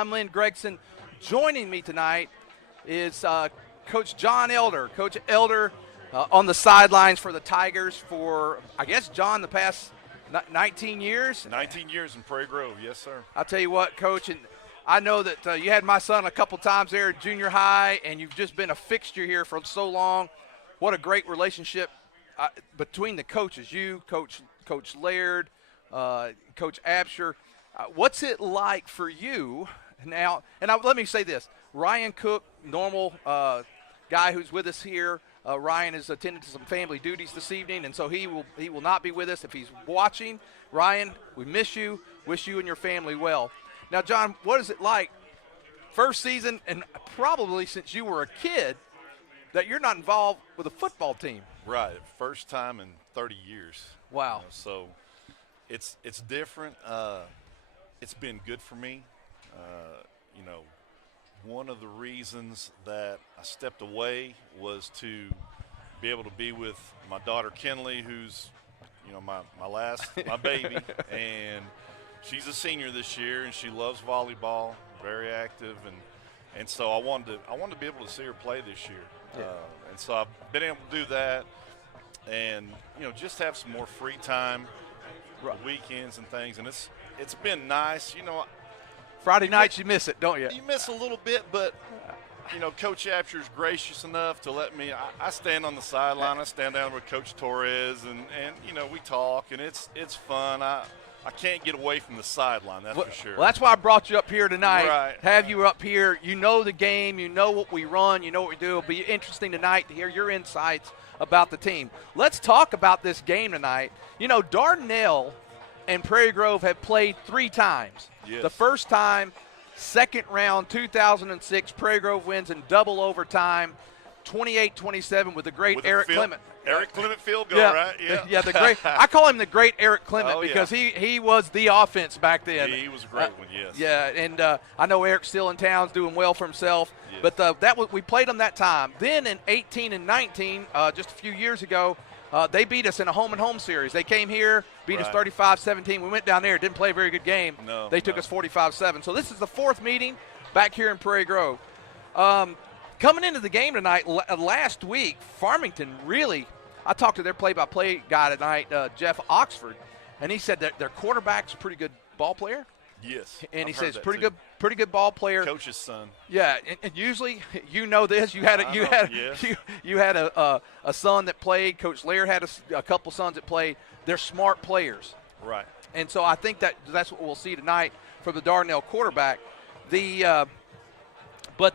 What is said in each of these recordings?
I'm Lynn Gregson. Joining me tonight is Coach John Elder. Coach Elder on the sidelines for the Tigers for, I guess, John, the past 19 years? 19 years in Prairie Grove, yes, sir. I'll tell you what, Coach, and I know that you had my son a couple times there at junior high, and you've just been a fixture here for so long. What a great relationship between the coaches, you, Coach Laird, Coach Absher. What's it like for you now? And let me say this. Ryan Cook, normal guy who's with us here. Ryan is attending to some family duties this evening, and so he will not be with us. If he's watching, Ryan, we miss you. Wish you and your family well. Now, John, what is it like, first season, and probably since you were a kid, that you're not involved with a football team? Right, first time in 30 years. Wow. So it's different. It's been good for me. One of the reasons that I stepped away was to be able to be with my daughter Kinley, who's my baby, and she's a senior this year, and she loves volleyball, very active, and so I wanted to be able to see her play this year. Yeah. And so I've been able to do that, and just have some more free time, weekends and things, and it's been nice. Friday nights you miss it, don't you? You miss a little bit, but Coach Absher's gracious enough to let me. I stand on the sideline. I stand down with Coach Torres, and we talk, and it's fun. I can't get away from the sideline, that's for sure. Well, that's why I brought you up here tonight. Right. Have you up here. You know the game. You know what we run. You know what we do. It'll be interesting tonight to hear your insights about the team. Let's talk about this game tonight. Dardanelle and Prairie Grove have played 3 times. Yes. The first time, second round, 2006, Prairie Grove wins in double overtime, 28-27 with the great Eric Clement. Eric Clement field goal, Yeah, right? Yeah. Yeah, the great. I call him the great Eric Clement because yeah. he was the offense back then. He was a great one, yes. Yeah, and I know Eric's still in town, doing well for himself. Yes. But we played them that time. Then in 18 and 19, just a few years ago, they beat us in a home-and-home series. They came here, beat us 35-17. We went down there, didn't play a very good game. No, they took us 45-7. So this is the 4th meeting back here in Prairie Grove. Coming into the game tonight, last week, Farmington really – I talked to their play-by-play guy tonight, Jeff Oxford, and he said that their quarterback's a pretty good ball player. Yes. And he I've heard says that pretty good ball player. Coach's son. Yeah, and usually this. You had a son that played. Coach Laird had a couple sons that played. They're smart players. Right. And so I think that's what we'll see tonight from the Dardanelle quarterback. But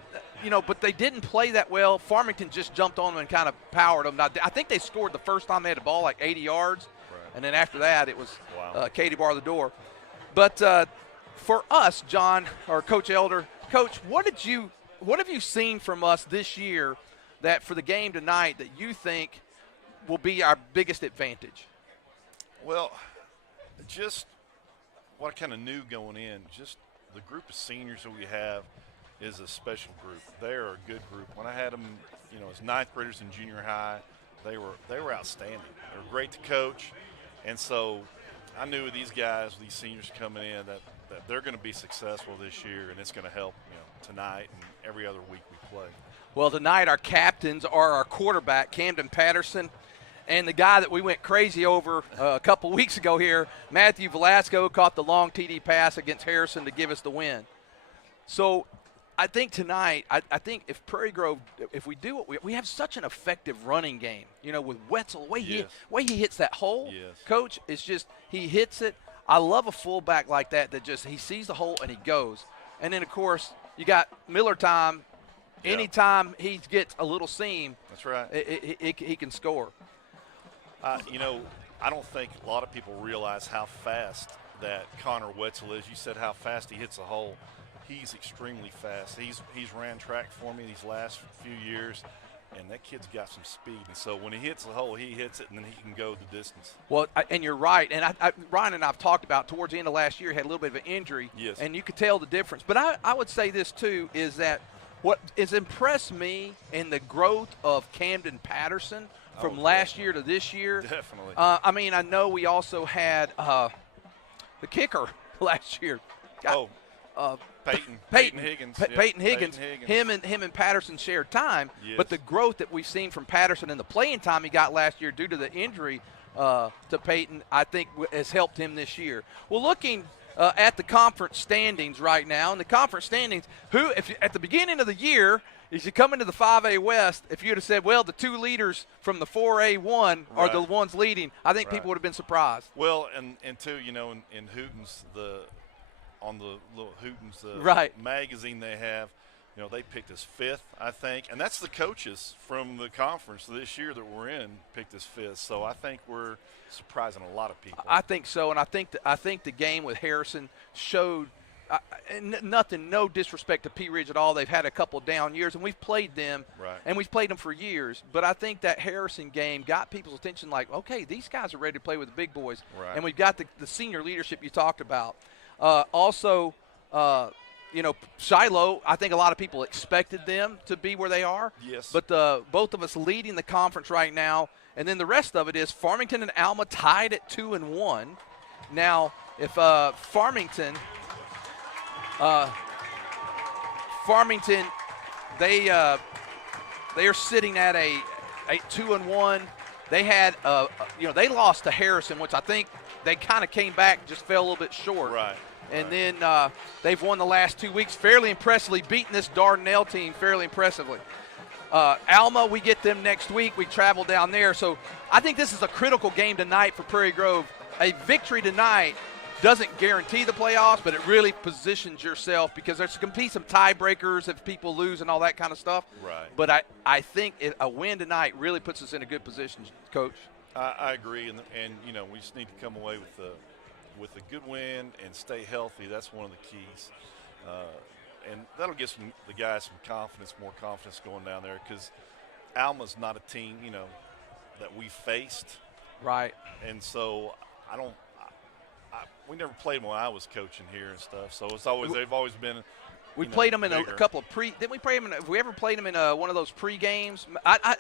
they didn't play that well. Farmington just jumped on them and kind of powered them. Now, I think they scored the first time they had the ball like 80 yards. Right. And then after that, it was wow. Katie bar the door. But for us, John, or Coach Elder, Coach, what have you seen from us this year that for the game tonight that you think will be our biggest advantage? Well, just what I kind of knew going in, just the group of seniors that we have is a special group. They are a good group. When I had them, as 9th graders in junior high, they were outstanding. They were great to coach, and so I knew these guys, these seniors coming in, that they're going to be successful this year, and it's going to help tonight and every other week we play. Well, tonight our captains are our quarterback, Camden Patterson, and the guy that we went crazy over a couple weeks ago here, Matthew Velasco, caught the long TD pass against Harrison to give us the win. So I think tonight, I think if Prairie Grove, if we do what we have such an effective running game, with Wetzel, the way he hits that hole, yes. Coach, it's just he hits it. I love a fullback like that just he sees the hole and he goes. And then, of course, you got Miller time. Yeah. Anytime he gets a little seam, that's right. He can score. I don't think a lot of people realize how fast that Connor Wetzel is. You said how fast he hits a hole. He's extremely fast. He's ran track for me these last few years, and that kid's got some speed. And so when he hits the hole, he hits it, and then he can go the distance. Well, and you're right. And Ryan and I have talked about towards the end of last year, he had a little bit of an injury. Yes. And you could tell the difference. But I would say this, too, is that what has impressed me in the growth of Camden Patterson from last year to this year. Definitely. I know we also had the kicker last year. Peyton Higgins. Peyton Higgins. Him and Patterson shared time, Yes. but the growth that we've seen from Patterson and the playing time he got last year due to the injury to Peyton, I think has helped him this year. Well, looking at the conference standings right now, in the conference standings, at the beginning of the year, as you come into the 5A West, if you would have said, well, the two leaders from the 4A1 are the ones leading, I think people would have been surprised. Well, and too, in Hooten's, on the little Hooten's magazine they have, they picked us 5th, I think. And that's the coaches from the conference this year that we're in picked us 5th. So I think we're surprising a lot of people. I think so, and I think the game with Harrison showed no disrespect to Pea Ridge at all. They've had a couple down years, and we've played them, and we've played them for years. But I think that Harrison game got people's attention like, okay, these guys are ready to play with the big boys. Right. And we've got the senior leadership you talked about. Also, Shiloh, I think a lot of people expected them to be where they are. Yes. But both of us leading the conference right now, and then the rest of it is Farmington and Alma tied at 2-1. Now, if Farmington, they are sitting at a 2-1. They had, they lost to Harrison, which I think they kind of came back and just fell a little bit short. Right. And then they've won the last 2 weeks fairly impressively, beating this Dardanelle team fairly impressively. Alma, we get them next week. We travel down there. So I think this is a critical game tonight for Prairie Grove. A victory tonight doesn't guarantee the playoffs, but it really positions yourself because there's going to be some tiebreakers if people lose and all that kind of stuff. Right. But I think a win tonight really puts us in a good position, Coach. I agree, and we just need to come away with a good win and stay healthy. That's one of the keys, and that'll give the guys more confidence going down there because Alma's not a team that we faced. Right. And so we never played them when I was coaching here and stuff. So they've always been. We played them in a couple of didn't we play them? Have we ever played them in one of those pre-games?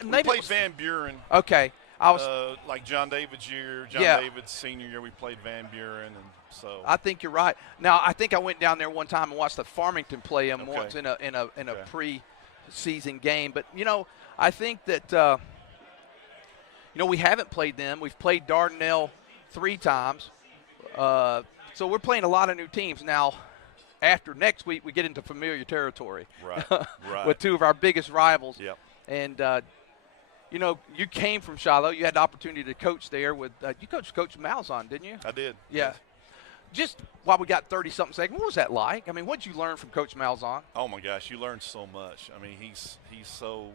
We played Van Buren. Okay. I was like John David's year, David's senior year. We played Van Buren, and so I think you're right. Now I think I went down there one time and watched the Farmington play them once in a pre-season game. But I think that we haven't played them. We've played Dardanelle 3 times, so we're playing a lot of new teams now. After next week, we get into familiar territory, right. with 2 of our biggest rivals. Yep. And you came from Shiloh. You had the opportunity to coach there with you coached Coach Malzahn, didn't you? I did. Yeah. Yes. Just while we got 30-something seconds, what was that like? I mean, what did you learn from Coach Malzahn? Oh my gosh, you learn so much. I mean, he's so,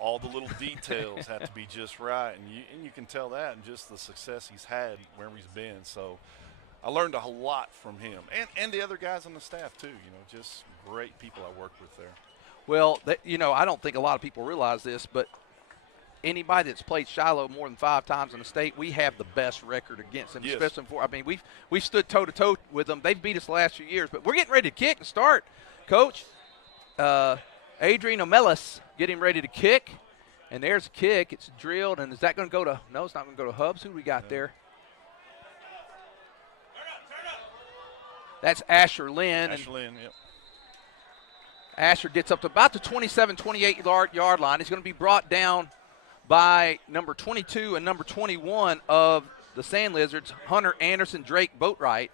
all the little details have to be just right, and you can tell that in just the success he's had wherever he's been. So I learned a lot from him and the other guys on the staff too. Just great people I worked with there. Well, I don't think a lot of people realize this, but anybody that's played Shiloh more than 5 times in the state, we have the best record against them. Yes. Especially we've stood toe-to-toe with them. They've beat us the last few years, but we're getting ready to kick and start. Coach, Adrian Omelis getting ready to kick, and there's a kick. It's drilled, and is that going to go to – no, it's not going to go to Hubs. Who do we got there? That's Asher Lynn. Asher Lynn, yep. Asher gets up to about the 27, 28-yard line. He's going to be brought down by number 22 and number 21 of the Sand Lizards, Hunter Anderson, Drake Boatwright.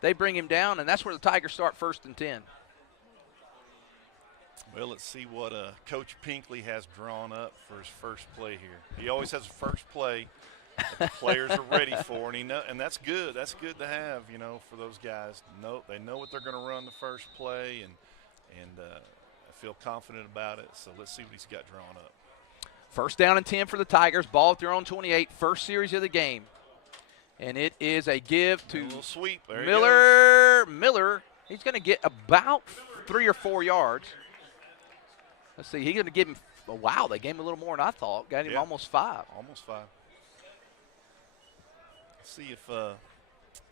They bring him down, and that's where the Tigers start 1st and 10. Well, let's see what Coach Pinkley has drawn up for his first play here. He always has a first play that the players are ready for, and that's good. That's good to have, for those guys. They know what they're going to run the first play, and I feel confident about it. So let's see what he's got drawn up. 1st down and 10 for the Tigers. Ball at their own 28. First series of the game. And it is a give to a little sweep. There Miller. Miller, he's going to get about 3 or 4 yards. Let's see. He's going to give him – wow, they gave him a little more than I thought. Got him almost 5. Almost 5. Let's see if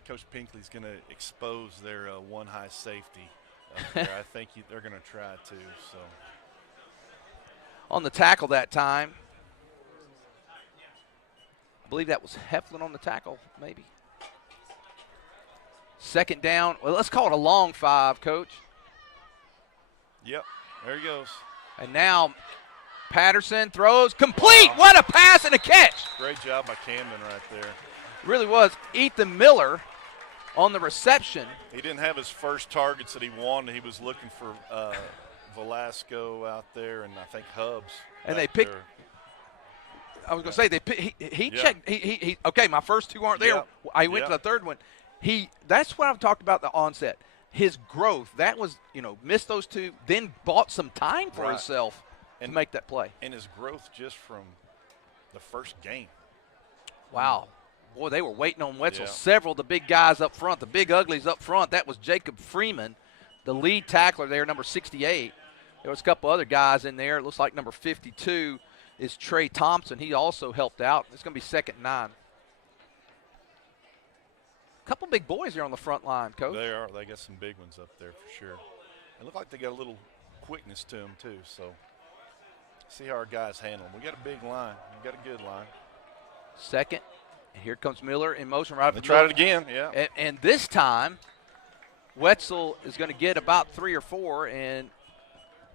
Coach Pinkley's going to expose their one high safety up there. I think they're going to try to. So on the tackle that time, I believe that was Heflin on the tackle, maybe. Second down. Well, let's call it a long 5, Coach. Yep, there he goes. And now Patterson throws complete. Wow. What a pass and a catch. Great job by Camden right there. Really was. Ethan Miller on the reception. He didn't have his first targets that he wanted. He was looking for Velasco out there and I think Hubbs. And they picked. I was going to say he checked. He okay. My first 2 aren't there. Yep. I went to the third one. That's what I've talked about the onset. His growth. That was missed those 2, then bought some time for himself to make that play. And his growth just from the first game. Wow. Boy, they were waiting on Wetzel. Yeah. Several of the big guys up front, the big uglies up front. That was Jacob Freeman, the lead tackler there, number 68. There was a couple other guys in there. It looks like number 52 is Trey Thompson. He also helped out. It's going to be 2nd and 9. A couple big boys here on the front line, Coach. They are. They got some big ones up there for sure. They look like they got a little quickness to them too. So see how our guys handle them. We got a big line. We got a good line. Second. And here comes Miller in motion right up. They tried it again, yeah. And this time, Wetzel is going to get about 3 or 4, and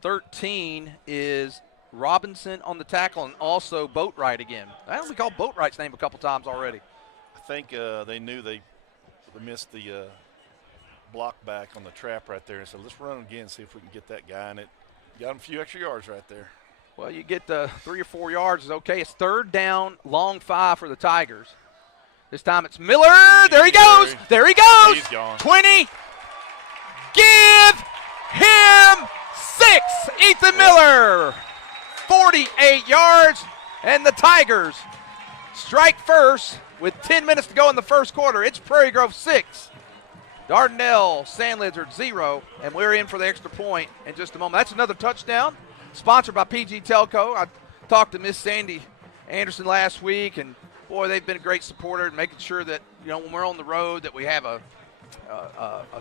13 is Robinson on the tackle, and also Boatwright again. We called Boatwright's name a couple times already. I think they knew they missed the block back on the trap right there, and said, let's run again, see if we can get that guy in it. Got him a few extra yards right there. Well, you get the 3 or 4 yards is okay. It's 3rd down, long 5 for the Tigers. This time it's Miller. There he goes. There he goes. He's gone. 20. Give him 6. Ethan Miller. 48 yards. And the Tigers strike first with 10 minutes to go in the first quarter. It's Prairie Grove 6. Dardanelle, Sand Lizard 0. And we're in for the extra point in just a moment. That's another touchdown. Sponsored by PG Telco. I talked to Miss Sandy Anderson last week, and boy, they've been a great supporter in making sure that when we're on the road that we have a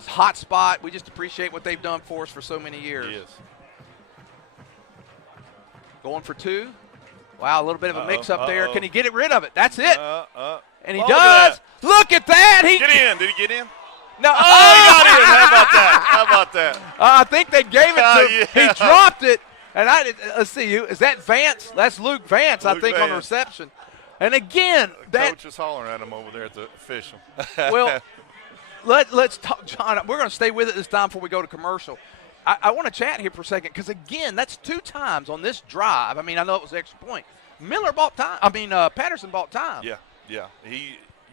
hot spot. We just appreciate what they've done for us for so many years. Yes. Going for 2. Wow, a little bit of a mix-up there. Can he get rid of it? That's it. And he does. Look at that. Get in. Did he get in? No. Oh, he got in. How about that? How about that? I think they gave it to him. Yeah. He dropped it. And let's see, is that Vance? That's Luke Vance, I think, Vance. on the reception. And again, that coach is hollering at him over there at the official. Well, let's talk, John. We're going to stay with it this time before we go to commercial. I want to chat here for a second because again, that's 2 times on this drive. I mean, I know it was an extra point. Miller bought time. Patterson bought time. Yeah. You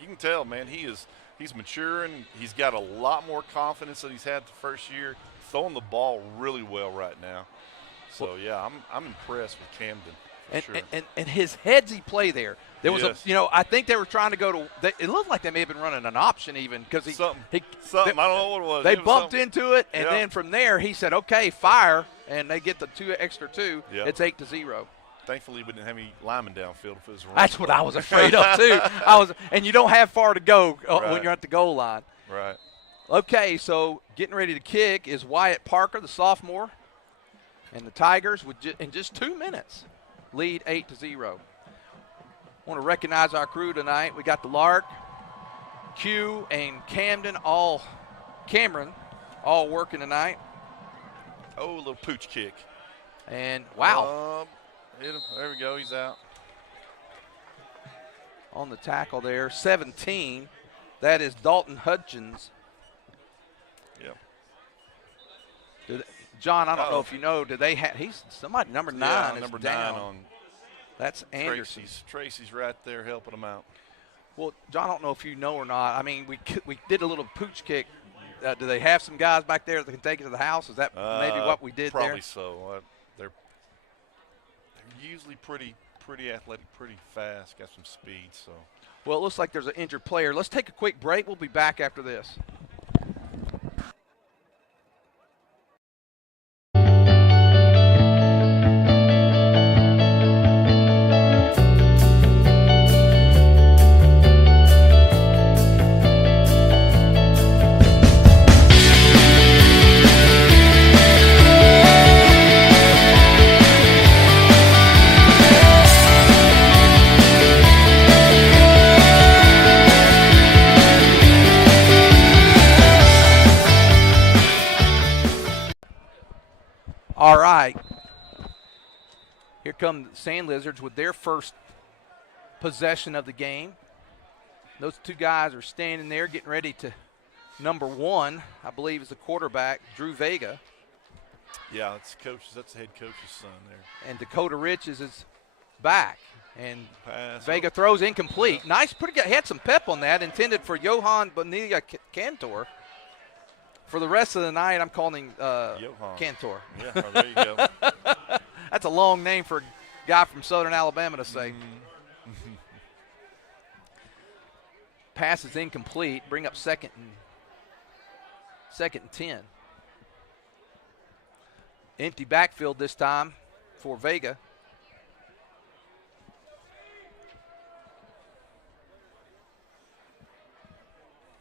can tell, man. He's maturing. He's got a lot more confidence than he's had the first year. Throwing the ball really well right now. So yeah, I'm impressed with Camden. And his headsy play there. There was I think they were trying to go to. It looked like they may have been running an option even because something. I don't know what it was. They bumped into it, and then from there he said, "Okay, fire," and they get the 2 extra 2. Yep. It's 8-0. Thankfully, we didn't have any linemen downfield if it was. That's what I was afraid of too. And you don't have far to go when you're at the goal line. Right. Okay, so getting ready to kick is Wyatt Parker, the sophomore. And the Tigers, in just 2 minutes, lead 8-0. I want to recognize our crew tonight. We got the Lark, Q, and Cameron all working tonight. Oh, a little pooch kick. And, wow. Hit him. There we go. He's out. On the tackle there, 17. That is Dalton Hutchins. Yeah. John, I don't know if you know, do they have – he's somebody, number 9 is number down. 9 on That's Anderson. Tracy's right there helping him out. Well, John, I don't know if you know or not. I mean, we did a little pooch kick. Do they have some guys back there that can take it to the house? Is that maybe what we did probably there? So. They're usually pretty athletic, pretty fast, got some speed. So. Well, it looks like there's an injured player. Let's take a quick break. We'll be back after this. All right. Here come the Sand Lizards with their first possession of the game. Those two guys are standing there getting ready to number one, I believe, is the quarterback, Drew Vega. Yeah, that's the head coach's son there. And Dakota Riches is back. And Pass. Vega throws incomplete. Nice, pretty good. He had some pep on that, intended for Johan Bonilla Cantor. For the rest of the night, I'm calling Johan Cantor. Yeah, oh, there you go. That's a long name for a guy from Southern Alabama to say. Pass is incomplete. Bring up second and 10. Empty backfield this time for Vega.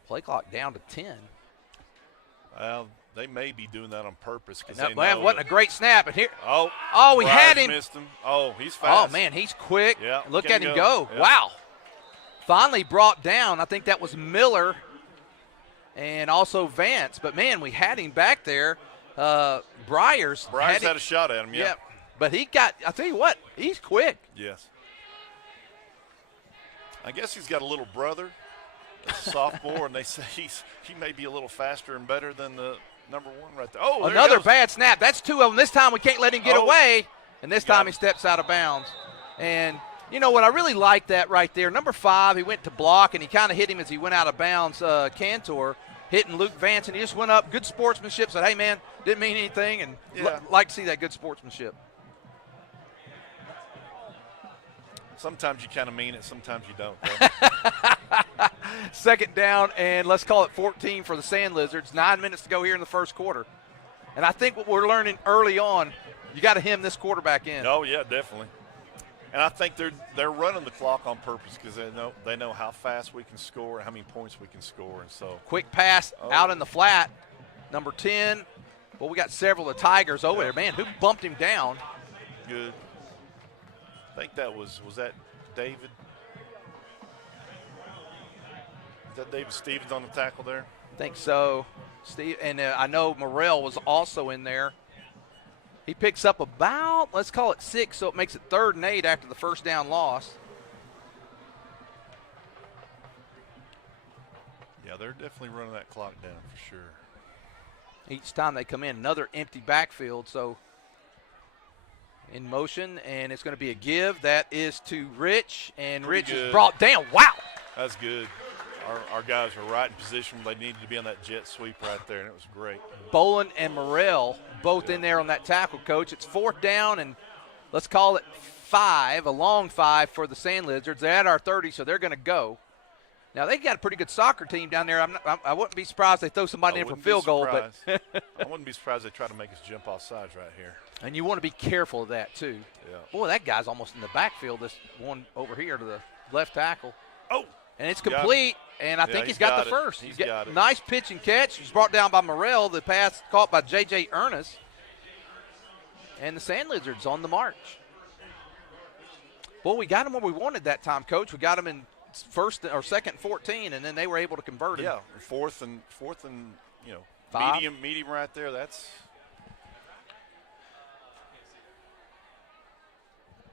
Play clock down to 10. Well, they may be doing that on purpose because That they know wasn't a great snap. And here, oh, we had him. Missed him. Oh, he's fast. Oh, man, he's quick. Yeah, Look at him go. go. Yeah. Wow. Finally brought down. I think that was Miller and also Vance. But, man, we had him back there. Briars had a shot at him, yeah. But he got, I'll tell you what, he's quick. Yes. I guess he's got a little brother that's a sophomore, and they say he may be a little faster and better than the number one right there. Oh, another bad snap. That's two of them. This time we can't let him get away. And this time he steps out of bounds. And you know what? I really like that right there. Number 5, he went to block, and he kind of hit him as he went out of bounds, Cantor, hitting Luke Vance, and he just went up. Good sportsmanship. Said, hey, man, didn't mean anything, and like to see that good sportsmanship. Sometimes you kind of mean it, sometimes you don't. Second down, and let's call it 14 for the Sand Lizards. 9 minutes to go here in the first quarter. And I think what we're learning early on, you got to hem this quarterback in. Oh, yeah, definitely. And I think they're running the clock on purpose because they know how fast we can score, how many points we can score. And so quick pass out in the flat. Number 10. Well, we got several of the Tigers over there. Man, who bumped him down? Good. I think that was that David? Is that David Stevens on the tackle there? I think so. Steve, and I know Morrell was also in there. He picks up about, let's call it 6, so it makes it 3rd and 8 after the first down loss. Yeah, they're definitely running that clock down for sure. Each time they come in, another empty backfield, so in motion, and it's going to be a give. That is to Rich, and Rich is brought down. Wow. That's good. Our guys were right in position where they needed to be on that jet sweep right there, and it was great. Bolin and Morrell both in there on that tackle, Coach. It's 4th down, and let's call it 5, a long 5 for the Sand Lizards. They're at our 30, so they're going to go. Now, they got a pretty good soccer team down there. I wouldn't be surprised if they throw somebody in for field goal. But I wouldn't be surprised if they try to make us jump off sides right here. And you want to be careful of that, too. Yeah. Boy, that guy's almost in the backfield, this one over here to the left tackle. Oh. And it's complete, and I think he's got the first. He's got it. Nice pitch and catch. It was brought down by Morrell. The pass caught by J.J. Ernest. And the Sand Lizards on the march. Well, we got them where we wanted that time, Coach. We got them in first or second and 14, and then they were able to convert it. Yeah, fourth and 5. medium right there. That's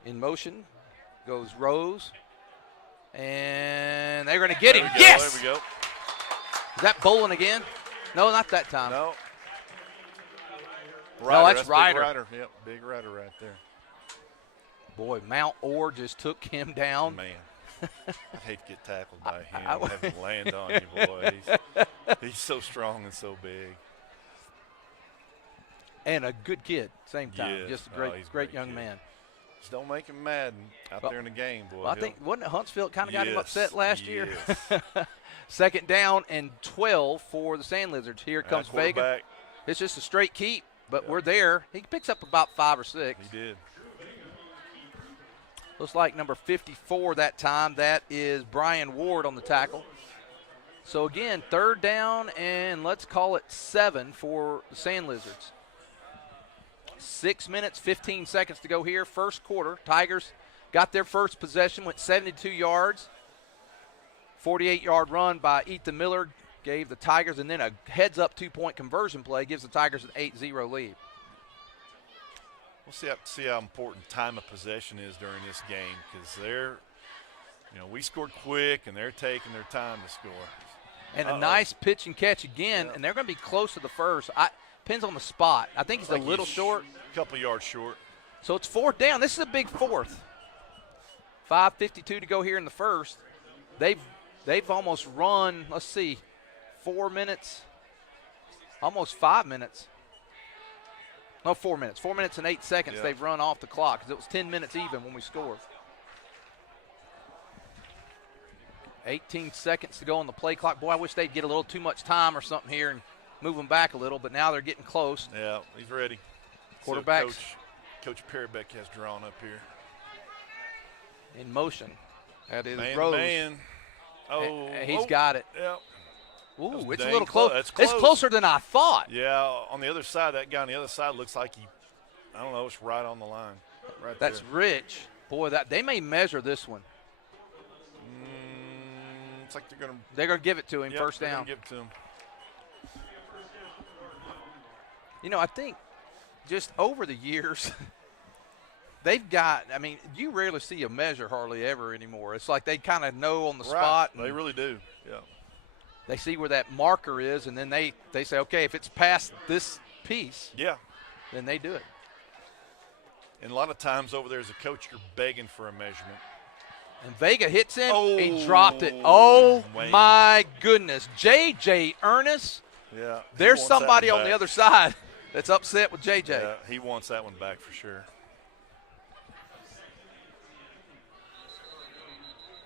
in motion goes Rose, and they're going to get him. There Yes. There we go. Is that Bolin again? No, not that time. No. Ryder, no, that's Ryder. Big Ryder. Yep, big Ryder right there. Boy, Mount Orr just took him down. Man. I'd hate to get tackled by him. Have him land on you, boy. He's so strong and so big. And a good kid, same time. Yes. Just a great young man. Just don't make him mad out there in the game, boy. Well, I think, wasn't it Huntsville kind of got him upset last year? Yes. Second down and 12 for the Sand Lizards. Here comes Vega. It's just a straight keep, but we're there. He picks up about 5 or 6. He did. Looks like number 54 that time. That is Brian Ward on the tackle. So, again, 3rd down, and let's call it 7 for the Sand Lizards. 6 minutes, 15 seconds to go here. First quarter. Tigers got their first possession, went 72 yards. 48-yard run by Ethan Miller gave the Tigers, and then a heads-up 2-point conversion play gives the Tigers an 8-0 lead. we'll see how important time of possession is during this game because we scored quick and they're taking their time to score. And a nice pitch and catch again, and they're going to be close to the first. Depends on the spot. I think he's a little short. A couple yards short. So it's fourth down. This is a big fourth. 5:52 to go here in the first. They've almost run, let's see, 4 minutes, almost 5 minutes. No, 4 minutes. 4 minutes and 8 seconds they've run off the clock because it was 10 minutes even when we scored. 18 seconds to go on the play clock. Boy, I wish they'd get a little too much time or something here and move them back a little, but now they're getting close. Yeah, he's ready. Quarterbacks. So Coach Perrybeck has drawn up here. In motion. That is man Rose. Man. Oh, he's got it. Yeah. Ooh, it's a little close. It's closer than I thought. Yeah, on the other side, that guy on the other side looks like I don't know, it's right on the line. Right That's there. Rich. Boy, they may measure this one. It's like they're gonna give it to him first they're down. gonna give it to him. I think just over the years, they've got, you rarely see a measure hardly ever anymore. It's like they kind of know on the spot. They really do, yeah. They see where that marker is, and then they say, okay, if it's past this piece, then they do it. And a lot of times over there as a coach, you're begging for a measurement. And Vega hits him. He dropped it. Oh, Wayne. My goodness. J.J. Ernest. Yeah. There's somebody on the other side that's upset with J.J. Yeah, he wants that one back for sure.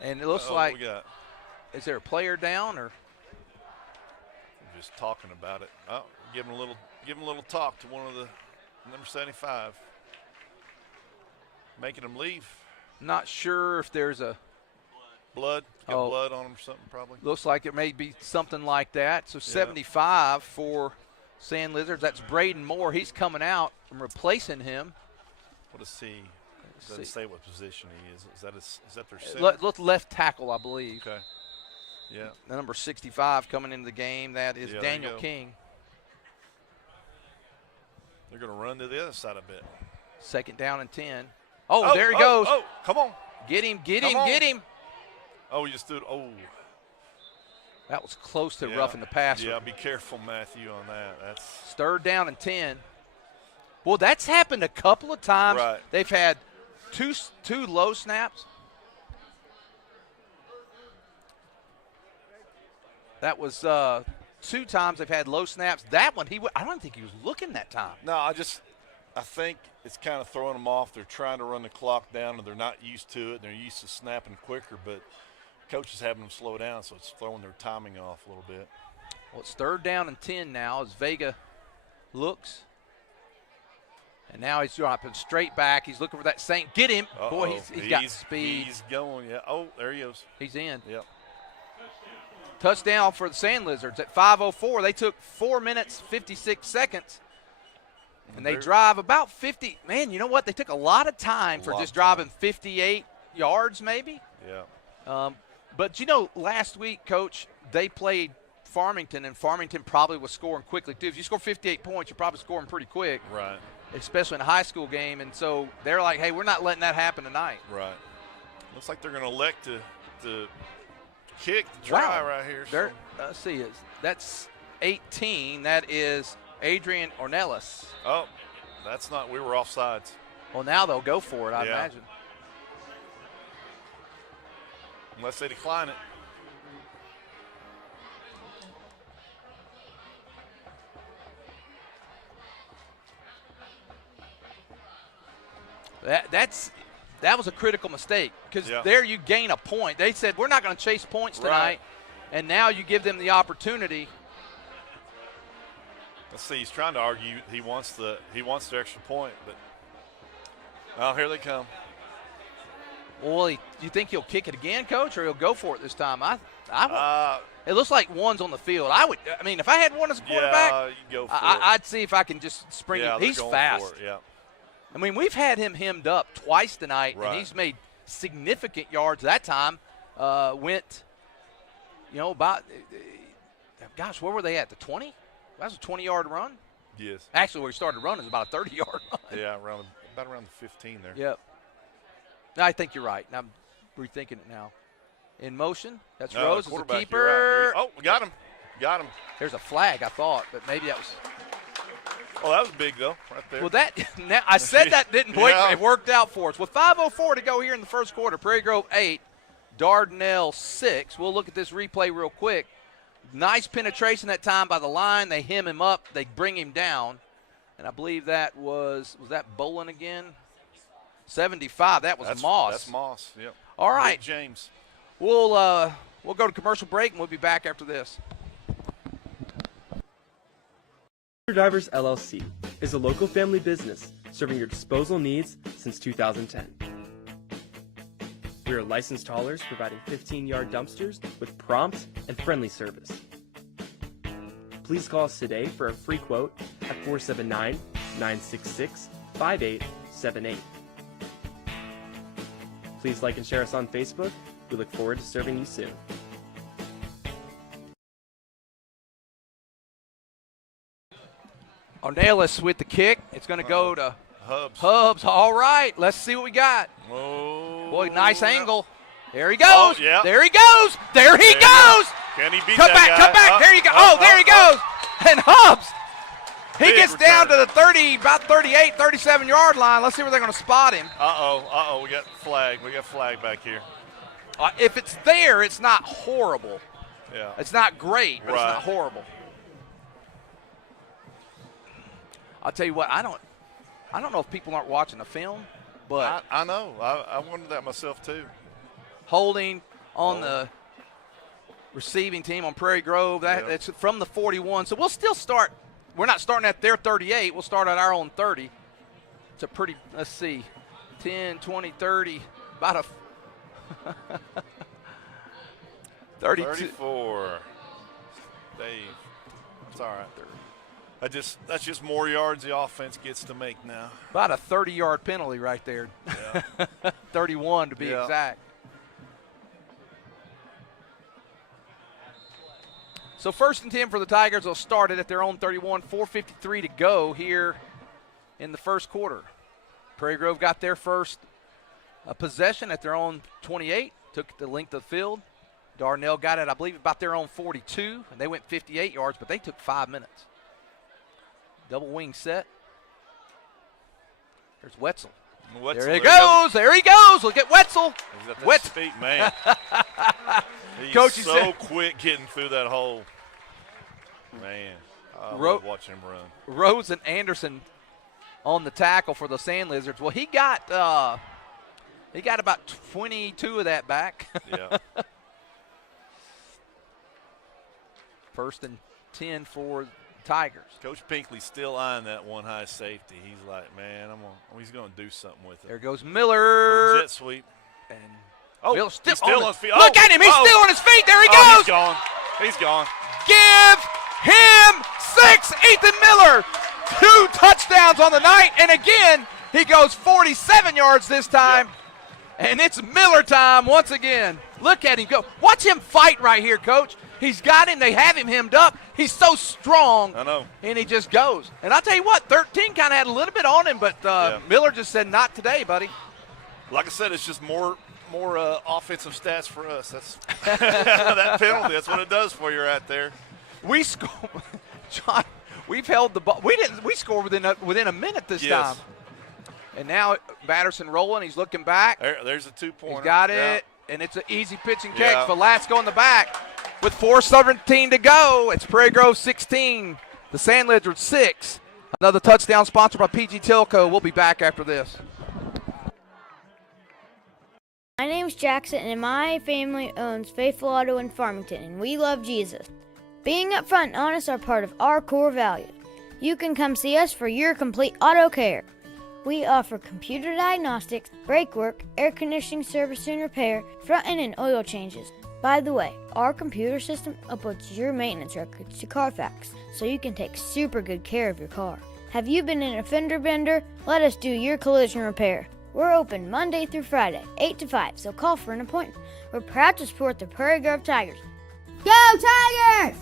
And it looks like, is there a player down or? We're just talking about it. Oh, give him a little talk to one of the number 75. Making him leave. Not sure if there's a blood on him or something probably. Looks like it may be something like that. So 75 for Sand Lizards. That's Braden Moore. He's coming out and replacing him. What is he? Doesn't say what position he is. Is that their center? Left tackle, I believe. Okay. Yeah. The number 65 coming into the game. That is Daniel King. They're going to run to the other side a bit. Second down and 10. Oh, there he goes. Oh, come on. Get him. Oh, he just stood. Oh. That was close to roughing the passer. Yeah, be careful, Matthew, on that. That's third down and 10. Well, that's happened a couple of times. Right. They've had two low snaps. That was 2 times they've had low snaps. That one, I don't think he was looking that time. No, I think it's kind of throwing them off. They're trying to run the clock down, and they're not used to it. They're used to snapping quicker, but coach is having them slow down, so it's throwing their timing off a little bit. Well, it's third down and 10 now as Vega looks. And now he's dropping straight back. He's looking for that Saint. Get him. Boy, he's got speed. He's going, yeah. Oh, there he goes. He's in. Yep. Touchdown for the Sand Lizards at 5:04. They took 4 minutes, 56 seconds. And they drive about 50. Man, you know what? They took a lot of time for just driving 58 yards maybe. Yeah. But, last week, Coach, they played Farmington, and Farmington probably was scoring quickly, too. If you score 58 points, you're probably scoring pretty quick. Right. Especially in a high school game. And so they're like, hey, we're not letting that happen tonight. Right. Looks like they're going to elect to kick the try right here. So. Let's see. That's 18. That is Adrian Ornelas. Oh, that's not. We were offsides. Well, now they'll go for it, I imagine. Unless they decline it. That was a critical mistake because there you gain a point. They said, we're not going to chase points tonight, and now you give them the opportunity. Let's see. He's trying to argue he wants the extra point, but here they come. Well, you think he'll kick it again, Coach, or he'll go for it this time? It looks like one's on the field. If I had one as a quarterback, you'd go for it. I'd see if I can just spring him. He's fast. For it, yeah. We've had him hemmed up twice tonight, and he's made significant yards. That time went, about, gosh, where were they at, the 20? That was a 20-yard run? Yes. Actually, where he started running is about a 30-yard run. Yeah, around about around the 15 there. Yep. I think you're right. I'm rethinking it now. In motion. That's No, Rose the as the quarterback, keeper. you're right. Oh, we got him. Got him. There's a flag, I thought, but maybe that was. Oh, that was big, though, right there. Well, now I said that didn't break. Yeah. It worked out for us. With 5:04 to go here in the first quarter, Prairie Grove 8, Dardanelle 6. We'll look at this replay real quick. Nice penetration that time by the line. They hem him up. They bring him down. And I believe that was that Bolin again? 75. That was Moss. That's Moss, yep. All right. Big James. We'll go to commercial break, and we'll be back after this. Drivers LLC is a local family business serving your disposal needs since 2010. We are licensed haulers providing 15-yard dumpsters with prompt and friendly service. Please call us today for a free quote at 479-966-5878. Please like and share us on Facebook. We look forward to serving you soon. Ornelas with the kick. It's going to go to Hubs. All right, let's see what we got. Whoa. Boy, nice angle. There he goes. Oh, yeah. There he goes. There he goes. Can he beat Come that back, guy? come back. There you go. There he goes. And Hubs. He Big gets down to return. the 30, about 38, 37-yard line. Let's see where they're going to spot him. Uh-oh. We got flag. We got flag back here. If it's there, it's not horrible. Yeah. It's not great, but Right. it's not horrible. I'll tell you what, I don't know if people aren't watching the film, but I know. I wondered that myself, too. holding on the receiving team on Prairie Grove, that's from the 41. So we'll still start. We're not starting at their 38. We'll start at our own 30. It's a pretty, let's see, 10, 20, 30, about a 32. 34. Dave. It's all right. That's just more yards the offense gets to make now. About a 30-yard penalty right there. Yeah. 31 to be exact. So 1st and 10 for the Tigers. They'll start it at their own 31, 4:53 to go here in the first quarter. Prairie Grove got their first possession at their own 28, took the length of the field. Dardanelle got it, I believe, about their own 42, and they went 58 yards, but they took 5 minutes. Double wing set. There's Wetzel. There he goes. There he goes. Look at Wetzel. He's got that speed, man. He's Coach, so quick getting through that hole. Man, I love watching him run. Rose and Anderson on the tackle for the Sand Lizards. Well, he got about 22 of that back. Yeah. 1st and 10 for Tigers. Coach Pinkley's still eyeing that one high safety. He's like, man, he's going to do something with it. There goes Miller. Jet sweep. And Miller he's still on his feet. Look at him. He's still on his feet. There he goes. He's gone. He's gone. Give him 6. Ethan Miller. 2 touchdowns on the night. And again, he goes 47 yards this time. Yep. And it's Miller time once again. Look at him go. Watch him fight right here, Coach. He's got him. They have him hemmed up. He's so strong. I know. And he just goes. And I'll tell you what, 13 kind of had a little bit on him, but Miller just said, not today, buddy. Like I said, it's just more offensive stats for us. That's that penalty. That's what it does for you right there. We score, John. We've held the ball. We scored within a minute this time. And now Batterson rolling. He's looking back. There's a 2-pointer. He's got it, and it's an easy pitch and catch. Velasco in the back with 4:17 to go. It's Prairie Grove 16, the Sand Lizards 6. Another touchdown sponsored by PG Tilco. We'll be back after this. My name's Jackson, and my family owns Faithful Auto in Farmington, and we love Jesus. Being upfront and honest are part of our core values. You can come see us for your complete auto care. We offer computer diagnostics, brake work, air conditioning service and repair, front end and oil changes. By the way, our computer system uploads your maintenance records to Carfax, so you can take super good care of your car. Have you been in a fender bender? Let us do your collision repair. We're open Monday through Friday, 8 to 5, so call for an appointment. We're proud to support the Prairie Grove Tigers. Go Tigers!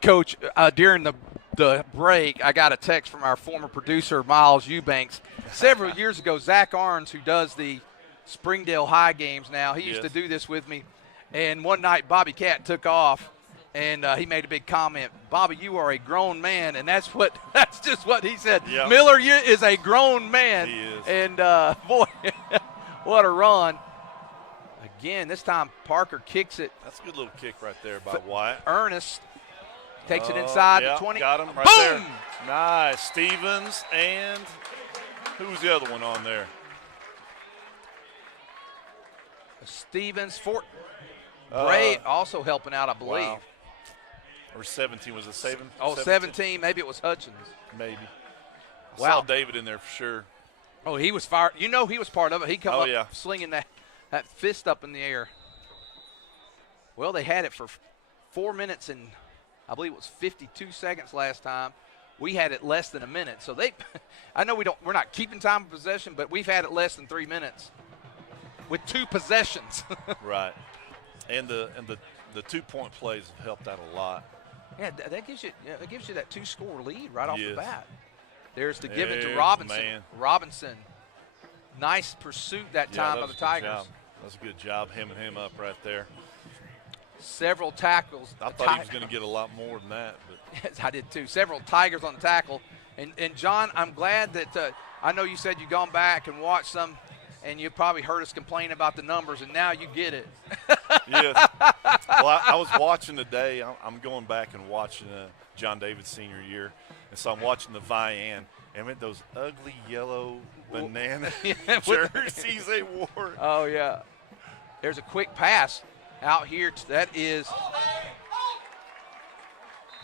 Coach, during the the break, I got a text from our former producer, Miles Eubanks. Several years ago, Zach Arns, who does the Springdale High games now, he used to do this with me. And one night, Bobby Cat took off, and he made a big comment. Bobby, you are a grown man, and that's just what he said. Yep. Miller is a grown man. He is. And, boy, what a run. Again, this time Parker kicks it. That's a good little kick right there by Wyatt. Ernest takes it inside the 20. Got him right Boom! there. Nice. Stevens and who's the other one on there? Stevens. Bray also helping out, I believe. Wow. Or 17. Was it 7? Oh, 17. Maybe it was Hutchins. Maybe. I Wow. saw David in there for sure. Oh, he was fired. You know he was part of it. He come up yeah. slinging that fist up in the air. Well, they had it for 4 minutes and I believe it was 52 seconds last time. We had it less than a minute. So I know we're not keeping time of possession, but we've had it less than 3 minutes with 2 possessions. Right. And the 2-point plays have helped out a lot. Yeah, that gives you that 2-score lead right off the Yes. bat. There's the give it to There's Robinson. the man. Robinson, nice pursuit that time by the Tigers. That was a good job, him up right there. Several tackles. I thought he was going to get a lot more than that. But Yes, I did too. Several Tigers on the tackle. And John, I'm glad that I know you said you've gone back and watched some, and you probably heard us complain about the numbers, and now you get it. yes. Well, I was watching today. I'm going back and watching John David's senior year, and so I'm watching the Vian, and with those ugly yellow banana jerseys they wore. Oh, yeah. There's a quick pass out here. That is –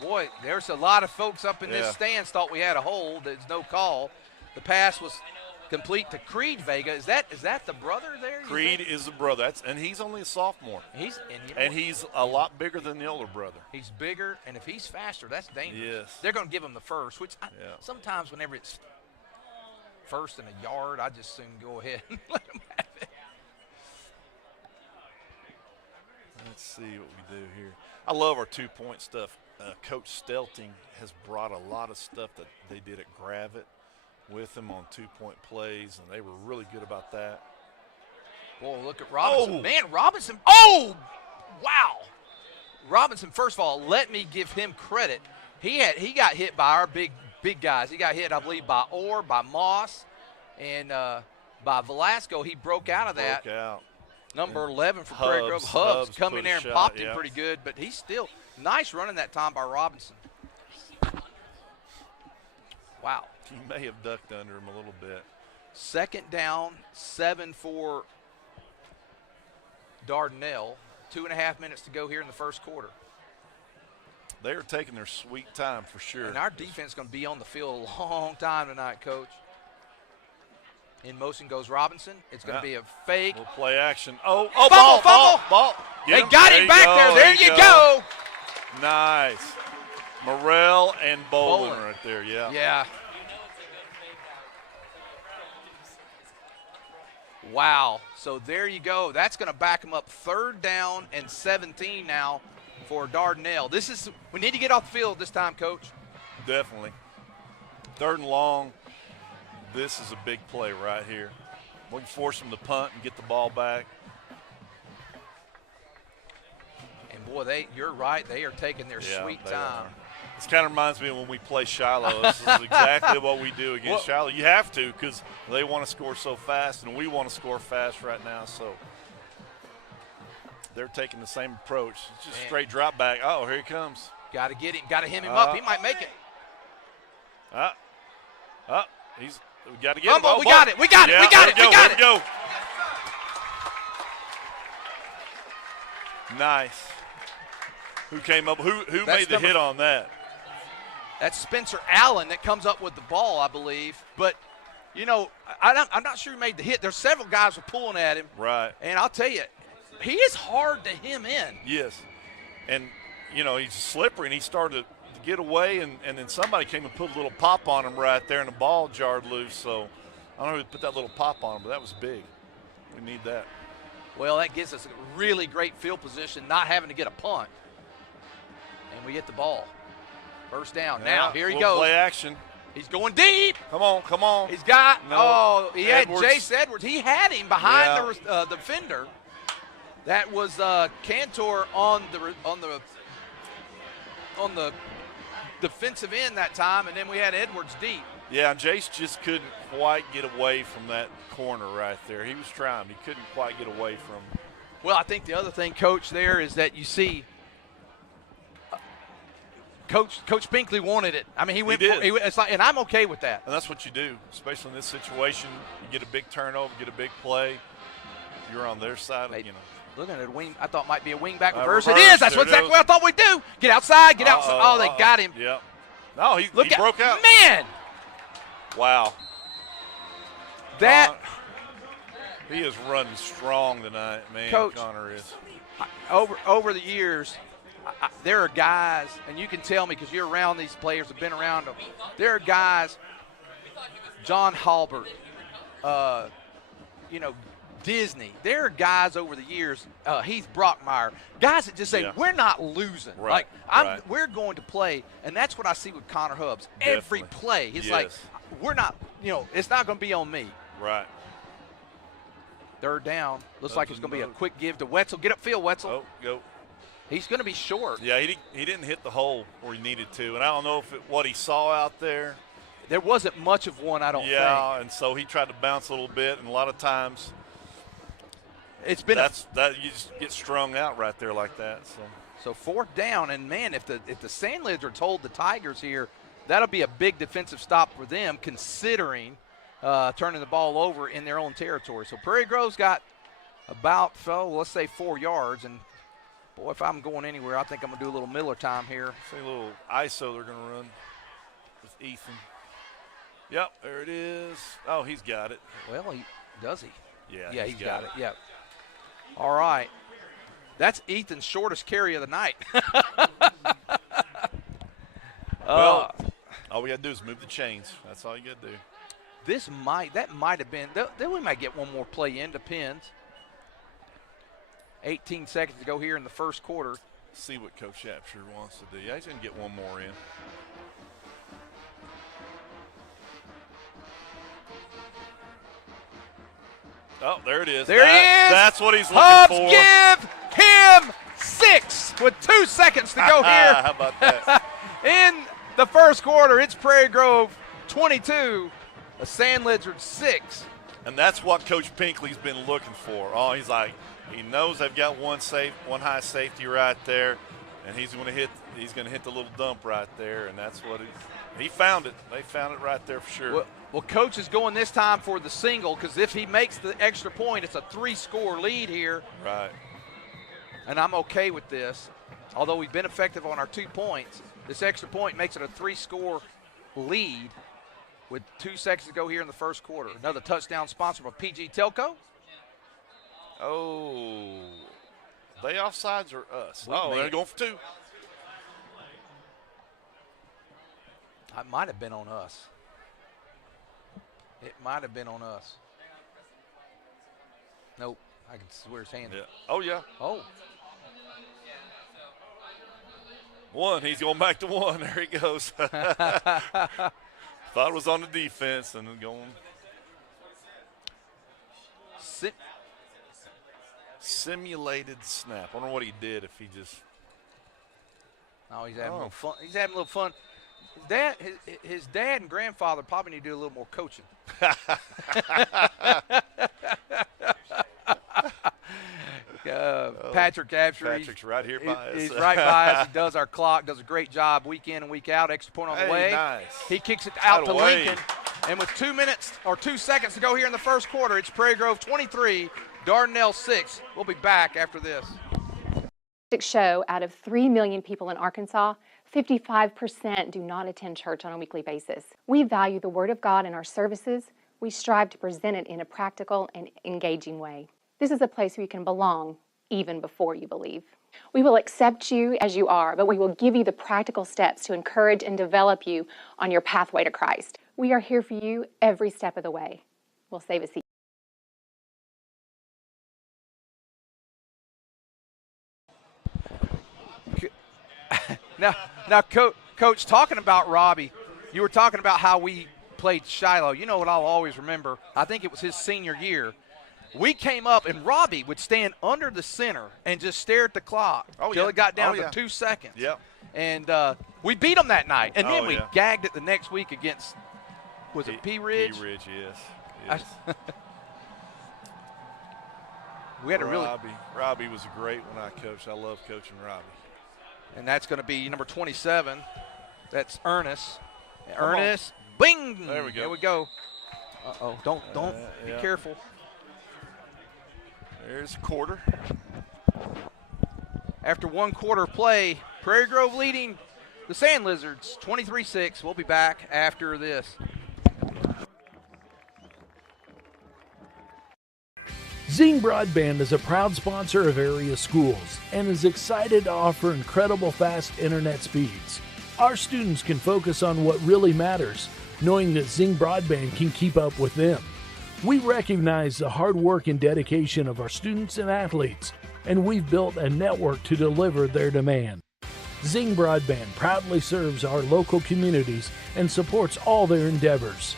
boy, there's a lot of folks up in this stands thought we had a hold. There's no call. The pass was complete to Creed Vega. Is that the brother there? Creed is the brother, and he's only a sophomore. He's a lot bigger than the older brother. He's bigger, and if he's faster, that's dangerous. Yes. They're going to give him the first, which sometimes whenever it's first in a yard, I just soon go ahead and let him have it. Let's see what we do here. I love our 2-point stuff. Coach Stelting has brought a lot of stuff that they did at Gravett with him on 2-point plays, and they were really good about that. Boy, look at Robinson. Oh. Man, Robinson. Oh, wow. Robinson, first of all, let me give him credit. He got hit by our big guys. He got hit, I believe, by Orr, by Moss, and by Velasco. He broke out of that. Number 11 for Prairie Grove. Hubbs come in there and popped him pretty good, but he's still nice running that time by Robinson. Wow. He may have ducked under him a little bit. Second down, 7 for Dardanelle. 2.5 minutes to go here in the first quarter. They are taking their sweet time for sure. And our defense is going to be on the field a long time tonight, Coach. In motion goes Robinson. It's going to be a fake. We'll play action. Oh, fumble. They got him back there. There you go. Nice. Morrell and Bolin right there, Yeah. Wow. So there you go. That's going to back them up 3rd down and 17 now for Dardanelle. We need to get off the field this time, Coach. Definitely. 3rd and long. This is a big play right here. We can force them to punt and get the ball back. And, boy, you're right. They are taking their sweet time. This kind of reminds me of when we play Shiloh. This is exactly what we do against Shiloh. You have to because they want to score so fast, and we want to score fast right now. So they're taking the same approach. It's just straight drop back. Oh, here he comes. Got to get him. Got to hem him up. He might make it. We got to get him. We got it. We got it. Here we go. Nice. Who came up? Who made the hit on that? That's Spencer Allen that comes up with the ball, I believe. But, I'm not sure who made the hit. There's several guys who are pulling at him. Right. And I'll tell you, he is hard to hem in. Yes. And, he's slippery, and he started to get away, and then somebody came and put a little pop on him right there, and the ball jarred loose. So I don't know who put that little pop on him, but that was big. We need that. Well, that gives us a really great field position, not having to get a punt. And we get the ball. First down. Yeah, Now, here he little goes. Play action. He's going deep. Come on, come on. He's got, he Edwards. had Jace Edwards. He had him behind the defender. That was Cantor on the defensive end that time, and then we had Edwards deep. Yeah, and Jace just couldn't quite get away from that corner right there. He was trying. He couldn't quite get away from. Well, I think the other thing, Coach, there is that you see Coach Pinkley wanted it. I mean, he went. It's like, and I'm okay with that. And that's what you do, especially in this situation. You get a big turnover, get a big play. You're on their side. Looking at a wing, I thought might be a wingback reverse. It is. That's exactly what I thought we'd do. Get outside. Get outside. Oh, they got him. Yep. No, he broke out. Man. Wow. That. He is running strong tonight, man. Coach, Connor is. Over the years, there are guys, and you can tell me because you're around these players, have been around them. There are guys, John Halbert, Disney. There are guys over the years, Heath Brockmeyer, guys that just say, we're not losing. Right. We're going to play, and that's what I see with Connor Hubbs. Definitely. Every play, he's like, we're not, it's not going to be on me. Right. Third down. Looks like it's going to be a quick give to Wetzel. Get upfield, Wetzel. Oh, go. He's going to be short. Yeah, he didn't hit the hole where he needed to, and I don't know what he saw out there. There wasn't much of one, I don't think. Yeah, and so he tried to bounce a little bit, and a lot of times it's been that you just get strung out right there like that. So fourth down, and man, if the Sand Lizards hold the Tigers here, that'll be a big defensive stop for them, considering turning the ball over in their own territory. So Prairie Grove's got about, let's say 4 yards, and boy, if I'm going anywhere, I think I'm going to do a little Miller time here. See a little ISO they're going to run with Ethan. Yep, there it is. Oh, he's got it. Well, does he? Yeah, he's got it. Yep. All right. That's Ethan's shortest carry of the night. Well, all we got to do is move the chains. That's all you got to do. That might have been, then we might get one more play in, depends. 18 seconds to go here in the first quarter. See what Coach Shapshire wants to do. Yeah, he's going to get one more in. Oh, there it is. There he is. That's what he's looking Hubbs for. Give him 6 with 2 seconds to go here. How about that? In the first quarter, it's Prairie Grove 22, the Sand Lizards 6. And that's what Coach Pinkley's been looking for. Oh, he's like, he knows they've got one high safety right there, and he's going to hit the little dump right there, and that's what he found it. They found it right there for sure. Well, Coach is going this time for the single, because if he makes the extra point, it's a 3-score lead here. Right. And I'm okay with this. Although we've been effective on our 2 points, this extra point makes it a 3-score lead with 2 seconds to go here in the first quarter. Another touchdown sponsored by PG Telco. Oh, they offsides or us? They're going for 2. It might have been on us. It might have been on us. Nope. I can swear his hand. Yeah. Oh, yeah. Oh. 1. He's going back to 1. There he goes. Thought it was on the defense and then going. Simulated snap. I wonder what he did if he just. Oh, he's having a little fun. He's having a little fun. His dad and grandfather probably need to do a little more coaching. Patrick Absher. Patrick's right here by us. He's right by us. He does our clock, does a great job week in and week out. Extra point on the way. Nice. He kicks it out to Lincoln. And with 2 seconds to go here in the first quarter, it's Prairie Grove 23, Dardanelle 6. We'll be back after this. Show out of 3 million people in Arkansas, 55% do not attend church on a weekly basis. We value the Word of God in our services. We strive to present it in a practical and engaging way. This is a place where you can belong even before you believe. We will accept you as you are, but we will give you the practical steps to encourage and develop you on your pathway to Christ. We are here for you every step of the way. We'll save a seat. Now, Coach, talking about Robbie, you were talking about how we played Shiloh. You know what I'll always remember? I think it was his senior year. We came up, and Robbie would stand under the center and just stare at the clock until it got down to 2 seconds. Yep. And we beat them that night. And then we yeah. gagged it the next week against, was it Pea Ridge? Pea Ridge, yes. We had Robbie was great when I coached. I love coaching Robbie. And that's going to be number 27. That's Ernest. Ernest, bing! There we go. There we go. Uh-oh, don't, be careful. There's a quarter. After 1 quarter of play, Prairie Grove leading the Sand Lizards 23-6. We'll be back after this. Zing Broadband is a proud sponsor of area schools and is excited to offer incredible fast internet speeds. Our students can focus on what really matters, knowing that Zing Broadband can keep up with them. We recognize the hard work and dedication of our students and athletes, and we've built a network to deliver their demand. Zing Broadband proudly serves our local communities and supports all their endeavors.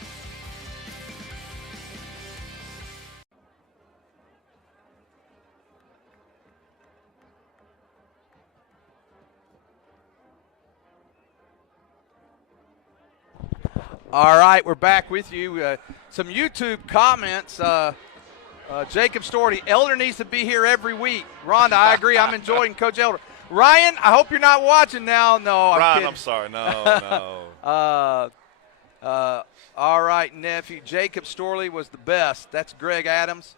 All right, we're back with you. Some YouTube comments. Jacob Storty, Elder needs to be here every week. Rhonda, I agree. I'm enjoying Coach Elder. Ryan, I hope you're not watching now. No, Ryan, kidding. I'm sorry. No. All right, nephew. Jacob Storley was the best. That's Greg Adams.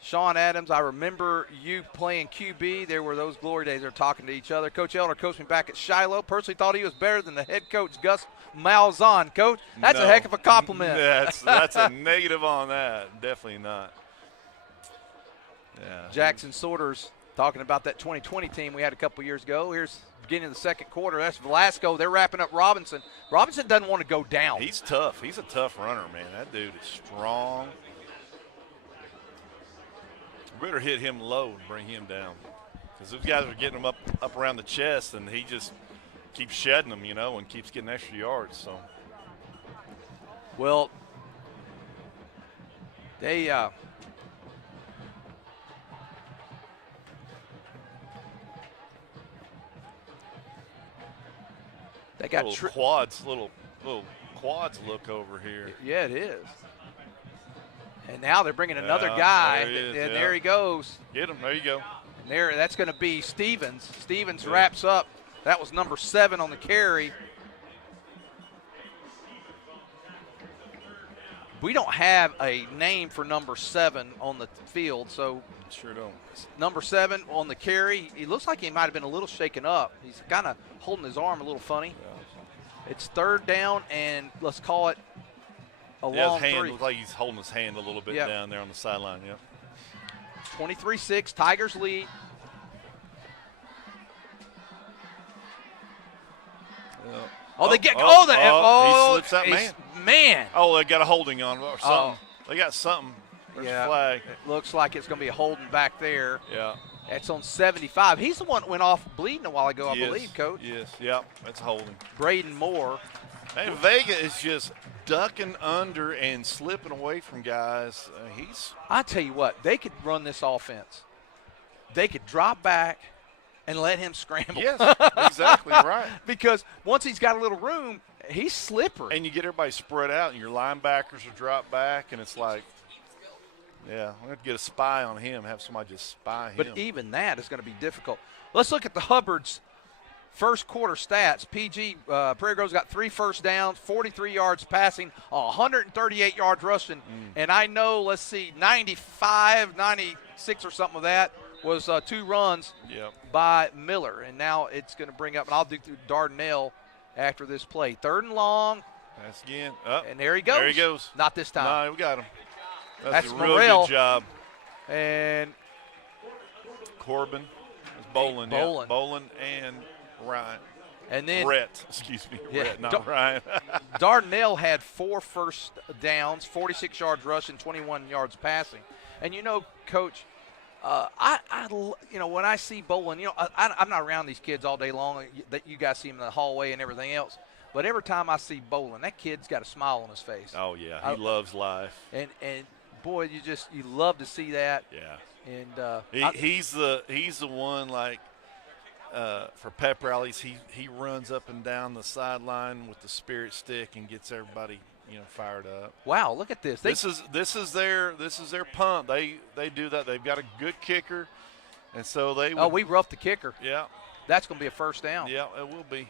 Sean Adams, I remember you playing QB. There were those glory days. They're talking to each other. Coach Elder coached me back at Shiloh. Personally thought he was better than the head coach, Gus Malzahn. Coach, that's a heck of a compliment. That's a negative on that. Definitely not. Yeah. Jackson Sorters talking about that 2020 team we had a couple years ago. Here's the beginning of the second quarter. That's Velasco. They're wrapping up Robinson. Robinson doesn't want to go down. He's tough. He's a tough runner, man. That dude is strong. We better hit him low and bring him down, because those guys are getting him up around the chest, and he just keeps shedding them, and keeps getting extra yards. So, well, they got little quads look over here. Yeah, it is. And now they're bringing another guy, there he goes. Get him. There you go. And that's going to be Stevens. Stevens wraps up. That was number 7 on the carry. We don't have a name for number 7 on the field, so sure don't. Number 7 on the carry. He looks like he might have been a little shaken up. He's kind of holding his arm a little funny. Yeah. It's 3rd down, and let's call it a long his hand 3. looks like he's holding his hand a little bit down there on the sideline. Yeah. 23-6, Tigers lead. He slips that man. Oh, they got a holding on or something. They got something. There's a flag. It looks like it's going to be a holding back there. Yeah. That's on 75. He's the one that went off bleeding a while ago, I believe, Coach. Yes, yep, that's holding. Braden Moore. And Vega is just ducking under and slipping away from guys. I tell you what, they could run this offense. They could drop back and let him scramble. Yes, exactly right. Because once he's got a little room, he's slippery. And you get everybody spread out, and your linebackers are dropped back, and it's like, yeah, I'm going to get a spy on him, have somebody just spy him. But even that is going to be difficult. Let's look at the Hubbards' first quarter stats. Prairie Grove's got 3 first downs, 43 yards passing, 138 yards rushing. And I know, 95, 96 or something of that was 2 runs by Miller. And now it's going to bring up, and I'll do through Dardanelle after this play. 3rd and long. That's again. And there he goes. There he goes. Not this time. No, we got him. That's a Morrell. real good job. And Corbin. Bolin. Bolin. Yeah. Bolin and Ryan. And then Brett, excuse me. Brett, not Ryan. Dardanelle had 4 first downs, 46 yards rushing, 21 yards passing. And Coach, When I see bowling, I'm not around these kids all day long. That you guys see them in the hallway and everything else. But every time I see bowling, that kid's got a smile on his face. Oh yeah, he loves life. And boy, you love to see that. Yeah. And he's the one like for pep rallies. He runs up and down the sideline with the spirit stick and gets everybody fired up. Wow, look at this. This is their punt. They do that. They've got a good kicker, and so they. We roughed the kicker. Yeah. That's going to be a first down. Yeah, it will be.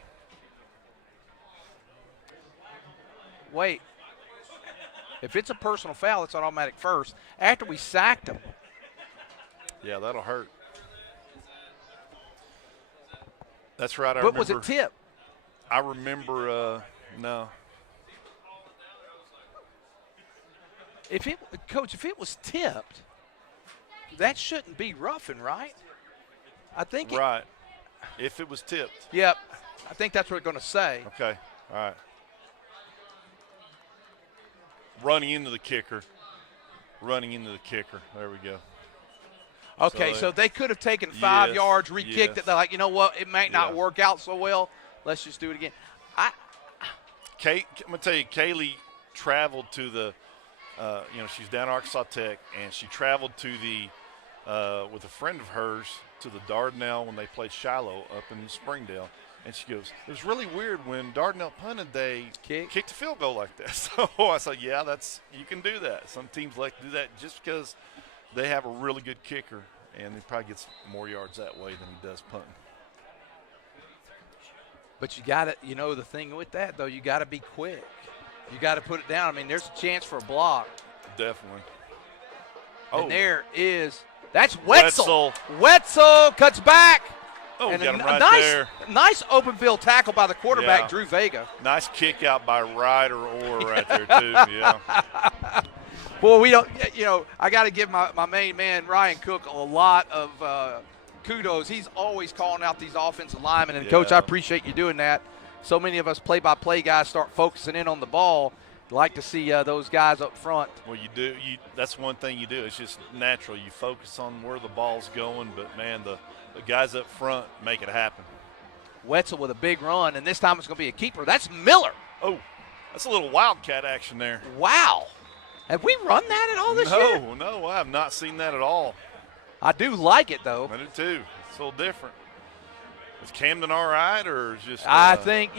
Wait. If it's a personal foul, it's an automatic first. After we sacked him. Yeah, that'll hurt. That's right. But was it tip? I remember. No. Coach, if it was tipped, that shouldn't be roughing, right? I think. Right. If it was tipped. Yep. I think that's what they're going to say. Okay. All right. Running into the kicker. There we go. Okay, so they could have taken 5 yards, re-kicked it. They're like, you know what? It might not work out so well. Let's just do it again. I'm going to tell you, Kaylee traveled to the, she's down Arkansas Tech, and she traveled to the, with a friend of hers, to the Dardanelle when they played Shiloh up in Springdale. And she goes, it was really weird when Dardanelle punted, they kicked a field goal like that. So I said, yeah, you can do that. Some teams like to do that just because they have a really good kicker, and he probably gets more yards that way than he does punting. But you got to, the thing with that, though, you got to be quick. You got to put it down. I mean, there's a chance for a block. Definitely. And that's Wetzel. Wetzel cuts back. Oh, and got him right there. Nice open field tackle by the quarterback, Drew Vega. Nice kick out by Ryder Orr right there, too. Yeah. Boy, we don't, I got to give my main man, Ryan Cook, a lot of kudos. He's always calling out these offensive linemen. And, Coach, I appreciate you doing that. So many of us play-by-play guys start focusing in on the ball. Like to see those guys up front. Well, you do. That's one thing you do. It's just natural. You focus on where the ball's going, but, man, the guys up front make it happen. Wetzel with a big run, and this time it's going to be a keeper. That's Miller. Oh, that's a little wildcat action there. Wow. Have we run that at all this year? No, I have not seen that at all. I do like it, though. I do, too. It's a little different. Is Camden all right, or just? I think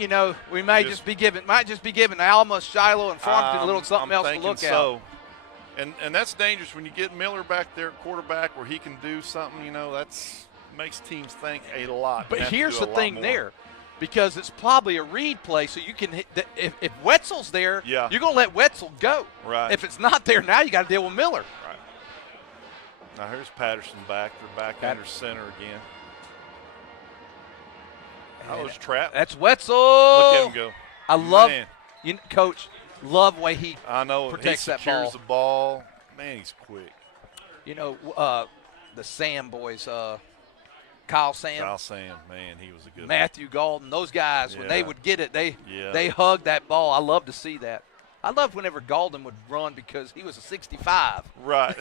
we might just be giving Alma, Shiloh, and Farmington a little something else to look at. And that's dangerous when you get Miller back there at quarterback where he can do something. That's makes teams think a lot. But here's the thing there, because it's probably a read play, so you can hit if Wetzel's there, you're going to let Wetzel go. Right. If it's not there, now you got to deal with Miller. Right. Now here's Patterson back. They're back under center again. Oh, it's trap. That's Wetzel. Look at him go. I love, Coach, love the way he protects that ball. He secures the ball. Man, he's quick. The Sam boys, Kyle Sam, man, he was a good Matthew Galton, those guys, when they would get it, they hugged that ball. I love to see that. I loved whenever Galton would run because he was a 65. Right.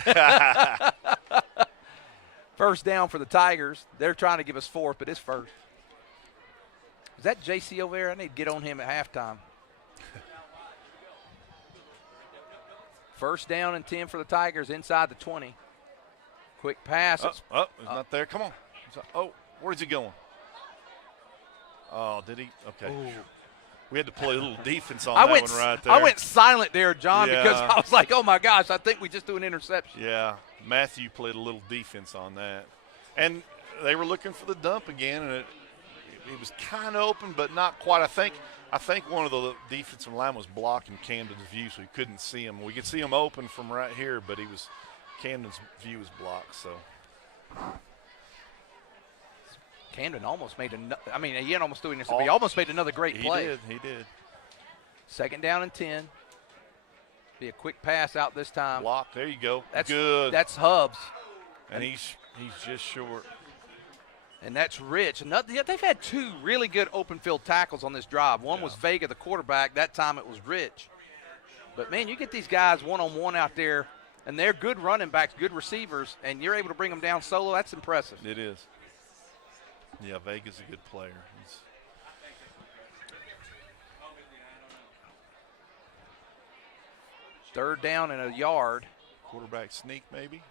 First down for the Tigers. They're trying to give us fourth, but it's first. Is that JC over there? I need to get on him at halftime. First down and 10 for the Tigers inside the 20. Quick pass. He's not there. Come on. Oh, where's he going? Oh, did he? Okay. Ooh. We had to play a little defense on that one right there. I went silent there, John, because I was like, oh, my gosh, I think we just threw an interception. Yeah. Matthew played a little defense on that. And they were looking for the dump again, and it was kind of open, but not quite. I think one of the defensive line was blocking Camden's view, so he couldn't see him. We could see him open from right here, but Camden's view was blocked. So Camden almost made he almost threw an interception. He almost made another great play. He did. Second down and 10. Be a quick pass out this time. Block. There you go. That's good. That's Hubbs. And he's just short. And that's Rich. They've had 2 really good open field tackles on this drive. One was Vega, the quarterback. That time it was Rich. But, man, you get these guys one-on-one out there. And they're good running backs, good receivers, and you're able to bring them down solo. That's impressive. It is. Yeah, Vega's a good player. Third down and a yard. Quarterback sneak maybe.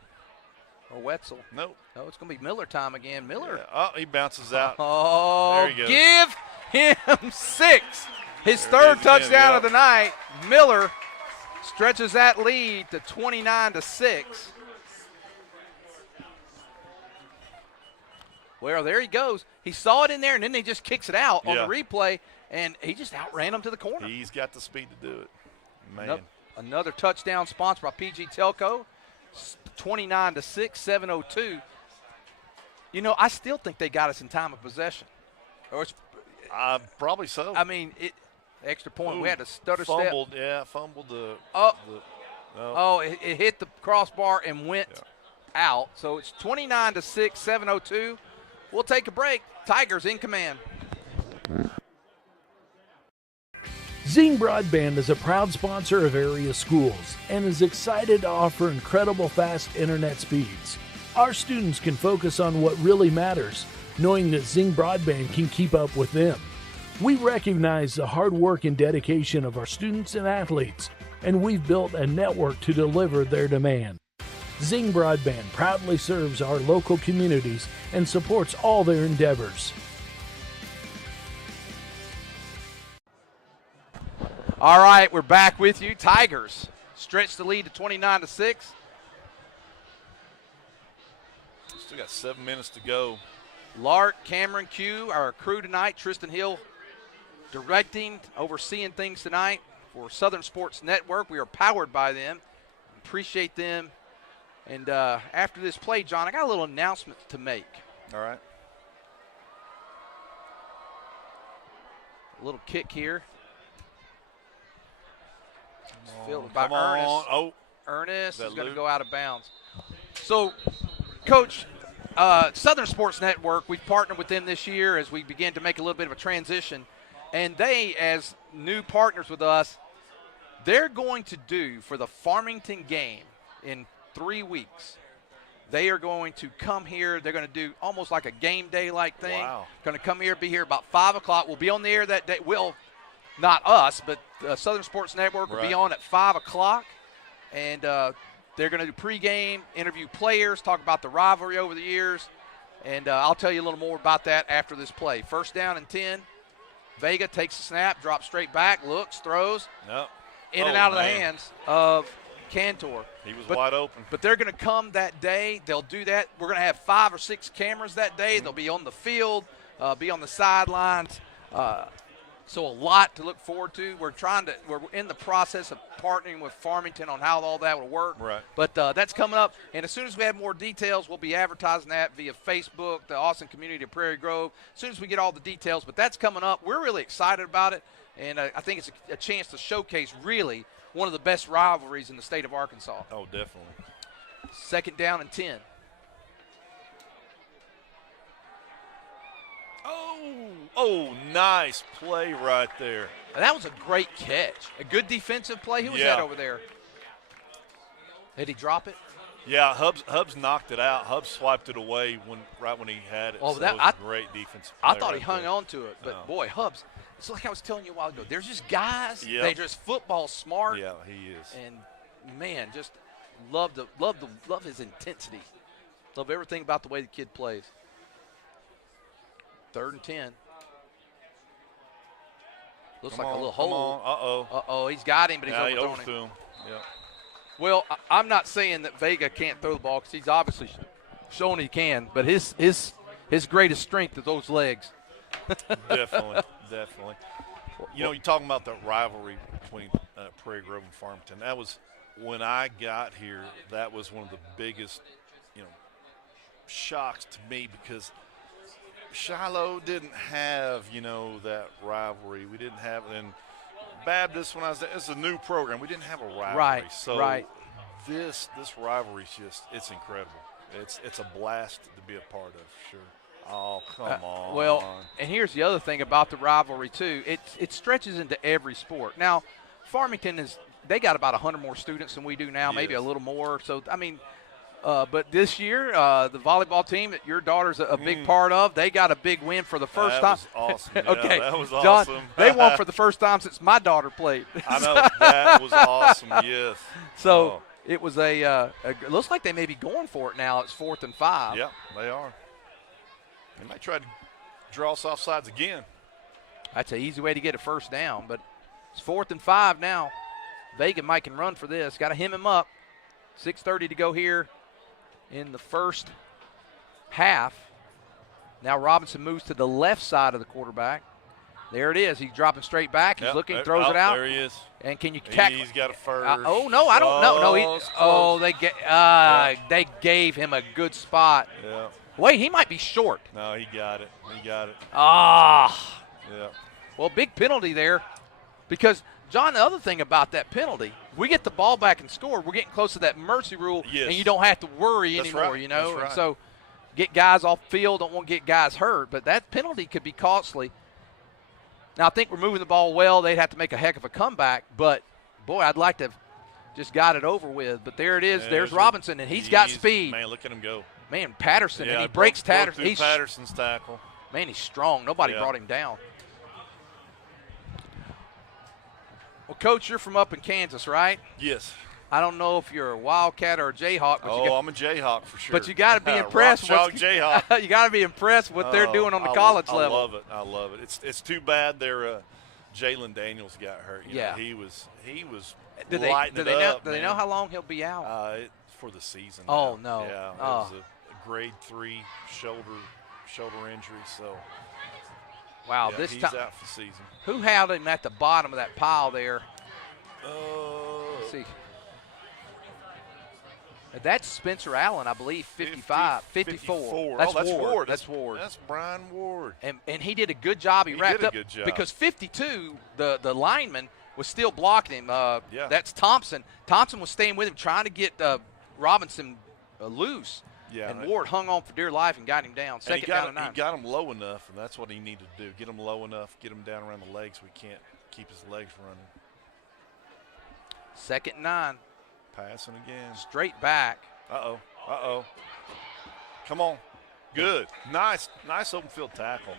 Or Wetzel. Nope. No, it's going to be Miller time again. Miller. Yeah. Oh, he bounces out. Oh, there he goes. give him 6. His third touchdown of the night. Miller stretches that lead to 29-6. Well, there he goes. He saw it in there, and then he just kicks it out on the replay, and he just outran him to the corner. He's got the speed to do it. Man. Another touchdown sponsored by PG Telco. 29-6, 7:02. You know, I still think they got us in time of possession. Or it's, probably so. I mean, extra point. We had to stutter fumbled, step. Yeah, fumbled the. It hit the crossbar and went out. So it's 29-6, 7:02. We'll take a break. Tigers in command. Zing Broadband is a proud sponsor of area schools and is excited to offer incredible fast internet speeds. Our students can focus on what really matters, knowing that Zing Broadband can keep up with them. We recognize the hard work and dedication of our students and athletes, and we've built a network to deliver their demand. Zing Broadband proudly serves our local communities and supports all their endeavors. All right, we're back with you. Tigers stretch the lead to 29-6. Still got 7 minutes to go. Lark, Cameron, Q, our crew tonight. Tristan Hill directing, overseeing things tonight for Southern Sports Network. We are powered by them. Appreciate them. And after this play, John, I got a little announcement to make. All right. A little kick here. Fielded Come by on. Ernest. Oh. Ernest is going to Luke? go out of bounds. So, Coach, Southern Sports Network, we've partnered with them this year as we begin to make a little bit of a transition. And they, as new partners with us, they're going to do for the Farmington game in 3 weeks. They are going to come here. They're going to do almost like a game day-like thing. Wow. Going to come here, be here about 5 o'clock. We'll be on the air that day. Well, not us, but Southern Sports Network will be on at 5 o'clock. And they're going to do pregame, interview players, talk about the rivalry over the years. And I'll tell you a little more about that after this play. First down and 10. Vega takes the snap, drops straight back, looks, throws. Nope. In and out of the hands of Cantor. He was wide open. But they're going to come that day. They'll do that. We're going to have 5 or 6 cameras that day. They'll be on the field, be on the sidelines. So a lot to look forward to. We're in the process of partnering with Farmington on how all that will work. Right. But that's coming up. And as soon as we have more details, we'll be advertising that via Facebook, the Austin community of Prairie Grove, as soon as we get all the details. But that's coming up. We're really excited about it. And I think it's a chance to showcase really one of the best rivalries in the state of Arkansas. Oh, definitely. Second down and 10. Oh, nice play right there. And that was a great catch. A good defensive play. Who was that over there? Did he drop it? Yeah, Hubbs knocked it out. Hubbs swiped it away right when he had it. Oh, so that was a great defensive play. I thought he hung there. on to it. But, boy, Hubbs, it's like I was telling you a while ago. There's just guys. Yep. They're just football smart. Yeah, he is. And, man, just love his intensity. Love everything about the way the kid plays. Third and 10. Looks like a little hole. Uh-oh, he's got him, but he's overthrown him. Yeah. Well, I'm not saying that Vega can't throw the ball because he's obviously shown he can, but his greatest strength is those legs. Definitely. You know, you're talking about the rivalry between Prairie Grove and Farmington. That was when I got here. That was one of the biggest, shocks to me because Shiloh didn't have, that rivalry. We didn't have it. And Baptist, when I was there, it's a new program. We didn't have a rivalry. This rivalry is it's incredible. It's a blast to be a part of, for sure. Oh, come on. Well, and here's the other thing about the rivalry, too. It stretches into every sport. Now, Farmington is they got about 100 more students than we do now, maybe a Yes. little more. So I mean, but this year the volleyball team that your daughter's a big part of, they got a big win for the first time. That was awesome. Yeah, Okay, that was John, awesome. they won for the first time since my daughter played. I know. That was awesome, yes. So it was it looks like they may be going for it now. It's 4th and 5. Yeah, they are. They might try to draw us off sides again. That's an easy way to get a first down, but it's 4th and 5 now. Vega might can run for this. Got to hem him up. 6:30 to go here in the first half. Now Robinson moves to the left side of the quarterback. There it is. He's dropping straight back. He's looking, throws it out. There he is. And can you tackle? He's got a first. Oh no, I don't know. No, they gave him a good spot. Yeah. Wait, he might be short. No, he got it. He got it. Ah. Yeah. Well, big penalty there, because John, the other thing about that penalty, we get the ball back and score. We're getting close to that mercy rule, Yes. and you don't have to worry That's anymore, right. you know. That's right. And so, get guys off field, don't want to get guys hurt, but that penalty could be costly. Now, I think we're moving the ball well. They'd have to make a heck of a comeback, but boy, I'd like to have just got it over with. But there it is. Yeah, there's Robinson, and he's got speed. Man, look at him go. Man, Patterson, Yeah, and he breaks broke Patterson. through Patterson's tackle. Man, he's strong. Nobody Yeah. brought him down. Well, Coach, you're from up in Kansas, right? Yes. I don't know if you're a Wildcat or a Jayhawk. But I'm a Jayhawk for sure. But you got to be impressed. Rock Chalk Jayhawk. You got to be impressed with what they're doing on the college level. I love it. I love it. It's too bad their Jalen Daniels got hurt. You know, he was lighting it up. Do they know how long he'll be out? For the season. Oh, now. no. Yeah, it was a grade 3 shoulder injury. So wow, yeah, this he's time out for the season. Who held him at the bottom of that pile there? Let's see. That's Spencer Allen, I believe, 55, 54. That's Ward. That's Ward. That's Brian Ward. And he did a good job. He wrapped did a up good job. because 52, the lineman was still blocking him. Yeah. That's Thompson. Thompson was staying with him, trying to get Robinson loose. Yeah, and Ward hung on for dear life and got him down. Second down and 9. He got him low enough, and that's what he needed to do. Get him low enough, get him down around the legs. We can't keep his legs running. Second and 9. Passing again. Straight back. Uh-oh. Come on. Good. Nice open field tackle.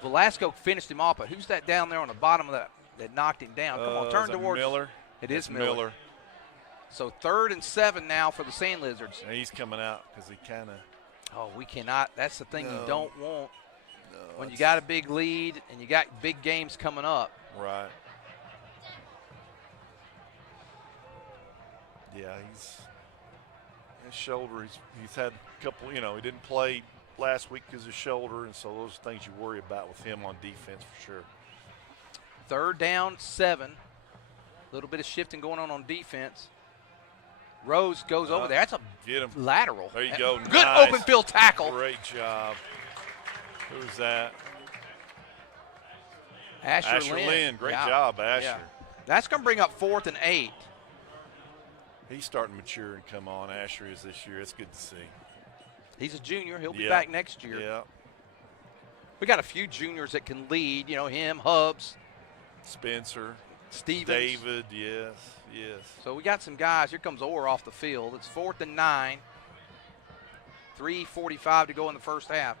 Velasco finished him off, but who's that down there on the bottom of that knocked him down? Come on, turn towards Miller. It is That's Miller. So 3rd and 7 now for the Sand Lizards. And he's coming out because he kind of. Oh, we cannot. That's the thing you don't want when you that's- got a big lead and you got big games coming up. Right. Yeah, his shoulder. He's had a couple. You know, he didn't play last week because of his shoulder, and so those are things you worry about with him on defense for sure. 3rd down, 7. A little bit of shifting going on defense. Rose goes over there. That's a Get him. lateral. There you go. Good Nice. open field tackle. Great job. Who's that? Asher Lynn. Great Yeah. job, Asher. Yeah. That's going to bring up 4th and 8. He's starting to mature and come on. Asher is this year. It's good to see. He's a junior. He'll be Yeah. back next year. Yeah. We got a few juniors that can lead. You know, him, Hubbs, Spencer. Stevens. David, yes. So we got some guys. Here comes Orr off the field. It's 4th and 9. 3:45 to go in the first half.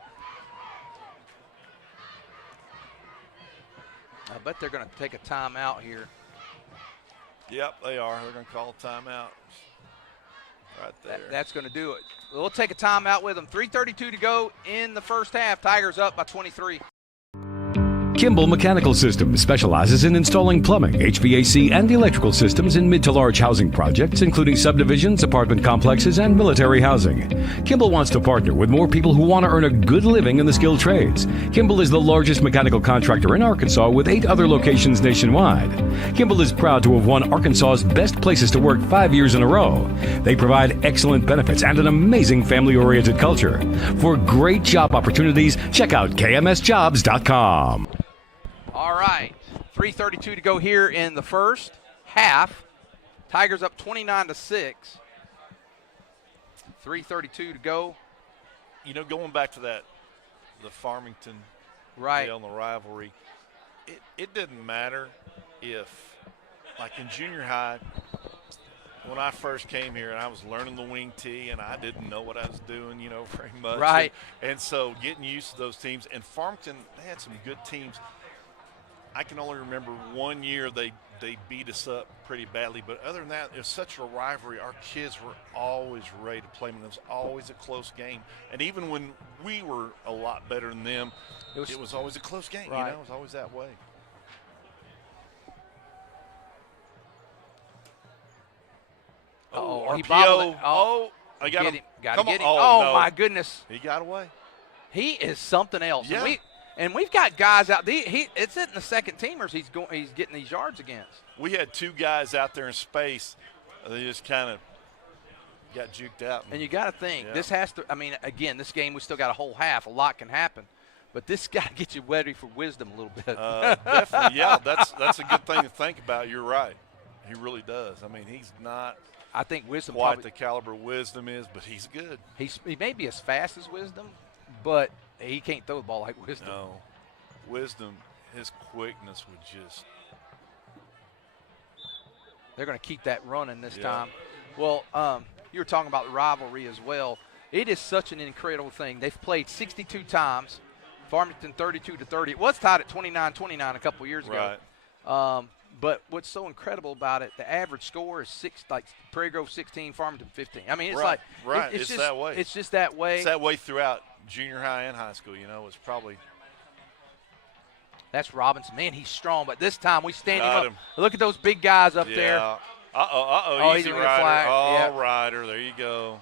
I bet they're going to take a timeout here. Yep, they are. They're going to call a timeout. Right there. That's going to do it. We'll take a timeout with them. 3:32 to go in the first half. Tigers up by 23. Kimball Mechanical Systems specializes in installing plumbing, HVAC, and electrical systems in mid to large housing projects, including subdivisions, apartment complexes, and military housing. Kimball wants to partner with more people who want to earn a good living in the skilled trades. Kimball is the largest mechanical contractor in Arkansas with 8 other locations nationwide. Kimball is proud to have won Arkansas's Best Places to Work 5 years in a row. They provide excellent benefits and an amazing family-oriented culture. For great job opportunities, check out kmsjobs.com. All right, 3:32 to go here in the first half. Tigers up 29-6. 3:32 to go. You know, going back to the Farmington Right. deal and the rivalry, it didn't matter if like in junior high, when I first came here and I was learning the wing tee and I didn't know what I was doing, very much. Right. And so getting used to those teams. And Farmington, they had some good teams. I can only remember one year they beat us up pretty badly. But other than that, it was such a rivalry. Our kids were always ready to play them. It was always a close game. And even when we were a lot better than them, it was always a close game. Right. It was always that way. He RPO. bobbled it. I got him. Got to get him. Oh, Oh, no. my goodness. He got away. He is something else. Yeah. And we've got guys out. It's in the second teamers he's getting these yards against. We had two guys out there in space. They just kind of got juked out. And you got to think, Yeah. this has to – I mean, again, this game we still got a whole half. A lot can happen. But this got to get you ready for wisdom a little bit. Definitely, yeah. That's a good thing to think about. You're right. He really does. I mean, he's not – I think wisdom quite probably, the caliber Wisdom is, but he's good. he may be as fast as wisdom, but he can't throw the ball like wisdom. No. Wisdom, his quickness would just – They're going to keep that running this Yeah. time. Well, you were talking about the rivalry as well. It is such an incredible thing. They've played 62 times. Farmington 32-30. It was tied at 29-29 a couple years ago. Right. But what's so incredible about it, the average score is Prairie Grove 16, Farmington 15. I mean, it's Right, like right. It's It's just that way. It's just that way. It's that way throughout junior high and high school, It's probably That's Robinson. Man, he's strong. But this time we stand him Got up. him. Look at those big guys up there. Oh, Oh, easy he's gonna get a Ryder. flag. Oh, Yep. Ryder, there you go.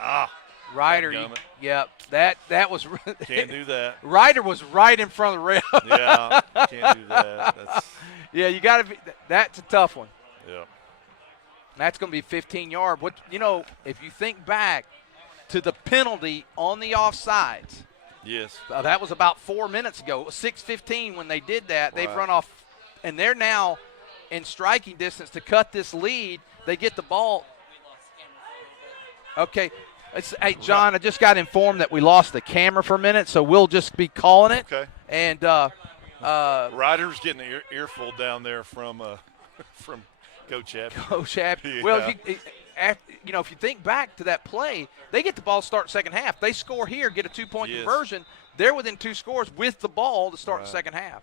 Ah, Ryder, dadgummit. yep. That was Can't do that. Ryder was right in front of the rail. Yeah, can't do that. That's Yeah, you got to be. That's a tough one. yeah. That's going to be 15-yard. What if you think back to the penalty on the offsides, Yes. that was about 4 minutes ago. It was 6:15 when they did that. They've Right. run off, and they're now in striking distance to cut this lead. They get the ball. Okay. Hey, John, I just got informed that we lost the camera for a minute, so we'll just be calling it. Okay. And Ryder's getting an earful down there from Coach Happy. Coach Happy. Yeah. Well, if you think back to that play, they get the ball to start second half. They score here, get a 2-point Yes. conversion. They're within 2 scores with the ball to start the Right. second half.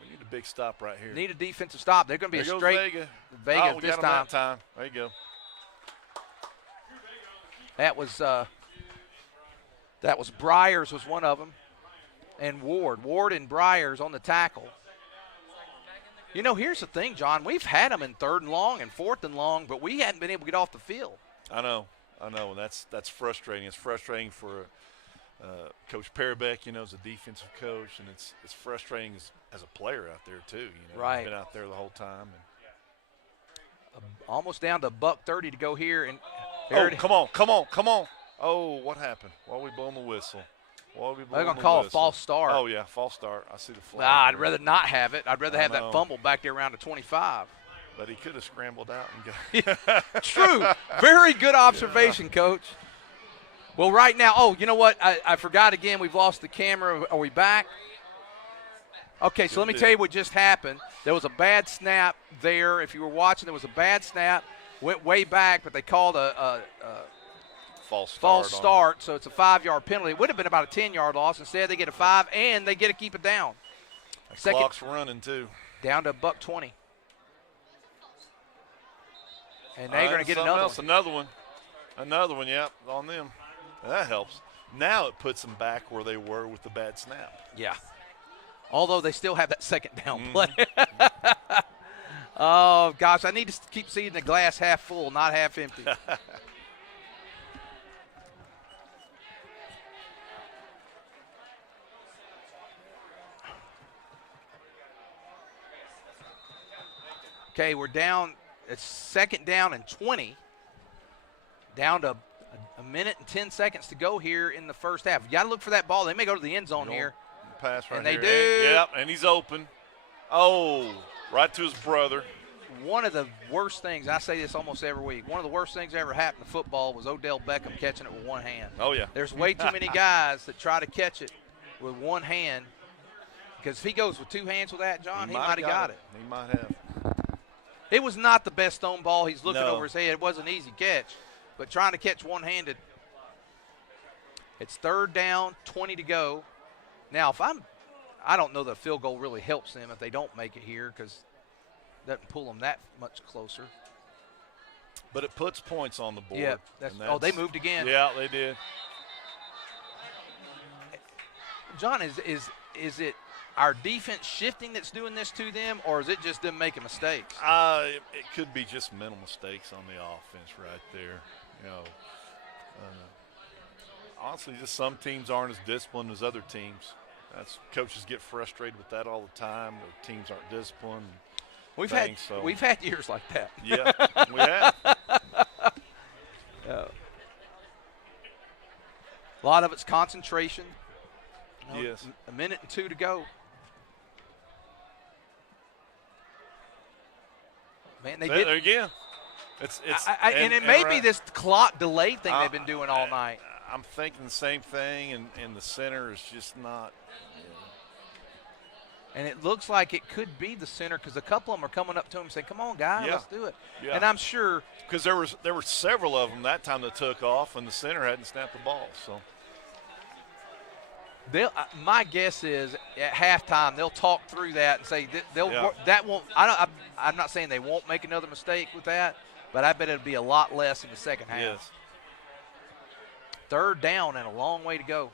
We need a big stop right here. Need a defensive stop. They're going to be There a goes straight Vega. Vega We this got him time. that time. There you go. That was Briers was one of them, and Ward and Briers on the tackle. Here's the thing, John. We've had them in 3rd and long and 4th and long, but we hadn't been able to get off the field. I know, and that's frustrating. It's frustrating for Coach Parabeck, as a defensive coach, and it's frustrating as a player out there too. Right. He's been out there the whole time. Almost down to $1:30 to go here, and Come on! Oh, what happened? Why are we blowing the whistle? They're going to call a false start. Oh yeah, false start. I see the flag. I'd rather not have it. I'd rather I have that know. fumble back there around the 25. But he could have scrambled out and got. True. Very good observation, Coach. Well, right now, you know what? I forgot again. We've lost the camera. Are we back? Okay, so let me tell you what just happened. There was a bad snap there. If you were watching, there was a bad snap. Went way back, but they called a false start, so it's a 5-yard penalty. It would have been about a 10-yard loss. Instead, they get a 5, and they get to keep it down. The clock's running, too. Down to $1:20. And they're going to get another one. Another one, yeah, on them. And that helps. Now it puts them back where they were with the bad snap. Yeah. Although they still have that second down play. Oh, gosh, I need to keep seeing the glass half full, not half empty. Okay, we're down. It's 2nd down and 20. Down to a minute and 10 seconds to go here in the first half. You got to look for that ball. They may go to the end zone here. Pass right And they here. do. Yep, and he's open. Oh, right to his brother. One of the worst things, I say this almost every week, one of the worst things that ever happened to football was Odell Beckham catching it with one hand. Oh, yeah. There's way too many guys that try to catch it with one hand, because if he goes with 2 hands with that, John, he might have got it. He might have. It was not the best thrown ball. He's looking No. over his head. It wasn't an easy catch, but trying to catch one-handed. It's 3rd down, 20 to go. Now, I don't know that a field goal really helps them if they don't make it here because it doesn't pull them that much closer. But it puts points on the board. Yeah. and They moved again. Yeah, they did. John, is it our defense shifting that's doing this to them, or is it just them making mistakes? It could be just mental mistakes on the offense right there. Honestly, just some teams aren't as disciplined as other teams. Coaches get frustrated with that all the time. The teams aren't disciplined. We've had years like that. Yeah, we have. A lot of it's concentration. Yes. A minute and 2 to go. Man, they did. There again. And it may be this clock delay thing they've been doing all night. I'm thinking the same thing, and the center is just not. And it looks like it could be the center because a couple of them are coming up to him and saying, "Come on, guy, Yeah. let's do it." Yeah. And I'm sure Because there were several of them that time that took off, and the center hadn't snapped the ball. So my guess is at halftime they'll talk through that and say Yeah. that won't. I'm not saying they won't make another mistake with that, but I bet it'll be a lot less in the second half. yes, 3rd down and a long way to go.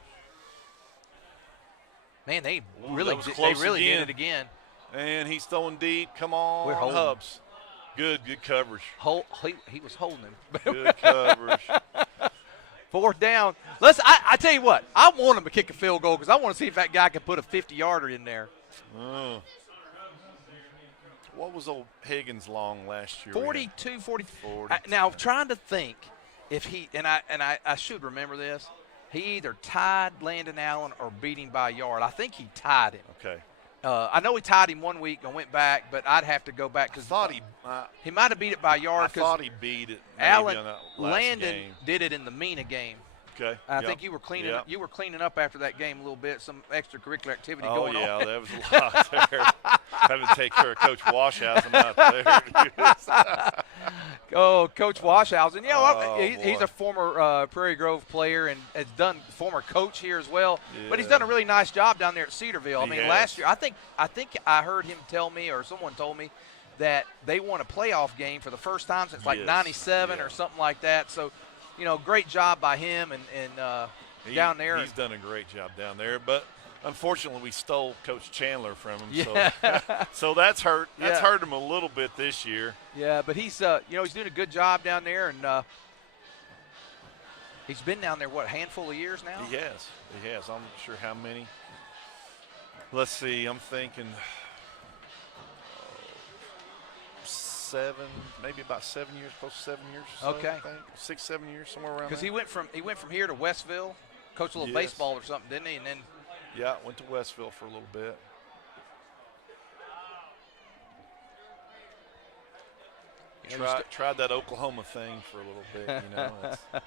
Man, they really was did, close did again. it again. and he's throwing deep. Come on, We're holding. Hubs. Good coverage. He was holding him. Good coverage. 4th down. I tell you what, I want him to kick a field goal because I want to see if that guy can put a 50-yarder in there. What was old Higgins long last year? 42, 40. 42. Now, trying to think if he – and I should remember this. He either tied Landon Allen or beat him by a yard. I think he tied him. Okay. I know he tied him one week and went back, but I'd have to go back I because thought he might have beat it by a I yard. thought he beat it. Maybe Allen on that last Landon game. did it in the Mina game. Okay. I Yep. think you were cleaning. Yep. You were cleaning up after that game a little bit. Some extracurricular activity Oh going yeah, on. there was a lot there. Having to take care of Coach Washhausen out there. Oh, Coach Washhausen. Oh, he's boy. a former Prairie Grove player and has done former coach here as well. But he's Yeah. done a really nice job down there at Cedarville. I He mean, has. last year I think I heard him tell me or someone told me that they won a playoff game for the first time since like Yes. '97 Yeah. or something like that. So, great job by him and down there. He's done a great job down there, but unfortunately we stole Coach Chandler from him. Yeah. So that's hurt. That's Yeah. hurt him a little bit this year. Yeah, but he's he's doing a good job down there, and he's been down there a handful of years now. He has. I'm not sure how many. Let's see. I'm thinking 7, maybe about 7 years, close to 7 years. Or so, Okay. I think. 6, 7 years, somewhere around. Because there. he went from here to Westville, coached a little Yes. baseball or something, didn't he? And then Yeah, went to Westville for a little bit. Tried that Oklahoma thing for a little bit. It's-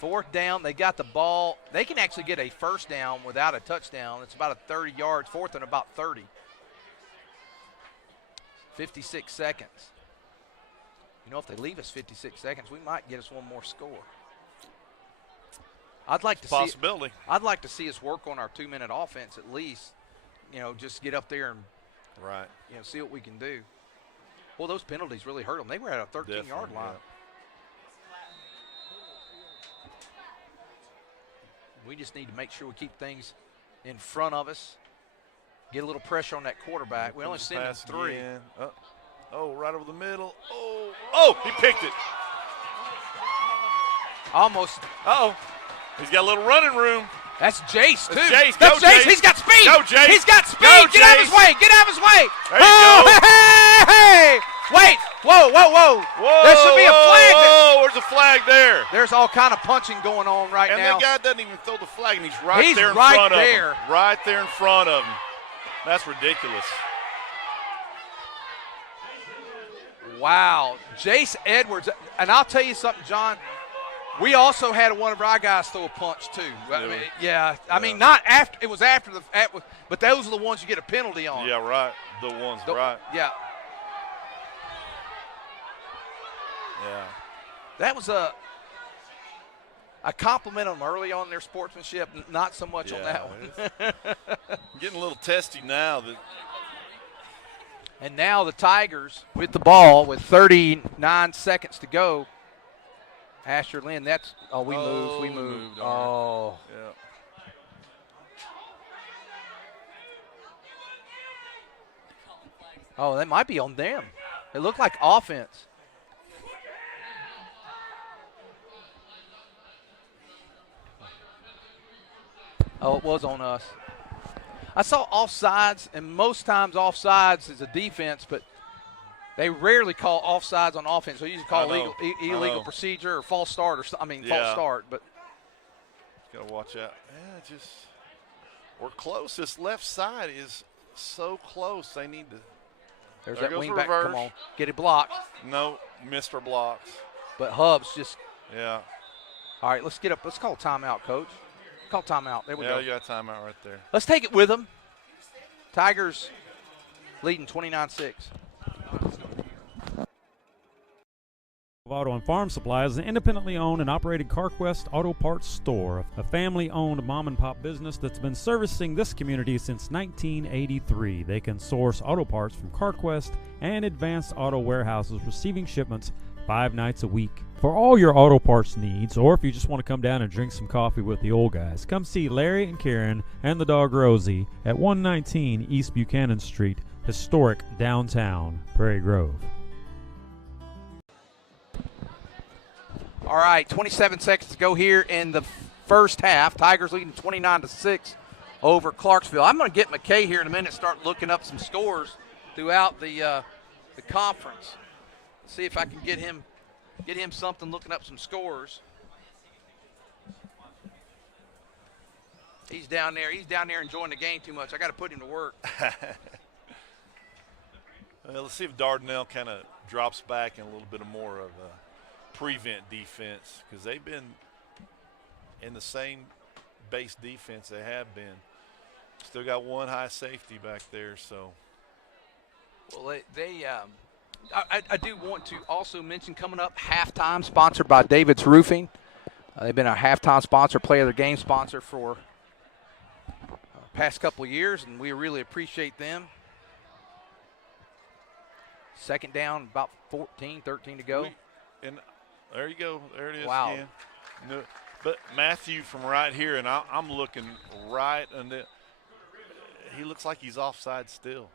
4th down, they got the ball. They can actually get a first down without a touchdown. It's about a 30 yards, 4th and about 30. 56 seconds. If they leave us 56 seconds, we might get us one more score. I'd like to possibility. I'd like to see us work on our 2-minute offense at least. Just get up there and Right. see what we can do. Well, those penalties really hurt them. They were at a 13-yard Definitely, line. We just need to make sure we keep things in front of us. Get a little pressure on that quarterback. We only send him 3. Again. Oh, right over the middle. Oh, he picked it. Almost. Uh-oh. He's got a little running room. That's Jace, too. That's Jace. That's Go, Jace. Jace. He's got speed. Go, Jace. He's got speed. Go, Get out of his Jace. way. Get out of his way. There you go. Hey. Wait. Whoa. Whoa. There should be a flag. Oh, there's a flag there. There's all kind of punching going on right And now. the guy doesn't even throw the flag, and he's right He's there in right front there. of him. Right there in front of him. That's ridiculous. Wow. Jace Edwards. And I'll tell you something, John. We also had one of our guys throw a punch, too. I mean, not after. It was after but those are the ones you get a penalty on. Yeah, right. The ones, right. Yeah. Yeah. That was a compliment on them early on in their sportsmanship, not so much on that one. Getting a little testy now. And now the Tigers with the ball with 39 seconds to go. Asher Lynn, we moved. Oh. Yeah. Oh, that might be on them. It looked like offense. Oh, it was on us. I saw offsides, and most times offsides is a defense, but they rarely call offsides on offense. They usually call illegal procedure or false start false start. But got to watch out. Yeah, we're close. This left side is so close. They need to. There's there that goes wing the back. reverse. Come on, get it blocked. No, Mr. Blocks. But Hubs just. Yeah. All right, let's get up. Let's call timeout, Coach. Call timeout. There we go. Yeah, you got timeout right there. Let's take it with them. Tigers leading 29-6. Auto and Farm Supply is an independently owned and operated CarQuest Auto Parts store, a family-owned mom-and-pop business that's been servicing this community since 1983. They can source auto parts from CarQuest and Advanced Auto Warehouses, receiving shipments 5 nights a week. For all your auto parts needs, or if you just want to come down and drink some coffee with the old guys, come see Larry and Karen and the dog Rosie at 119 East Buchanan Street, historic downtown Prairie Grove. All right, 27 seconds to go here in the first half. Tigers leading 29-6 over Clarksville. I'm going to get McKay here in a minute, start looking up some scores throughout the conference. See if I can get him something looking up some scores. He's down there enjoying the game too much. I got to put him to work. Well, let's see if Dardanelle kind of drops back in a little bit more of a prevent defense, because they've been in the same base defense they have been. Still got one high safety back there, so. Well, I do want to also mention coming up, halftime sponsored by David's Roofing. They've been a halftime sponsor, play of the game sponsor for past couple of years, and we really appreciate them. Second down, about 13 to go. And there you go. There it is again. No, but Matthew from right here, and I'm looking right, and he looks like he's offside still.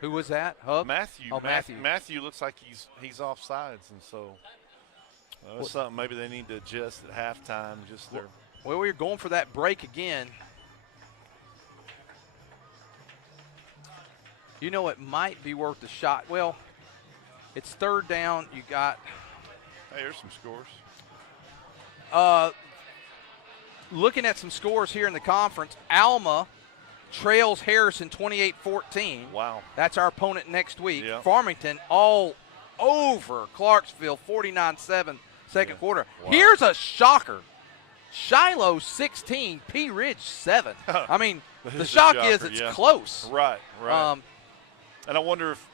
Who was that? Hub? Matthew. Oh, Matthew. Matthew looks like he's offsides, and so that's something maybe they need to adjust at halftime. Well, we're going for that break again. You know, it might be worth a shot. Well, it's third down. You got. Hey, here's some scores. Looking at some scores here in the conference, Alma trails Harrison 28-14. Wow. That's our opponent next week. Yeah. Farmington all over Clarksville, 49-7, second quarter. Wow. Here's a shocker. Shiloh 16, P Ridge 7. I mean, the shock is it's close. Right. And I wonder if,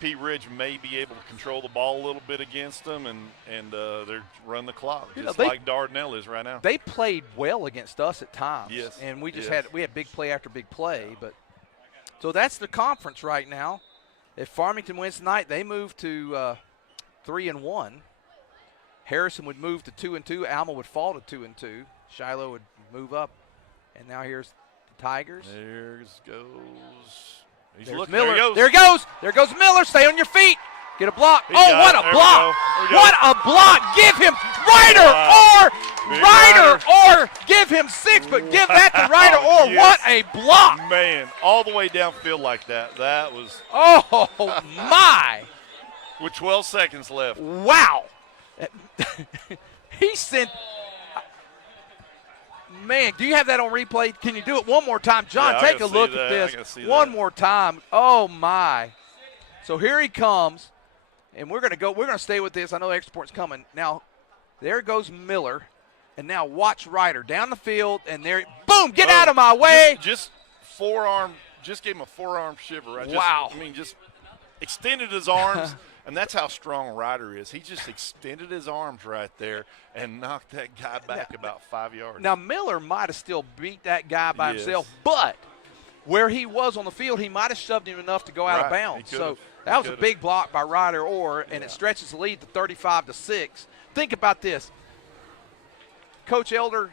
P Ridge may be able to control the ball a little bit against them and they're run the clock, like Dardanelle is right now. They played well against us at times. Yes. And we just had big play after big play. Yeah. But so that's the conference right now. If Farmington wins tonight, they move to 3-1. Harrison would move to 2-2. Alma would fall to 2-2. Shiloh would move up. And now here's the Tigers. There goes. He's There's looking. Miller. There he goes. There goes Miller. Stay on your feet. Get a block. He got What it. a There block. we go. What a block. Give him Ryder or give him 6, but give that to Ryder or Yes. what a block. Man, all the way downfield like that. That was. Oh, my. With 12 seconds left. Wow. He sent. Man, do you have that on replay? Can you do it one more time? John, Yeah, take a look at this. One more time. Oh, my. So here he comes, and we're going to stay with this. I know the extra point's coming. Now, there goes Miller, and now watch Ryder down the field, and there, boom, get out of my way. Just forearm, just gave him a forearm shiver. Right? Wow. Just extended his arms And that's how strong Ryder is. He just extended his arms right there and knocked that guy back about 5 yards. Now, Miller might have still beat that guy by Yes. himself, but where he was on the field, he might have shoved him enough to go out of Right. bounds. He So could've. that was He a could've. big block by Ryder Orr, and it stretches the lead to 35-6. Think about this. Coach Elder,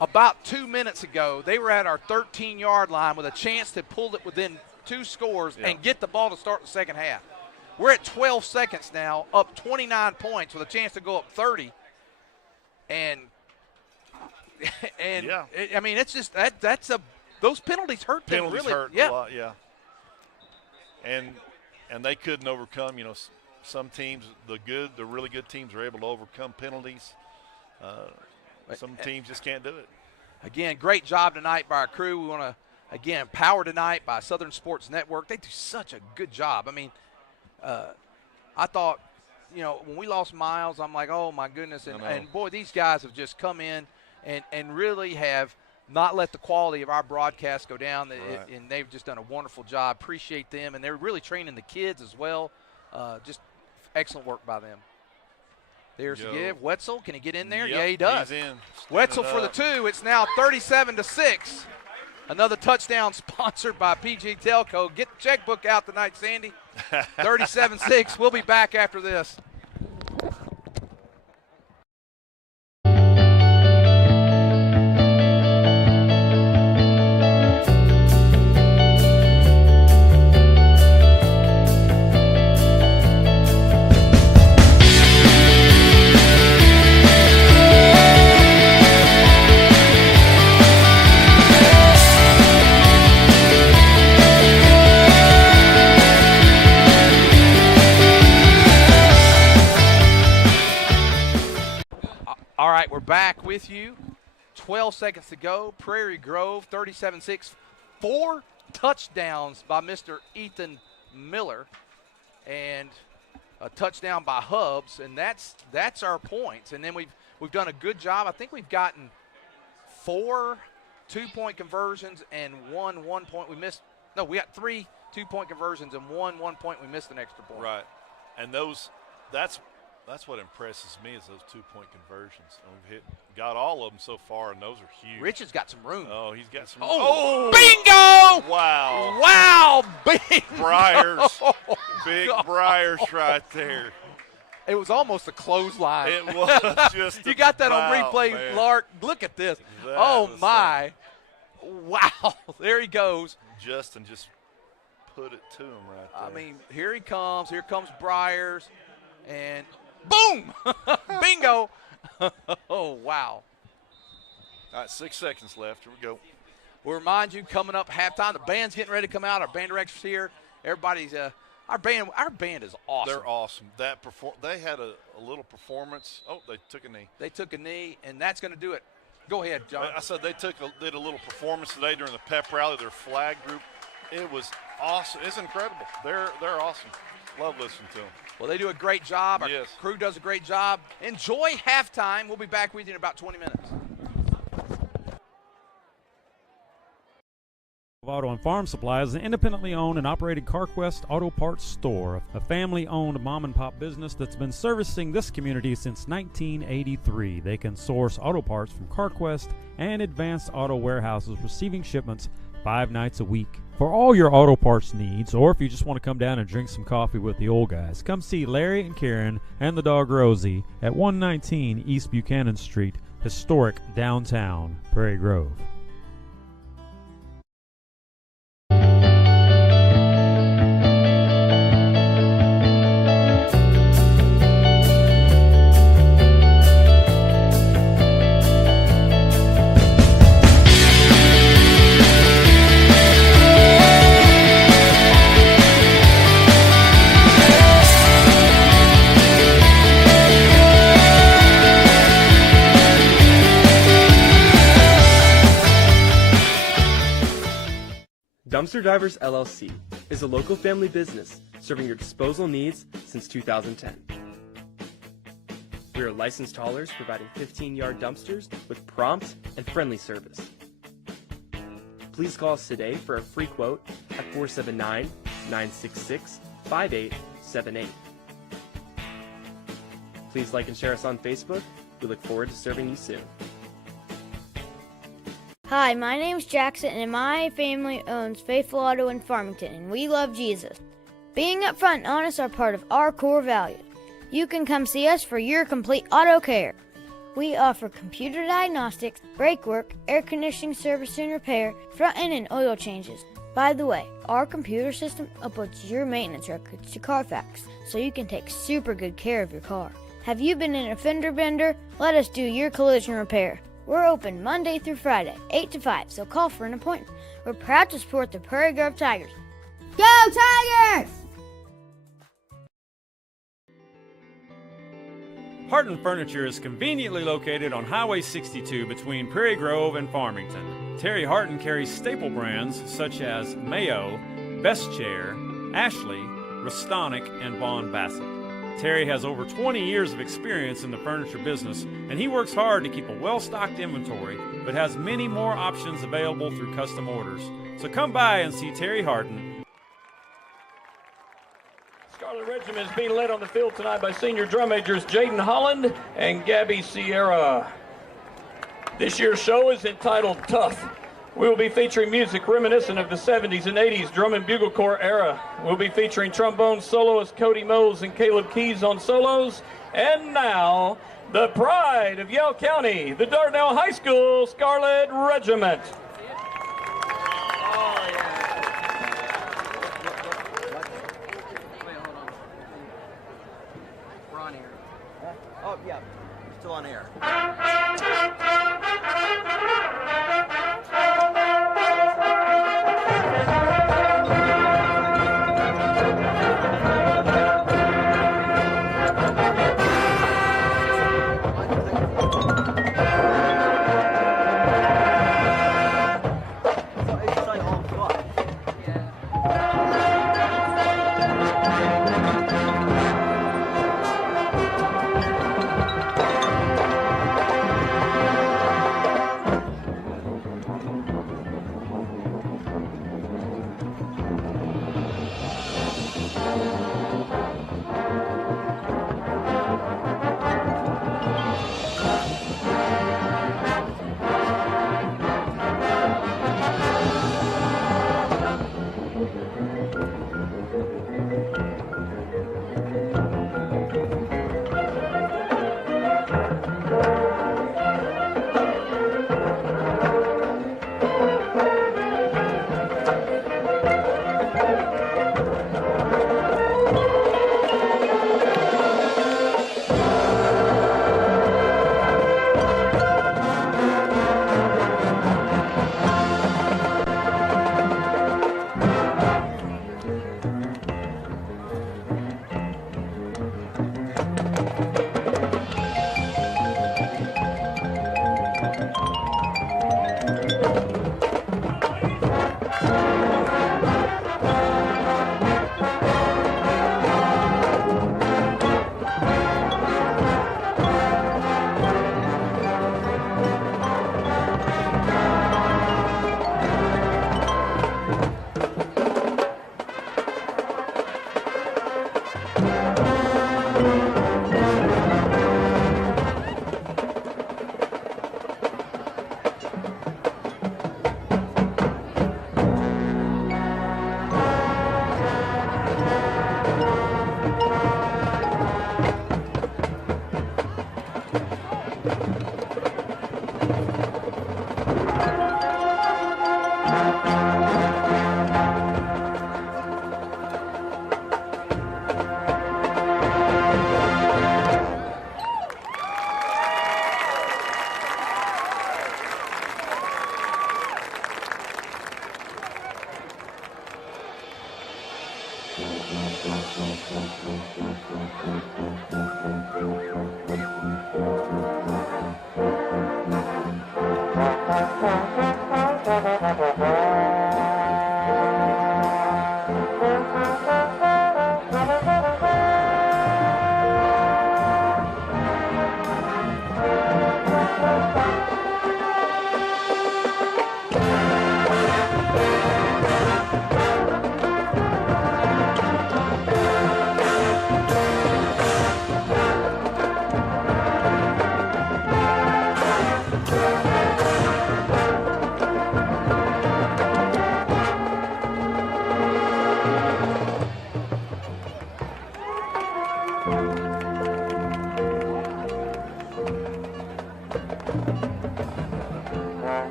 about 2 minutes ago, they were at our 13-yard line with a chance to pull it within 2 scores and get the ball to start the second half. We're at 12 seconds now, up 29 points with a chance to go up 30. And Yeah. I mean, it's just those penalties hurt them Penalties really. hurt Yeah. a lot, yeah. And they couldn't overcome, some teams, the really good teams are able to overcome penalties. Some teams just can't do it. Again, great job tonight by our crew. We want to, again, power tonight by Southern Sports Network. They do such a good job. I mean, I thought, when we lost Miles, I'm like, oh, my goodness. And boy, these guys have just come in and really have not let the quality of our broadcast go down. Right. And they've just done a wonderful job. Appreciate them. And they're really training the kids as well. Just excellent work by them. There's the give. Wetzel, can he get in there? Yep, Yeah, he does. He's in. Wetzel for the 2. It's now 37-6. Another touchdown sponsored by PG Telco. Get the checkbook out tonight, Sandy. 37-6. We'll be back after this. All right, we're back with you. 12 seconds to go. Prairie Grove, 37-6. 4 touchdowns by Mr. Ethan Miller and a touchdown by Hubbs, and that's our points. And then we've done a good job. I think we've gotten 4 2-point conversions and 1 1-point. We missed. No, we got 3 2-point conversions and 1 1-point. We missed an extra point. Right. And that's what impresses me is those 2-point conversions. And we've got all of them so far, and those are huge. Rich has got some room. Oh, he's got some. Oh, bingo! Wow. Wow, bingo! Briars. Big Briars right there. It was almost a clothesline. It was just You got that on about, replay, man. Lark. Look at this. That Oh, was my. Wow. There he goes. Justin just put it to him right there. I mean, here he comes. Here comes Briars. And boom! Bingo! Oh, wow. All right, 6 seconds left. Here we go. We'll remind you, coming up halftime, the band's getting ready to come out. Our band director's here. Everybody's our band is awesome. They're awesome. They had a little performance. Oh, they took a knee. They took a knee, and that's going to do it. Go ahead, John. I said they did a little performance today during the pep rally, their flag group. It was awesome. It's incredible. They're awesome. Love listening to them. Well, they do a great job. Our Yes. crew does a great job. Enjoy halftime. We'll be back with you in about 20 minutes. Auto and Farm Supply is an independently owned and operated CarQuest Auto Parts store, a family-owned mom-and-pop business that's been servicing this community since 1983. They can source auto parts from CarQuest and Advanced Auto Warehouses, receiving shipments 5 nights a week. For all your auto parts needs, or if you just want to come down and drink some coffee with the old guys, come see Larry and Karen and the dog Rosie at 119 East Buchanan Street, historic downtown Prairie Grove. Dumpster Divers LLC is a local family business serving your disposal needs since 2010. We are licensed haulers providing 15-yard dumpsters with prompt and friendly service. Please call us today for a free quote at 479-966-5800. 888. Please like and share us on Facebook. We look forward to serving you soon. Hi, my name's Jackson, and my family owns Faithful Auto in Farmington, and we love Jesus. Being upfront and honest are part of our core values. You can come see us for your complete auto care. We offer computer diagnostics, brake work, air conditioning service and repair, front end and oil changes. By the way, our computer system uploads your maintenance records to Carfax, so you can take super good care of your car. Have you been in a fender bender? Let us do your collision repair. We're open Monday through Friday, 8 to 5, so call for an appointment. We're proud to support the Prairie Grove Tigers. Go Tigers! Harton Furniture is conveniently located on Highway 62 between Prairie Grove and Farmington. Terry Harton carries staple brands such as Mayo, Best Chair, Ashley, Restonic, and Vaughn Bassett. Terry has over 20 years of experience in the furniture business, and he works hard to keep a well-stocked inventory, but has many more options available through custom orders. So come by and see Terry Harton. Scarlet Regiment is being led on the field tonight by senior drum majors Jaden Holland and Gabby Sierra. This year's show is entitled Tough. We will be featuring music reminiscent of the 70s and 80s drum and bugle corps era. We'll be featuring trombone soloist Cody Mose and Caleb Keys on solos. And now, the pride of Yale County, the Dardanelle High School Scarlet Regiment. We're on air. Oh, yeah, still on air.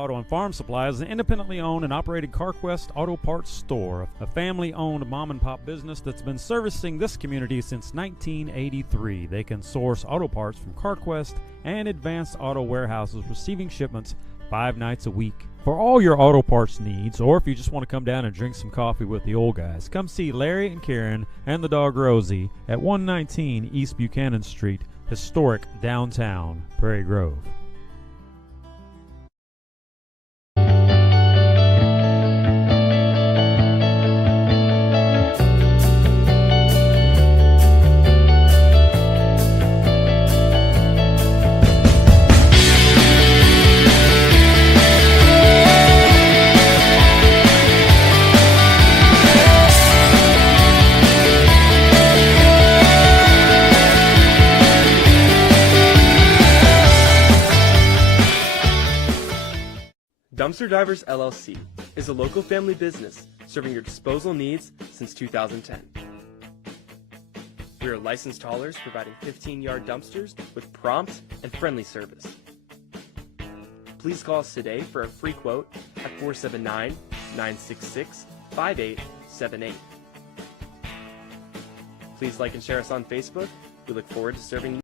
Auto and Farm Supply is an independently owned and operated CarQuest Auto Parts store, a family-owned mom-and-pop business that's been servicing this community since 1983. They can source auto parts from CarQuest and Advanced Auto Warehouses, receiving shipments 5 nights a week. For all your auto parts needs, or if you just want to come down and drink some coffee with the old guys, come see Larry and Karen and the dog Rosie at 119 East Buchanan Street, historic downtown Prairie Grove. Dumpster Divers LLC is a local family business serving your disposal needs since 2010. We are licensed haulers providing 15-yard dumpsters with prompt and friendly service. Please call us today for a free quote at 479-966-5878. Please like and share us on Facebook. We look forward to serving you.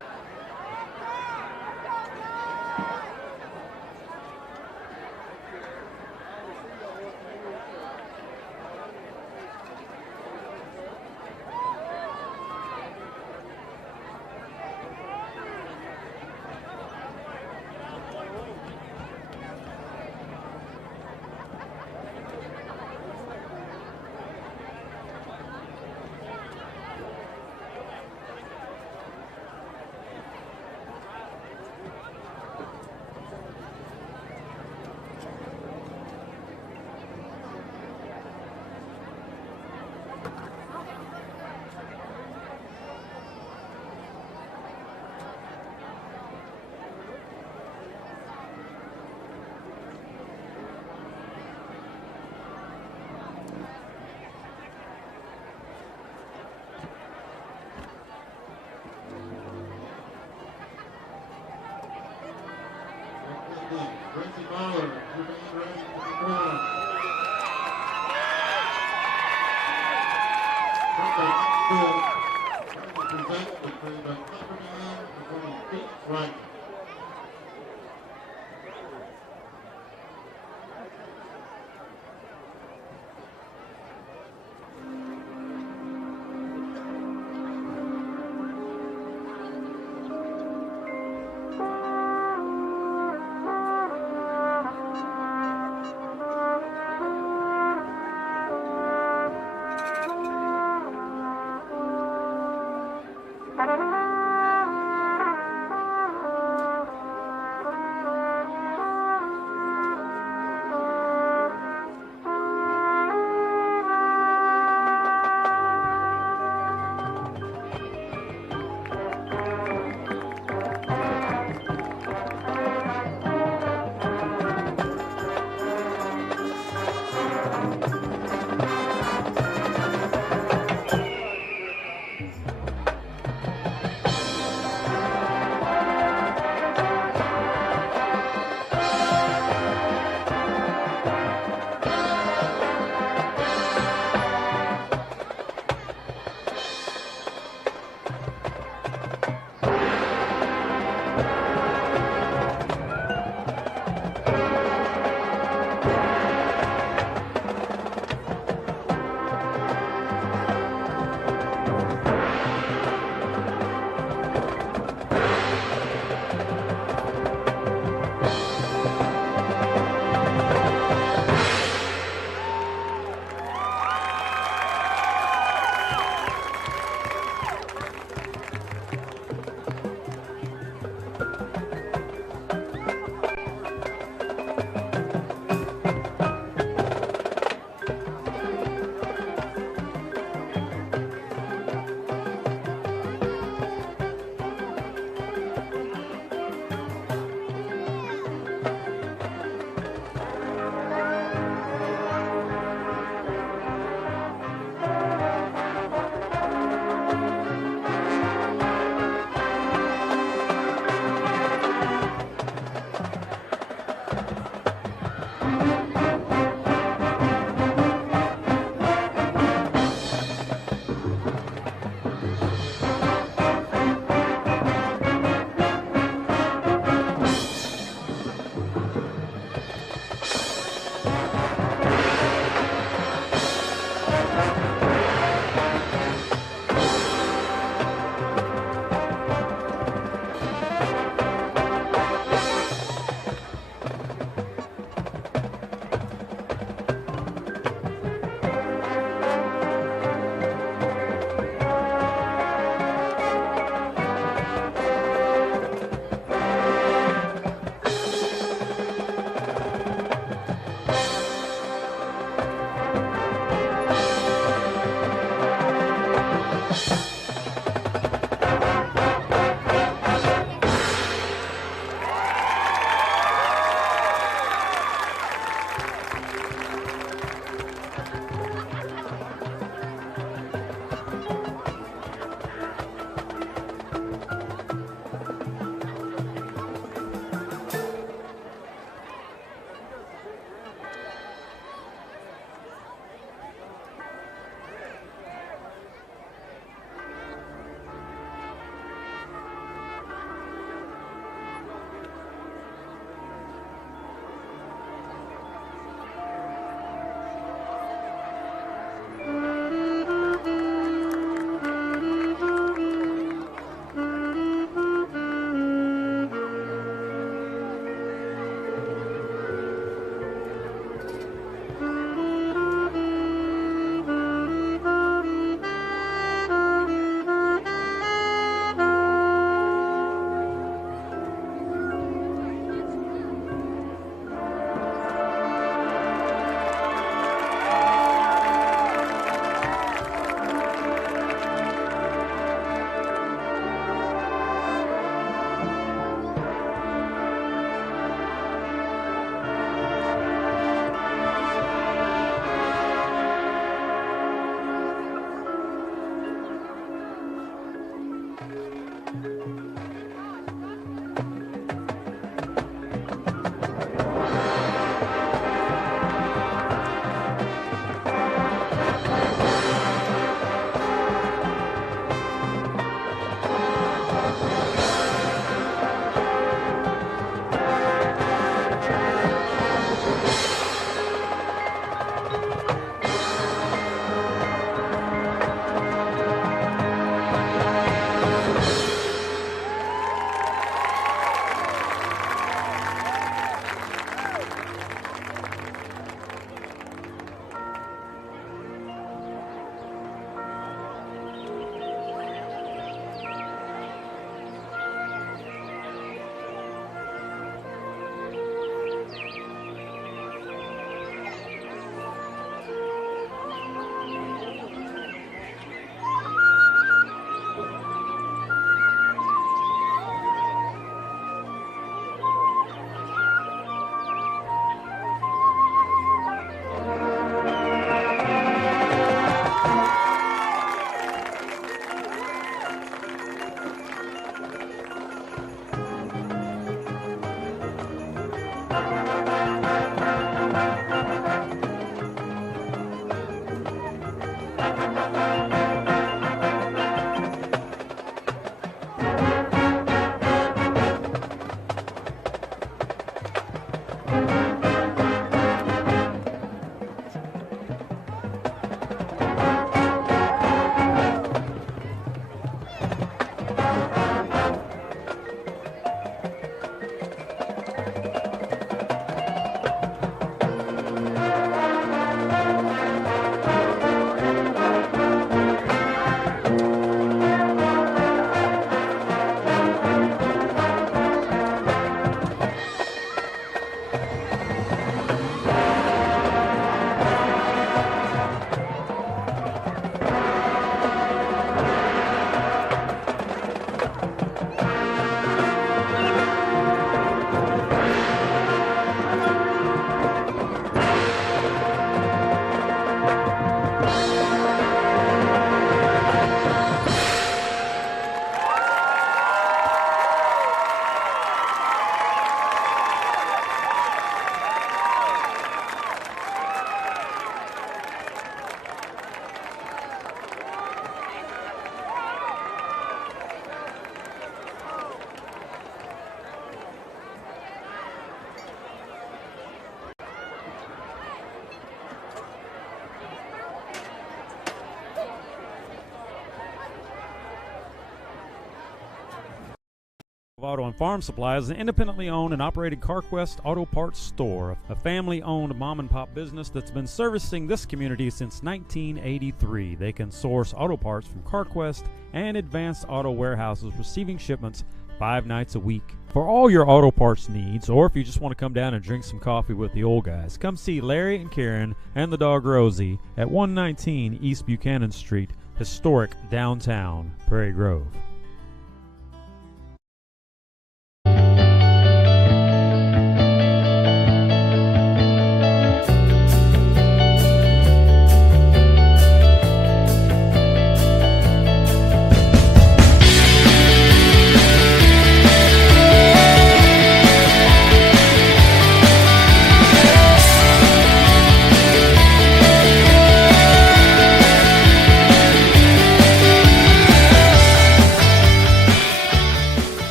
Auto and Farm Supply is an independently owned and operated CarQuest auto parts store, a family-owned mom-and-pop business that's been servicing this community since 1983. They can source auto parts from CarQuest and Advanced Auto Warehouses, receiving shipments 5 nights a week. For all your auto parts needs, or if you just want to come down and drink some coffee with the old guys, come see Larry and Karen and the dog Rosie at 119 East Buchanan Street, historic downtown Prairie Grove.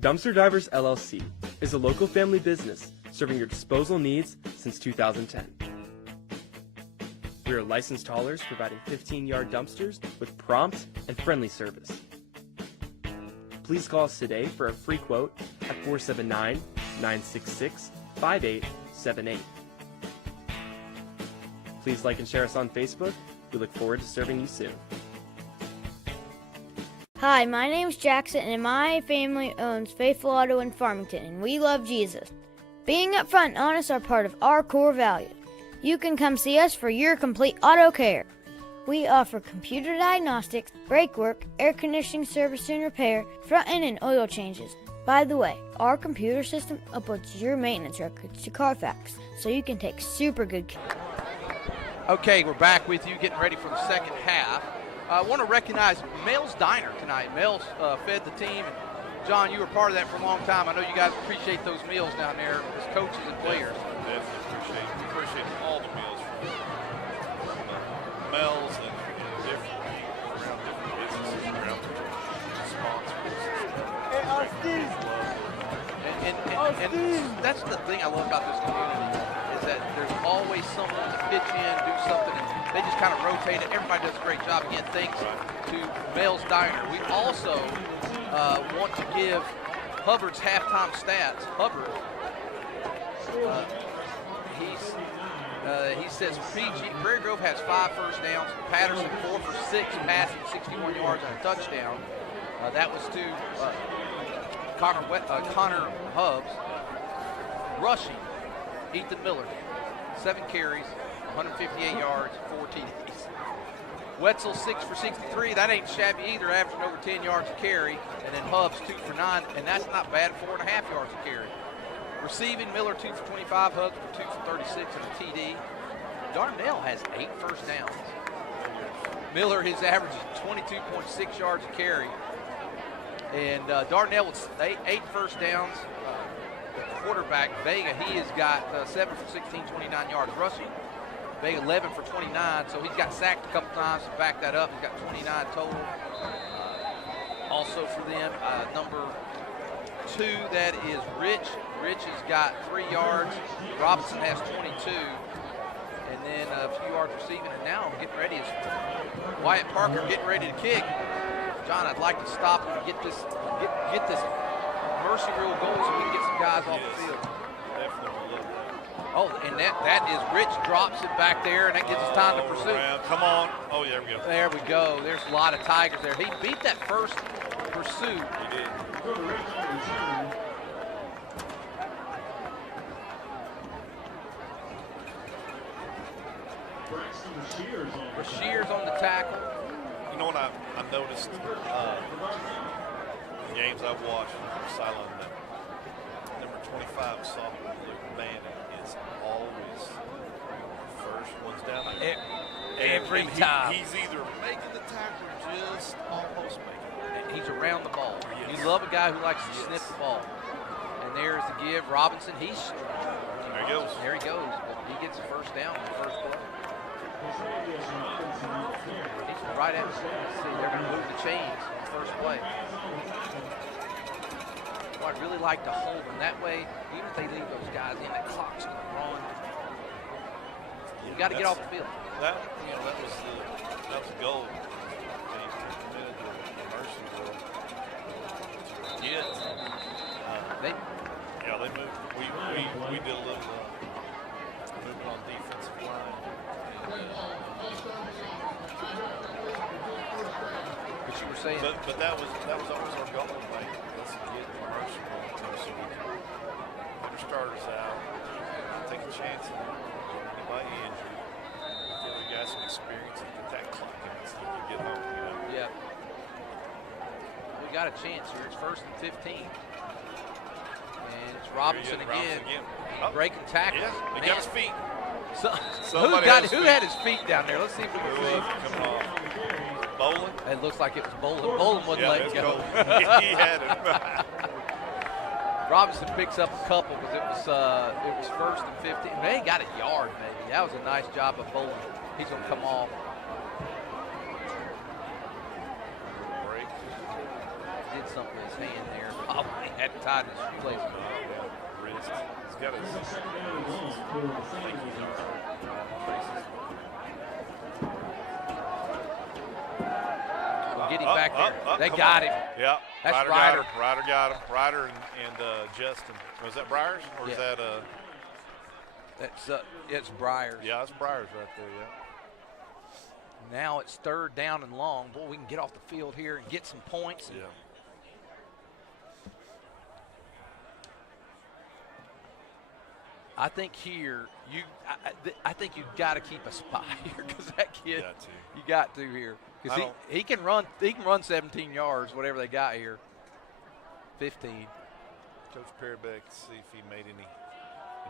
Dumpster Divers LLC is a local family business serving your disposal needs since 2010. We are licensed haulers providing 15-yard dumpsters with prompt and friendly service. Please call us today for a free quote at 479-966-5878. Please like and share us on Facebook. We look forward to serving you soon. Hi, my name's Jackson, and my family owns Faithful Auto in Farmington, and we love Jesus. Being upfront and honest are part of our core values. You can come see us for your complete auto care. We offer computer diagnostics, brake work, air conditioning service and repair, front end and oil changes. By the way, our computer system uploads your maintenance records to Carfax, so you can take super good care. Okay, we're back with you, getting ready for the second half. I want to recognize Mel's Diner tonight. Mel's fed the team. And John, you were part of that for a long time. I know you guys appreciate those meals down there as coaches and players. Definitely appreciate all the meals from Mel's and different people around different businesses around sponsors. And that's the thing I love about this community is that there's always someone to pitch in, do something. And they just kind of rotate it. Everybody does a great job. Again, thanks to Mel's Diner. We also want to give Hubbard's halftime stats. Hubbard, he says Prairie Grove has 5 first downs. Patterson 4 for 6, passing 61 yards and a touchdown. That was to Connor Hubbs. Rushing, Ethan Miller, 7 carries, 158 yards, 4 TDs. Wetzel 6 for 63. That ain't shabby either, averaging over 10 yards a carry. And then Hubbs 2 for 9, and that's not bad, 4.5 yards a carry. Receiving, Miller 2 for 25, Hubbs for 2 for 36 and a TD. Dardanelle has 8 first downs. Miller, his average is 22.6 yards a carry. And Dardanelle with 8 first downs. The quarterback, Vega, he has got 7 for 16, 29 yards rushing. Vega 11 for 29, so he's got sacked a couple times to back that up. He's got 29 total. Also for them, number 2, that is Rich. Rich has got 3 yards. Robinson has 22. And then a few yards receiving. And now getting ready is Wyatt Parker getting ready to kick. John, I'd like to stop and get this mercy rule going so we can get some guys off the field. Oh, and that is Rich drops it back there, and that gives us time to pursue. Come on. Oh, yeah, there we go. There we go. There's a lot of Tigers there. He beat that first pursuit. He did. Bashir's on the tackle. You know what I noticed the games I've watched from Siloam, that number 25 sophomore Luke Bannon is always the first ones down there. Every time. He's either making the tackle or just almost making it. He's around the ball. You love a guy who likes to sniff the ball. And there's the give. Robinson, there he goes. There he goes. He gets the first down in the first play. He's right at see, they're going to move the chains in the first play. Well, I'd really like to hold them that way. Even if they leave those guys in, that clock's going to run. You got to get off the field. That was the goal. They committed the mercy rule to get saying. But that was always our goal. Like, let's get commercial on the team so we can get our starters out, take a chance on anybody injured. The other guys some experience and get that clock in so we can get home. You know? Yeah. We got a chance here. It's 1st and 15. And it's Robinson again. Oh, breaking tackles. Yeah, he Man. got his feet. Who had his feet down there? Let's see if we can see. Come on. Bowling? It looks like it was Bowling. Bowling wouldn't let it go. He had it. Robinson picks up a couple because it was 1st and 15. They got a yard, maybe. That was a nice job of Bowling. He's going to come off. Break. Did something with his hand there. Probably had tied his shoelace. Wrist. He's got his. Get him back there. They got him. Yeah. That's Ryder. Ryder. Ryder got him. Ryder and Justin. Was that Briars or is that It's Briars. Yeah, it's Briars right there. Yeah. Now it's 3rd down and long. Boy, we can get off the field here and get some points. Yeah. I think here I think you got to keep a spy here because that kid. You got to here because he can run 17 yards whatever they got here. 15. Coach Prairie back to see if he made any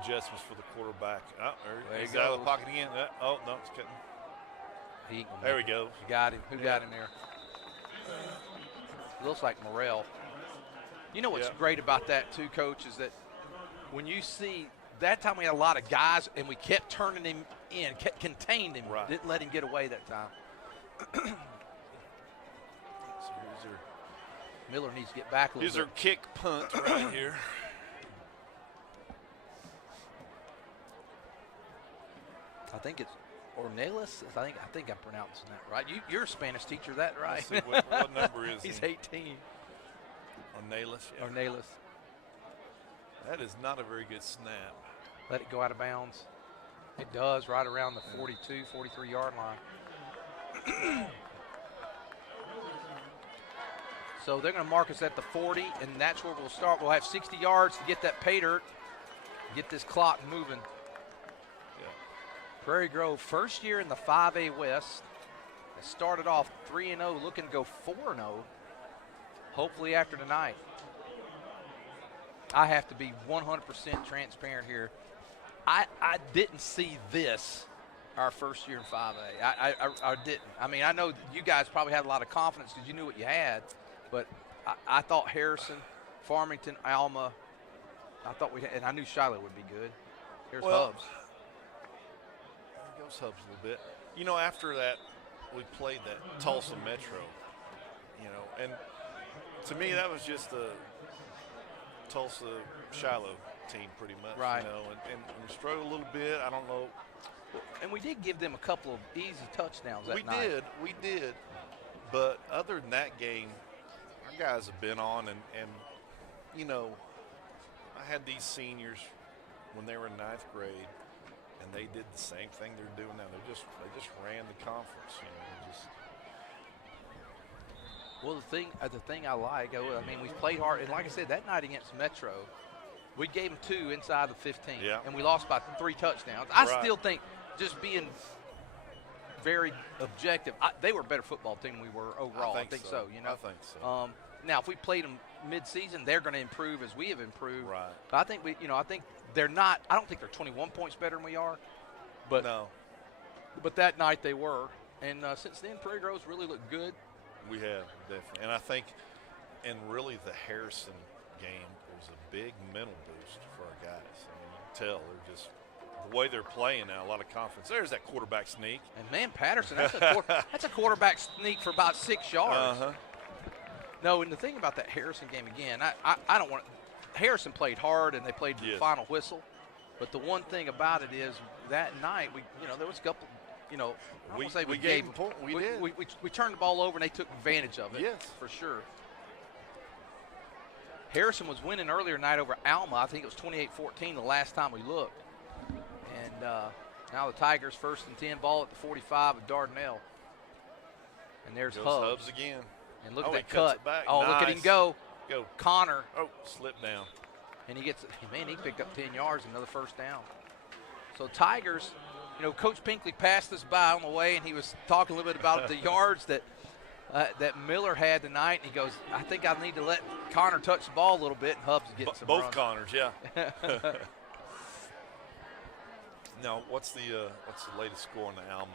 adjustments for the quarterback. Oh, there he's he out of goes. the pocket again. Oh no, it's cutting. There we go. You got him. Who got him there? Looks like Morrell. You know what's great about that too, Coach, is that when you see that time we had a lot of guys and we kept turning him in, contained him, didn't let him get away that time. So here's our Miller needs to get back a little bit. Here's our kick punt right here. I think it's Ornelas. I think I'm pronouncing that right. You're a Spanish teacher, that right? Let's see, what number is He's he? 18. Ornelas. Yeah. Ornelas. That is not a very good snap. Let it go out of bounds. It does, right around the 42, 43-yard line. So they're going to mark us at the 40, and that's where we'll start. We'll have 60 yards to get that pay dirt, get this clock moving. Yeah. Prairie Grove, first year in the 5A West. They started off 3-0, looking to go 4-0, hopefully after tonight. I have to be 100% transparent here. I didn't see this our first year in 5A. I didn't. I mean, I know you guys probably had a lot of confidence because you knew what you had, but I thought Harrison, Farmington, Alma, I thought we had, and I knew Shiloh would be good. Here's Hubs. There goes Hubs a little bit. You know, after that, we played that Tulsa Metro, you know, and to me that was just the Tulsa Shiloh team pretty much, right? You know, and we struggled a little bit. I don't know. And we did give them a couple of easy touchdowns that night. We did. But other than that game, our guys have been on, and you know, I had these seniors when they were in 9th grade, and they did the same thing they're doing now. They just ran the conference, you know, just. Well, the thing I like, I mean, we played hard, and like I said, that night against Metro, we gave them 2 inside the 15, and we lost by 3 touchdowns. I still think, just being very objective, they were a better football team than we were overall. I think so. You know, I think so. Now, if we played them mid-season, they're going to improve as we have improved. Right. But I think I think they're not. I don't think they're 21 points better than we are. But no. But that night they were, and since then, Prairie Grove's really looked good. We have, definitely. And I think, and really the Harrison game was a big mental boost for our guys. I mean, you can tell they're just, the way they're playing now, a lot of confidence. There's that quarterback sneak. And man, Patterson, that's a quarterback sneak for about 6 yards. No, and the thing about that Harrison game, again, I don't want – Harrison played hard and they played to the final whistle. But the one thing about it is that night, there was a couple – we gave them. We turned the ball over and they took advantage of it. Yes, for sure. Harrison was winning earlier tonight over Alma. I think it was 28-14 the last time we looked. And now the Tigers 1st and 10, ball at the 45 of Dardanelle. And there's Hubs again. And look Oh, at he that cuts cut. it back. Oh, look at him Nice. go. Go. Connor. Oh, slip down. And he gets, man, he picked up 10 yards, another first down. So Tigers, Coach Pinkley passed us by on the way, and he was talking a little bit about the yards that Miller had tonight. And he goes, I think I need to let Connor touch the ball a little bit, and Hubs get some Both run. Connors, yeah. Now, what's the latest score in the Alma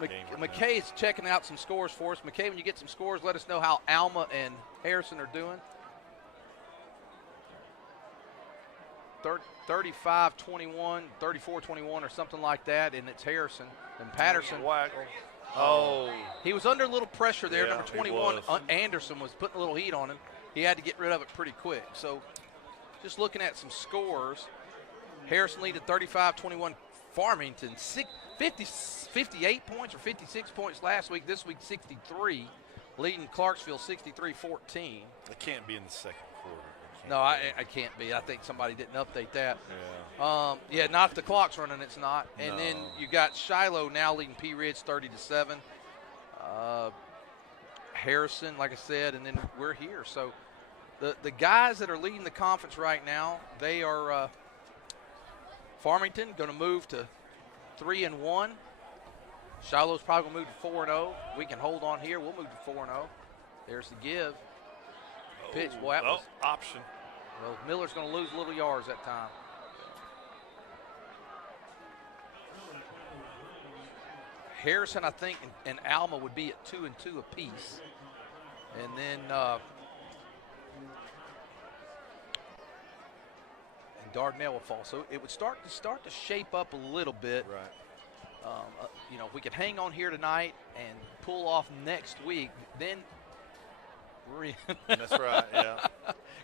game right McKay is checking out some scores for us. McKay, when you get some scores, let us know how Alma and Harrison are doing. 35-21, 34-21 or something like that, and it's Harrison. And Patterson. Waggle. Oh. He was under a little pressure there. Yeah, Number he 21, was. Anderson, was putting a little heat on him. He had to get rid of it pretty quick. So just looking at some scores, Harrison lead at 35-21. Farmington, 58 points or 56 points last week. This week, 63. Leading Clarksville 63-14. It can't be in the second quarter. No, I can't be. I think somebody didn't update that. Yeah. Not if the clock's running, it's not. And No. then you got Shiloh now leading Pea Ridge 30-7. Harrison, like I said, and then we're here. So the guys that are leading the conference right now, they are Farmington going to move to 3-1. Shiloh's probably going to move to 4-0. We can hold on here. We'll move to 4-0. There's the give. Pitch. Boy, that was option. Well, Miller's going to lose a little yards that time. Harrison, I think, and Alma would be at 2-2 apiece. And then and Dardanelle will fall. So it would start to shape up a little bit. Right. If we could hang on here tonight and pull off next week, then we're in. That's right, yeah.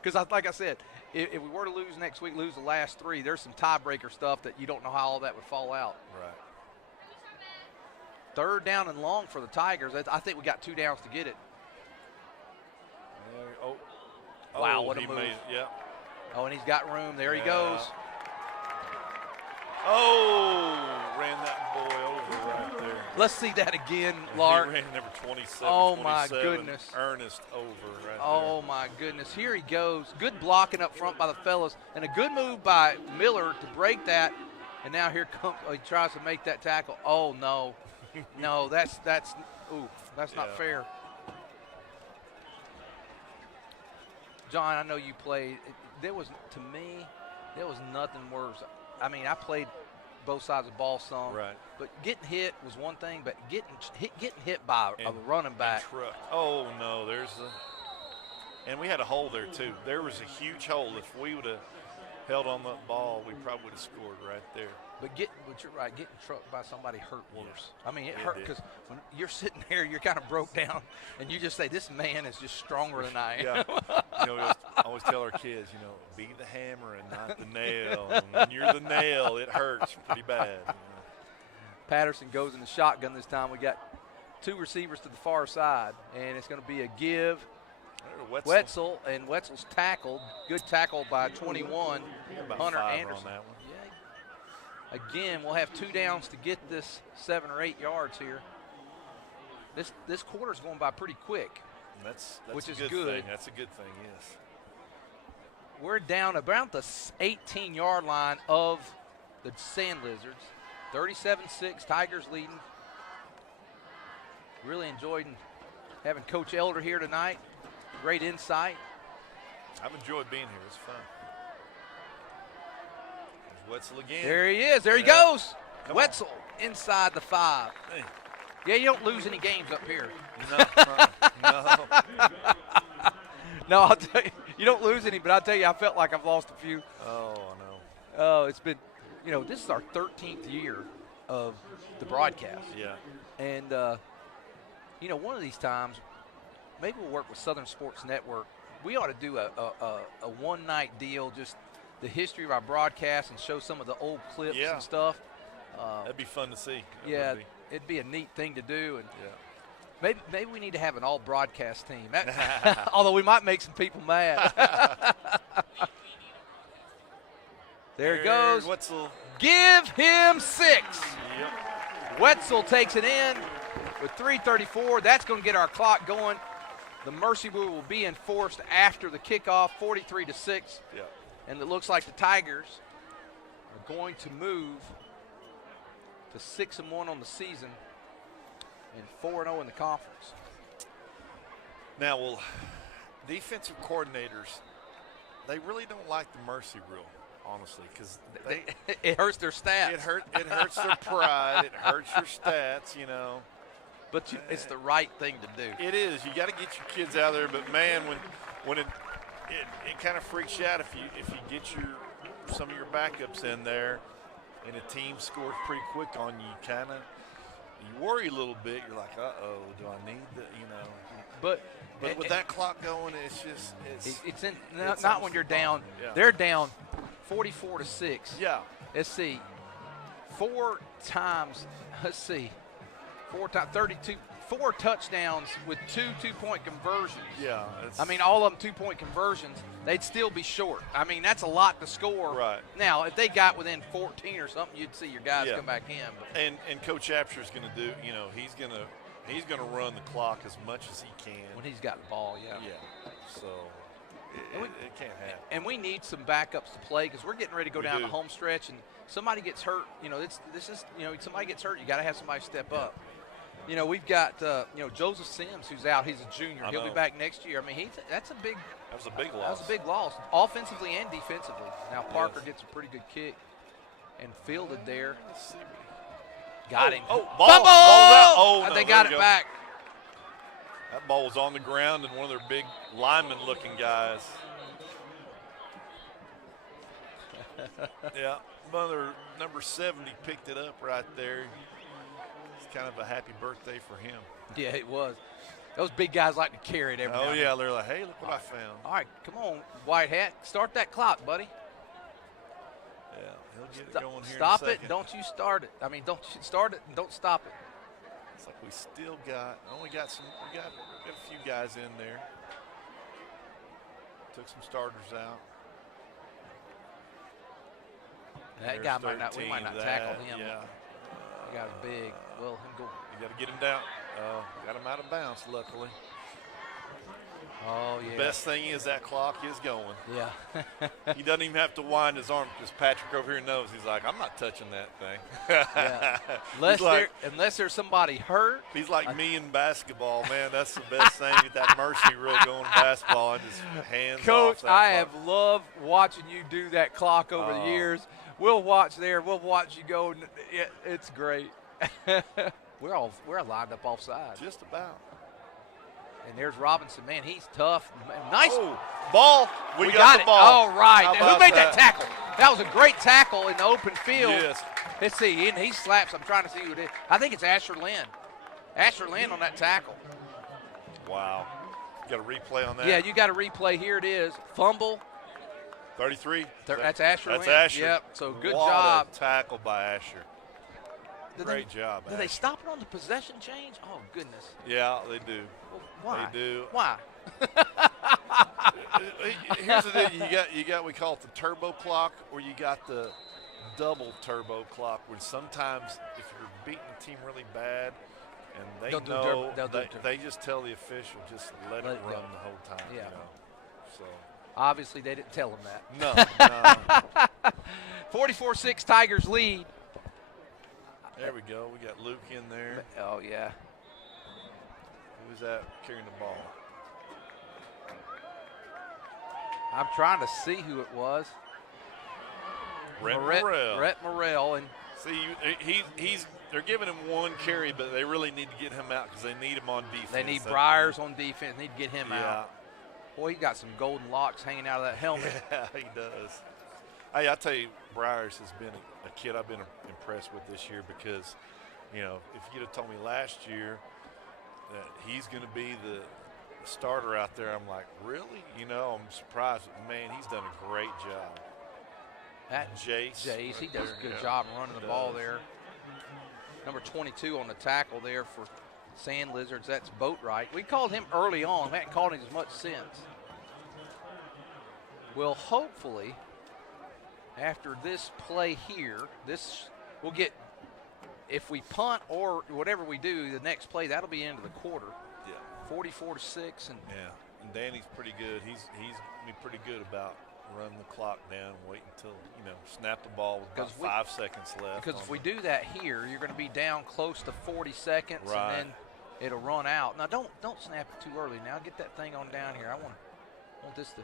Because, like I said, if we were to lose next week, lose the last three, there's some tiebreaker stuff that you don't know how all that would fall out. Right. Third down and long for the Tigers. I think we got 2 downs to get it. Wow, what a move. Yeah. Oh, and he's got room. There he goes. Oh, ran that boy over right there. Let's see that again, Lark. He ran number 27. Oh, my 27, goodness. Ernest over right Oh, my goodness. Here he goes. Good blocking up front by the fellas, and a good move by Miller to break that. And now here comes, he tries to make that tackle. Oh, no. No, that's not fair. John, I know you played. There was nothing worse. I mean, I played both sides of the ball some. Right. But getting hit was one thing, but getting hit by a running back. Oh, no, and we had a hole there, too. There was a huge hole. If we would have held on that ball, we probably would have scored right there. But you're right, getting trucked by somebody hurt worse. Yeah. I mean, it hurt because when you're sitting there, you're kind of broke down, and you just say, this man is just stronger than I am. Yeah. We always tell our kids, be the hammer and not the nail. And when you're the nail, it hurts pretty bad. Patterson goes in the shotgun this time. We got 2 receivers to the far side, and it's going to be a give. Wetzel, and Wetzel's tackled. Good tackle by 21, Hunter Anderson. On that one. Again, we'll have 2 downs to get this 7 or 8 yards here. This quarter's going by pretty quick. That's which is good. good. Thing. That's a good thing, yes. We're down about the 18-yard line of the Sand Lizards. 37-6, Tigers leading. Really enjoyed having Coach Elder here tonight. Great insight. I've enjoyed being here. It's fun. Wetzel again. There he is. There he goes. Wetzel inside the 5. Hey. Yeah, you don't lose any games up here. No. No, I'll tell you, you don't lose any, but I'll tell you, I felt like I've lost a few. Oh, no. Oh, it's been, this is our 13th year of the broadcast. Yeah. And, one of these times, maybe we'll work with Southern Sports Network. We ought to do a one-night deal, just the history of our broadcast and show some of the old clips and stuff. That'd be fun to see. It'd be a neat thing to do. And maybe we need to have an all-broadcast team. Although we might make some people mad. There it goes. Wetzel. Give him 6. Yep. Wetzel takes it in with 3:34. That's going to get our clock going. The Mercy Rule will be enforced after the kickoff, 43-6. Yeah. And it looks like the Tigers are going to move to 6-1 on the season and 4-0 in the conference. Now, well, defensive coordinators, they really don't like the Mercy Rule, honestly, because it hurts their stats. It hurts their pride. It hurts your stats, you know. But it's the right thing to do. It is. You got to get your kids out there. But man, when it kind of freaks you out if you get some of your backups in there, and a team scores pretty quick on you, you worry a little bit. You're like, do I need the, you know? But with that clock going, it's just it's not when you're down. Yeah. They're down 44-6. Yeah. Let's see. 4 touchdowns with 2 2-point conversions. Yeah. I mean, all of them 2-point conversions, they'd still be short. I mean, that's a lot to score. Right. Now, if they got within 14 or something, you'd see your guys come back in. But. And Coach Apsher's going to do, you know, he's going to run the clock as much as he can. When he's got the ball, yeah. Yeah. So it can't happen. And we need some backups to play because we're getting ready to go down the home stretch, and somebody gets hurt. You know, somebody gets hurt, you got to have somebody step up. You know, we've got Joseph Sims, who's out. He's a junior. He'll be back next year. I mean, that was a big loss. That was a big loss, offensively and defensively. Now Parker gets a pretty good kick and fielded there. Got him. Ball. Fumble! Ball out. They got it back. That ball was on the ground, and one of their big lineman-looking guys. Yeah, number 70 picked it up right there. It's kind of a happy birthday for him. Yeah, it was. Those big guys like to carry it every now and yeah, then. they're like, hey, look what I found. All right, come on, White Hat. Start that clock, buddy. Yeah, he'll get it going here Stop in a it. second. Don't you start it. I mean, don't you start it and don't stop it. It's like we still got we got a few guys in there. Took some starters out. That guy we might not tackle him. Yeah. He got big. Well, him go. You got to get him down. Got him out of bounds, luckily. Oh, yeah. The best thing is that clock is going. Yeah. He doesn't even have to wind his arm because Patrick over here knows. He's like, I'm not touching that thing. Yeah. Unless there's somebody hurt. He's like me in basketball, man. That's the best thing. Get that Mercy Rule going in basketball and just hands Coach, off that I clock. have loved watching you do that clock over the years. We'll watch there. We'll watch you go. It's great. We're lined up offside. Just about. And there's Robinson. Man, he's tough. Nice. Ball. We got the it. ball. All right. How Now, who about made that tackle? That was a great tackle in the open field. Yes. Let's see. And he slaps. I'm trying to see who it is. I think it's Asher Lynn. Asher Lynn on that tackle. Wow. You got a replay on that? Yeah, you got a replay. Here it is. Fumble. 33. That's Asher Lynn. That's Asher. Yep. So good what job. A tackle by Asher. Great job. Did they stop it on the possession change? Oh, goodness. Yeah, they do. Well, why? They do. Why? Here's the deal. You got we call it the turbo clock, or you got the double turbo clock. When sometimes if you're beating a team really bad, and they just tell the official just let it run the whole time. Yeah. You know? So obviously they didn't tell him that. No. 44-6 Tigers lead. There we go. We got Luke in there. Oh, yeah. Who was that carrying the ball? I'm trying to see who it was. Rhett Morrell. Rhett Morrell. And see, they're giving him one carry, but they really need to get him out because they need him on defense. They need Briars on defense. They need to get him out. Boy, he got some golden locks hanging out of that helmet. Yeah, he does. Hey, I tell you, Briars has been a kid I've been impressed with this year because, you know, if you'd have told me last year that he's going to be the starter out there, I'm like, really? You know, I'm surprised. Man, he's done a great job. That Jace, he does a good job running the ball there. Number 22 on the tackle there for Sand Lizards. That's Boatwright. We called him early on. We haven't called him as much since. Well, hopefully, after this play here, we'll get, if we punt or whatever we do, the next play, that'll be into the quarter. Yeah. 44-6, and and Danny's pretty good. He's be pretty good about running the clock down, waiting until snap the ball with about 5 seconds left. Because if we do that here, you're going to be down close to 40 seconds, right, and then it'll run out. Now don't snap it too early. Now get that thing on down here. I want this to.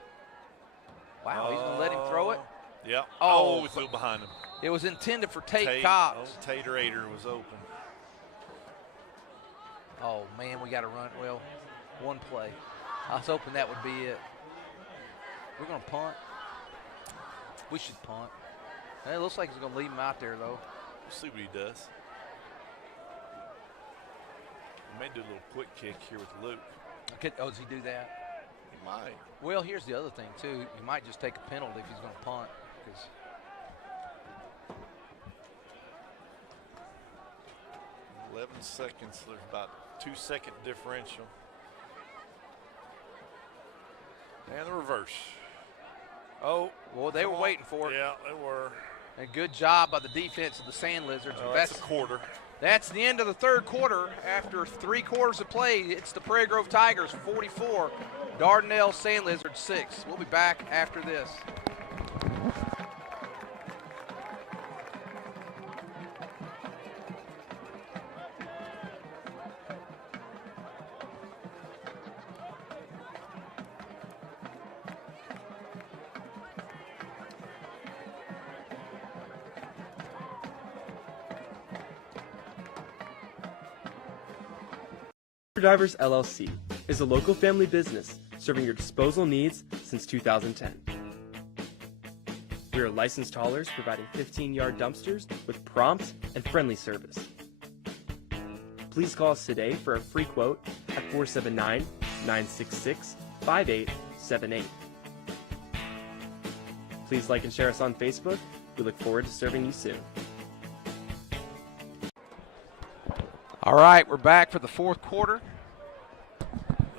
Wow, he's going to let him throw it. Yeah. Oh, we threw behind him. It was intended for Tate Cox. Oh, Taterator was open. Oh man, we got to run. Well, one play. I was hoping that would be it. We're going to punt. We should punt. It looks like he's going to leave him out there, though. We'll see what he does. We may do a little quick kick here with Luke. Oh, does he do that? He might. Well, here's the other thing, too. He might just take a penalty if he's going to punt. 11 seconds. There's about 2-second differential. And the reverse. Oh, well, they were waiting for it. Yeah, they were. And good job by the defense of the Sand Lizards. That's a quarter. That's the end of the third quarter. After 3 quarters of play, it's the Prairie Grove Tigers 44, Dardanelle Sand Lizards 6. We'll be back after this. Divers LLC is a local family business serving your disposal needs since 2010. We are licensed haulers providing 15-yard dumpsters with prompt and friendly service. Please call us today for a free quote at 479-966-5878. Please like and share us on Facebook. We look forward to serving you soon. All right, we're back for the fourth quarter.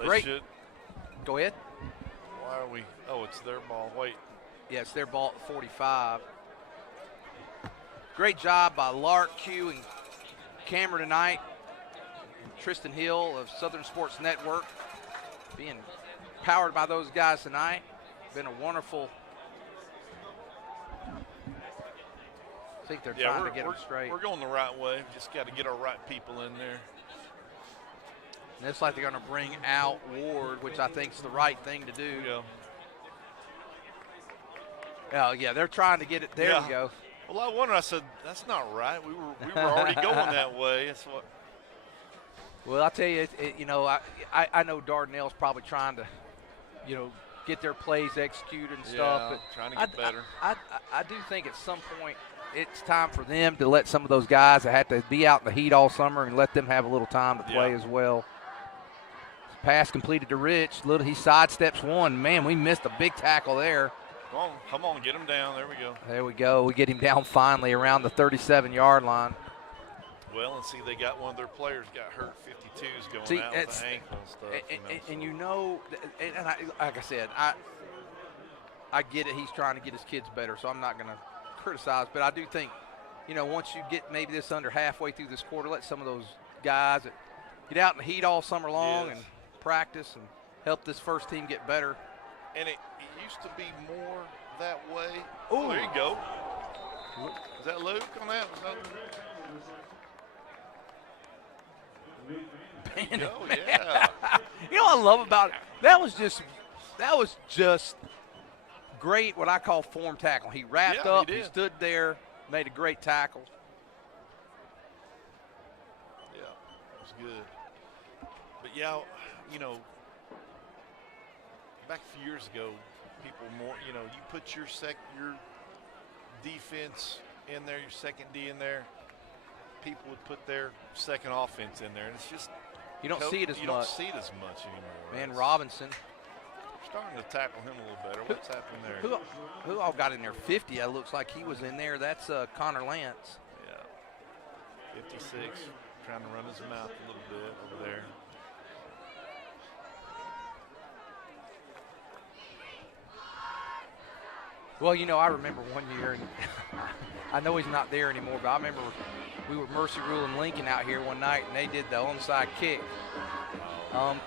Great. Go ahead. Why are we? Oh, it's their ball. Wait. Yeah, it's their ball at 45. Great job by Lark, Q, and Cameron tonight. Tristan Hill of Southern Sports Network being powered by those guys tonight. Been a wonderful. I think they're trying to get them straight. We're going the right way. Just got to get our right people in there. And it's like they're going to bring out Ward, which I think is the right thing to do. Yeah. Oh, yeah, they're trying to get it. There we go. Well, I wondered. I said, that's not right. We were already going that way. That's what. Well, I'll tell you, I know Dardanelle's probably trying to, get their plays executed and stuff. But trying to get better. I do think at some point it's time for them to let some of those guys that had to be out in the heat all summer and let them have a little time to play as well. Pass completed to Rich. He sidesteps one. Man, we missed a big tackle there. Come on, get him down. There we go. There we go. We get him down finally around the 37-yard line. Well, and see, they got one of their players got hurt. 52's going out with the ankle and stuff. Like I said, I get it. He's trying to get his kids better, so I'm not going to criticize. But I do think, once you get maybe this under halfway through this quarter, let some of those guys that get out in the heat all summer long and practice and help this first team get better. And it used to be more that way. Oh, there you go. Is that Luke on that? Oh, yeah. You know what I love about it? That was just great, what I call form tackle. He wrapped up, he stood there, made a great tackle. Yeah, it was good. But, back a few years ago, people more, you put your defense in there, your second D in there, people would put their second offense in there, and it's just you don't see it as much. You don't see it as much anymore. Man, Robinson. We're starting to tackle him a little better. What's happening there? Who all got in there? 50. It looks like he was in there. That's Connor Lance. Yeah. 56, trying to run his mouth a little bit over there. Well, I remember one year, and I know he's not there anymore, but I remember we were Mercy ruling Lincoln out here one night, and they did the onside kick.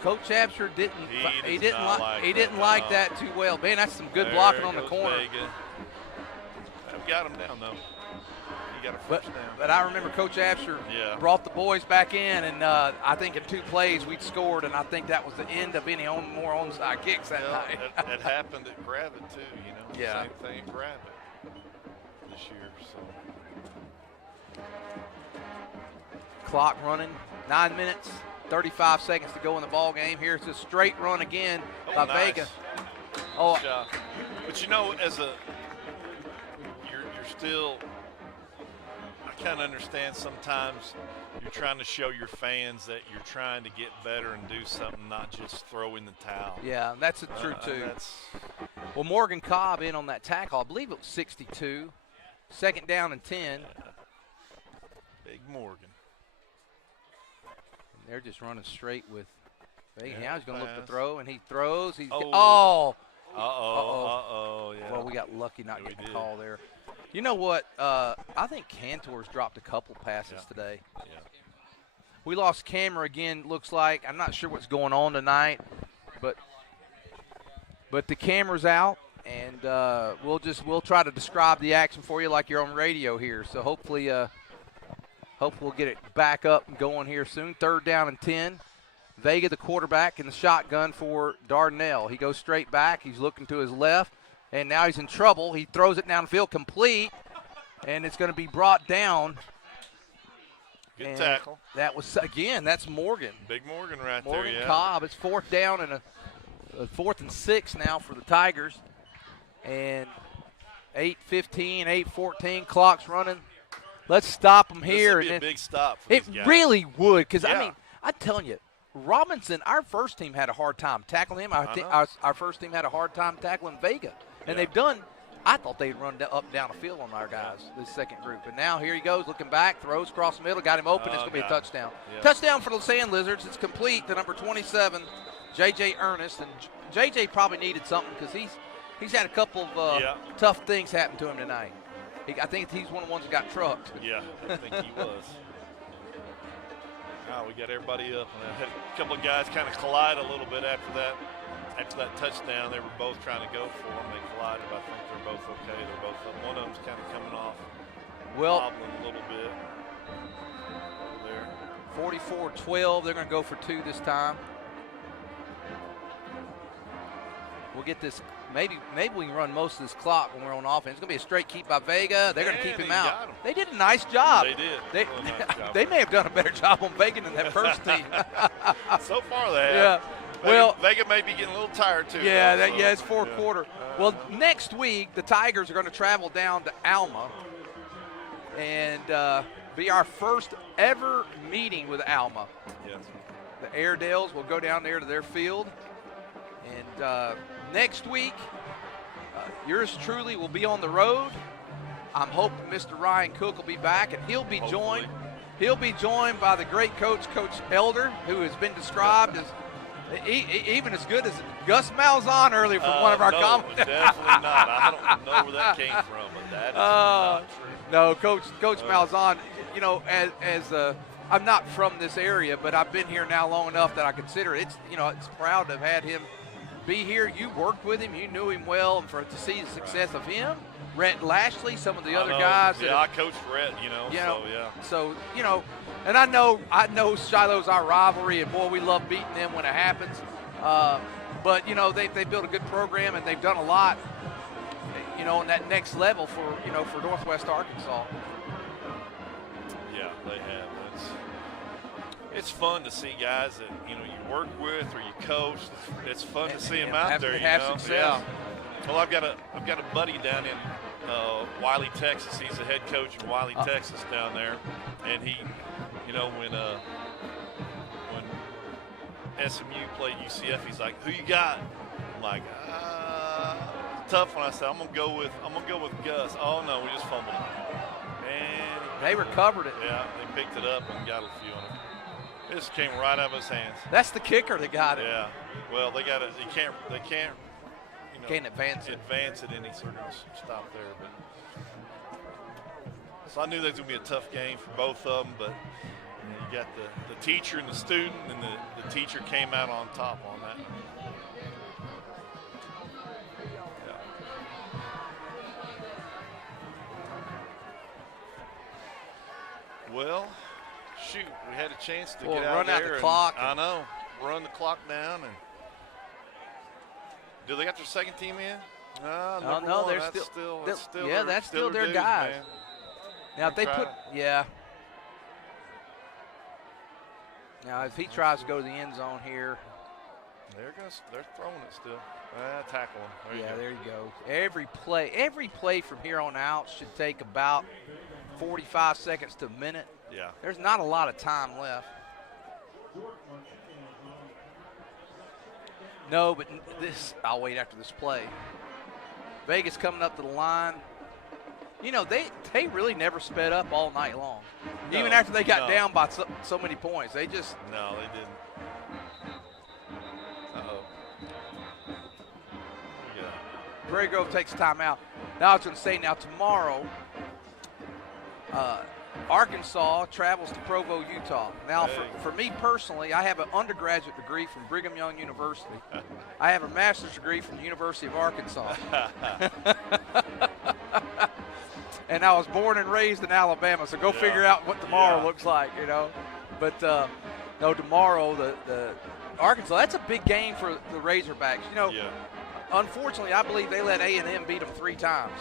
Coach Absher didn't. He didn't like that too well. Man, that's some good blocking on the corner. I've got him down though. He got a first down. But I remember Coach Absher brought the boys back in, and I think in 2 plays we'd scored, and I think that was the end of any more onside kicks that night. It happened at Gravett too. Yeah. Same thing at Gravett this year. So. Clock running, 9 minutes, 35 seconds to go in the ball game. Here's a straight run again by Vega. Oh, but as you're still. I kind of understand sometimes you're trying to show your fans that you're trying to get better and do something, not just throw in the towel. Yeah, that's true too. Well, Morgan Cobb in on that tackle. I believe it was 62. 2nd down and 10. Big Morgan. And they're just running straight with Vega. Now he's going to look to throw, and he throws. Yeah. Well, we got lucky not getting a call there. You know what? I think Cantor's dropped a couple passes today. Yeah. We lost camera again, looks like. I'm not sure what's going on tonight, but the camera's out, and we'll try to describe the action for you like you're on radio here. So hopefully we'll get it back up and going here soon. 3rd down and 10. Vega, the quarterback, in the shotgun for Dardanelle. He goes straight back. He's looking to his left. And now he's in trouble. He throws it downfield complete, and it's going to be brought down. Good tackle. That's Morgan. Big Morgan right there, Morgan Cobb. It's 4th down and a 4th and 6 now for the Tigers. And 8:15, 8:14, clock's running. Let's stop them here. This would be a big stop for these guys. It really would, because, I mean, I'm telling you, Robinson, our first team had a hard time tackling him. Our first team had a hard time tackling Vega. And they've done, I thought they'd run up and down the field on our guys, this second group. And now here he goes, looking back, throws across the middle, got him open. It's going to be a touchdown. Yeah. Touchdown for the Sand Lizards. It's complete to number 27, J.J. Ernest. And J.J. probably needed something because he's had a couple of tough things happen to him tonight. I think he's one of the ones that got trucked. Yeah, I think he was. Now we got everybody up. And I had a couple of guys kind of collide a little bit after that. After that touchdown, they were both trying to go for him. They collided. I think they're both okay. They're both up. One of them's kind of coming off, wobbling a little bit over there. 44-12. They're going to go for 2 this time. We'll get this. Maybe we can run most of this clock when we're on offense. It's going to be a straight keep by Vega. They're going to keep him out. They did a nice job. They did. They may have done a better job on Vega than that first team. So far they have. Yeah. Vega may be getting a little tired too. Yeah, it's 4th quarter. Well, next week the Tigers are going to travel down to Alma and be our first ever meeting with Alma. Yes. The Airedales will go down there to their field, and next week yours truly will be on the road. I'm hoping Mr. Ryan Cook will be back, and he'll be joined by the great Coach Elder, who has been described as even as good as Gus Malzahn earlier from one of our comments. Definitely not. I don't know where that came from, but that is not true. No, Coach Malzahn, as I'm not from this area, but I've been here now long enough that I consider it's proud to have had him be here. You worked with him, you knew him well, and to see the success of him, Rhett Lashley, some of the other guys. Yeah, I coached Rhett, So, and I know Shiloh's our rivalry, and boy, we love beating them when it happens. But they built a good program, and they've done a lot, in that next level for Northwest Arkansas. Yeah, they have. It's fun to see guys that you work with or you coach. It's fun to see them out there. Have success. Yeah. Well, I've got a buddy down in Wiley, Texas. He's the head coach in Wiley, Texas, down there, and he, when SMU played UCF, he's like, "Who you got?" I'm like, tough one. I said, I'm gonna go with Gus. Oh no, we just fumbled it. And they recovered it. Yeah, they picked it up and got a few on it. It just came right out of his hands. That's the kicker that got it. Yeah. Well, they got it. They can't. Can't advance it. Advance it any, so they're gonna stop there. But so I knew that was gonna be a tough game for both of them, but You got the teacher and the student, and the teacher came out on top on that. Yeah. Well, shoot, we had a chance to get out run there. out the clock. I know, run the clock down. And do they got their second team in? No, they're that's still that's still their dudes, guys. man. Now if they Try put it. Now if he tries to go to the end zone here, They're throwing it still. Tackle him. there you go. Every play from here on out should take about 45 seconds to a minute. Yeah. There's not a lot of time left. No, but I'll wait after this play. Vegas coming up to the line. You know, they really never sped up all night long. Even after they got down by so many points. They just. No, they didn't. Uh-oh. Yeah. Prairie Grove takes timeout. Now I was going to say, tomorrow, Arkansas travels to Provo, Utah. Now, for me personally, I have an undergraduate degree from Brigham Young University. I have a master's degree from the University of Arkansas. And I was born and raised in Alabama, so go figure out what tomorrow looks like, you know. But, no, tomorrow, the Arkansas, that's a big game for the Razorbacks. You know, unfortunately, I believe they let A&M beat them 3 times.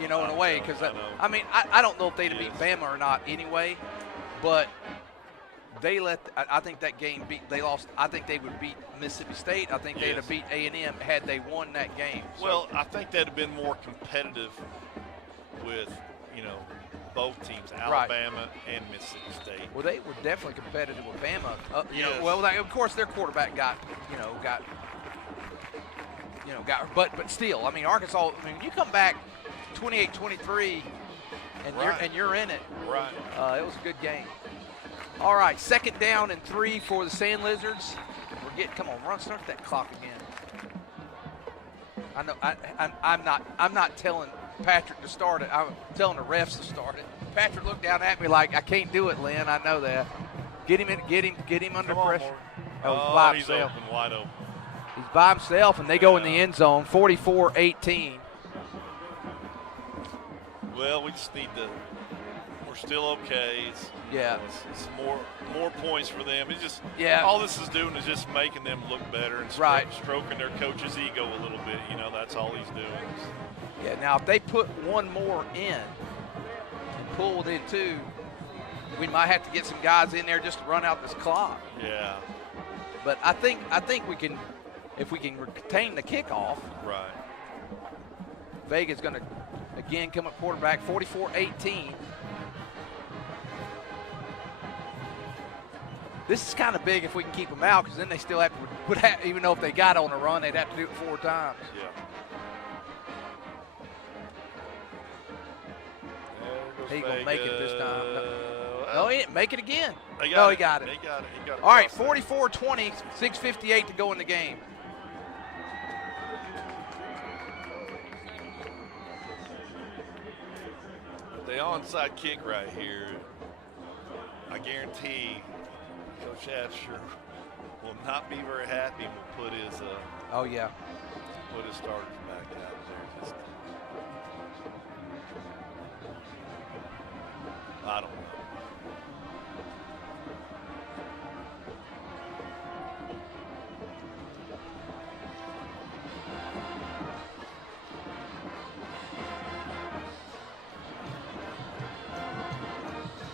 You know, in a way, because I don't know if they'd have beat Bama or not anyway, but they I think that game they lost. I think they would beat Mississippi State. I think they'd have beat A&M had they won that game. So. Well, I think that'd have been more competitive with, both teams, Alabama and Mississippi State. Well, they were definitely competitive with Bama. Of course their quarterback got. But still, I mean, Arkansas. I mean, you come back 28-23, and you're in it. Right. It was a good game. All right, 2nd down and 3 for the Sand Lizards. Come on, start that clock again. I know. I'm not telling Patrick to start it. I'm telling the refs to start it. Patrick looked down at me like, I can't do it, Lynn. I know that. Get him under pressure. He's open, wide open. He's by himself, and they go in the end zone, 44-18. Well, we just need to. We're still okay. It's more points for them. It's just all this is doing is just making them look better and stroking their coach's ego a little bit. That's all he's doing. Yeah. Now, if they put one more in and pull it in 2, we might have to get some guys in there just to run out this clock. Yeah. But I think we can, if we can retain the kickoff. Right. Vega's going to again come up quarterback, 44-18. This is kind of big if we can keep them out, because then they still have to, even though if they got on a run, they'd have to do it 4 times. Yeah. He going to make it this time. No, he didn't make it again. He got it. He got it. All right, 44-20, 6:58 to go in the game. The onside kick right here, I guarantee Coach Absher will not be very happy and will put his put his starters back out there. Just, I don't know.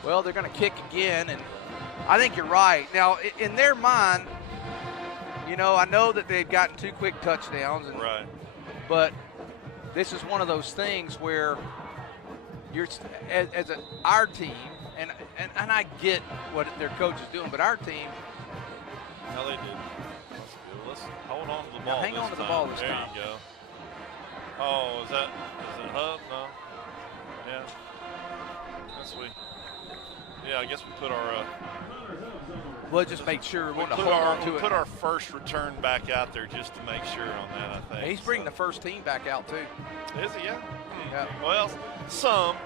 Well, they're going to kick again, and I think you're right. Now, in their mind, I know that they've gotten 2 quick touchdowns, but this is one of those things where you're our team, and I get what their coach is doing, but our team. No, they did. Let's hold on to the ball. Hang on to the ball this time. There you go. Oh, is it Hub? No. Yeah. That's sweet. Yeah, I guess we put our. We'll just make sure we put our first return back out there just to make sure on that. I think he's bringing the first team back out too. Is he? Yeah. Yeah. Well, some.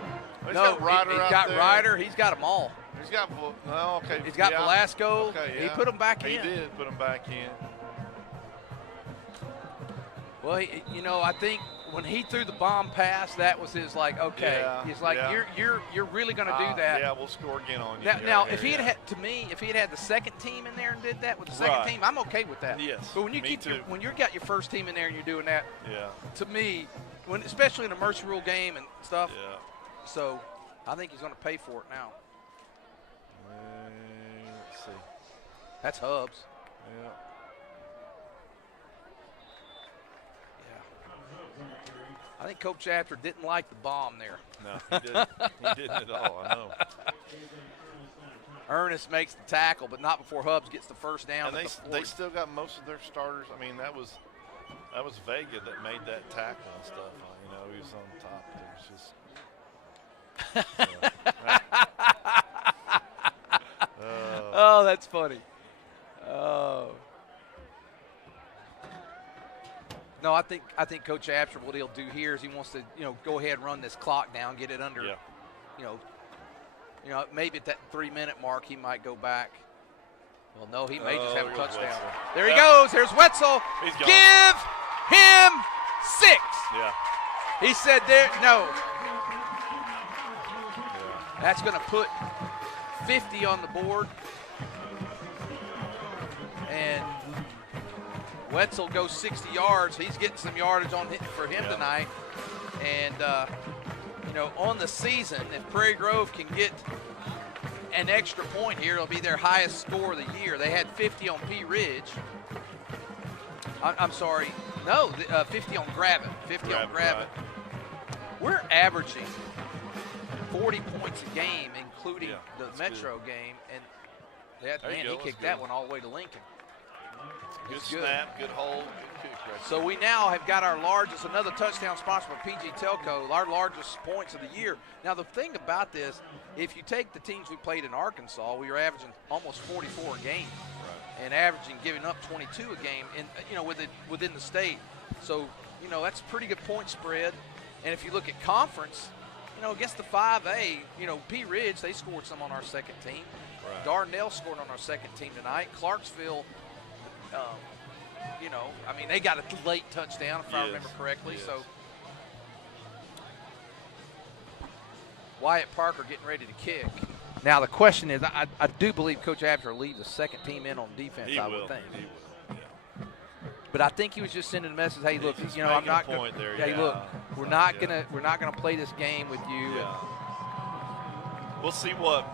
He's got Ryder he's out got there. Ryder. He's got them all. He's got no, okay. He's got Velasco. Okay, yeah. He put him back in. He did put him back in. Well, I think when he threw the bomb pass, that was his okay. Yeah, he's like, yeah. you're really going to do that. Yeah, we'll score again on you. Now, if he had the second team in there and did that with the second team, I'm okay with that. Yes. But when you when you got your first team in there and you're doing that, to me, especially in a mercy rule game and stuff. Yeah. So, I think he's going to pay for it now. Let's see. That's Hubs. Yeah. I think Coach After didn't like the bomb there. No, he didn't. He didn't at all. I know. Ernest makes the tackle, but not before Hubs gets the first down. And they still got most of their starters. I mean, that was Vega that made that tackle and stuff. He was on top. It was just. Oh, that's funny. Oh. No, I think Coach Absher, what he'll do here is he wants to, go ahead and run this clock down, get it under, maybe at that 3-minute mark he might go back. Well, no, he may just have a touchdown. Wetzel. There he goes. There's Wetzel. He's gone. Give him 6. Yeah. He said there, no. Yeah. That's going to put 50 on the board. And Wetzel goes 60 yards. He's getting some yardage for him tonight. And, on the season, if Prairie Grove can get an extra point here, it'll be their highest score of the year. They had 50 on P Ridge. I'm sorry. No, 50 on Gravett. 50 on Gravett. Right. We're averaging 40 points a game, including the Metro game. And he kicked that one all the way to Lincoln. Good snap, good hold, good kick right So we now have got our largest, another touchdown sponsor by PG Telco, our largest points of the year. Now the thing about this, if you take the teams we played in Arkansas, we were averaging almost 44 a game, and giving up 22 a game, within the state. So that's a pretty good point spread. And if you look at conference, against the 5A, P Ridge, they scored some on our second team. Right. Dardanelle scored on our second team tonight. Clarksville. They got a late touchdown, if I remember correctly. Yes. So Wyatt Parker getting ready to kick. Now the question is, I do believe Coach Absher will leave the second team in on defense. He I will. would think. He will. Yeah. But I think he was just sending a message. Hey, look, I'm not going. Hey, look, we're not gonna play this game with you. Yeah. We'll see what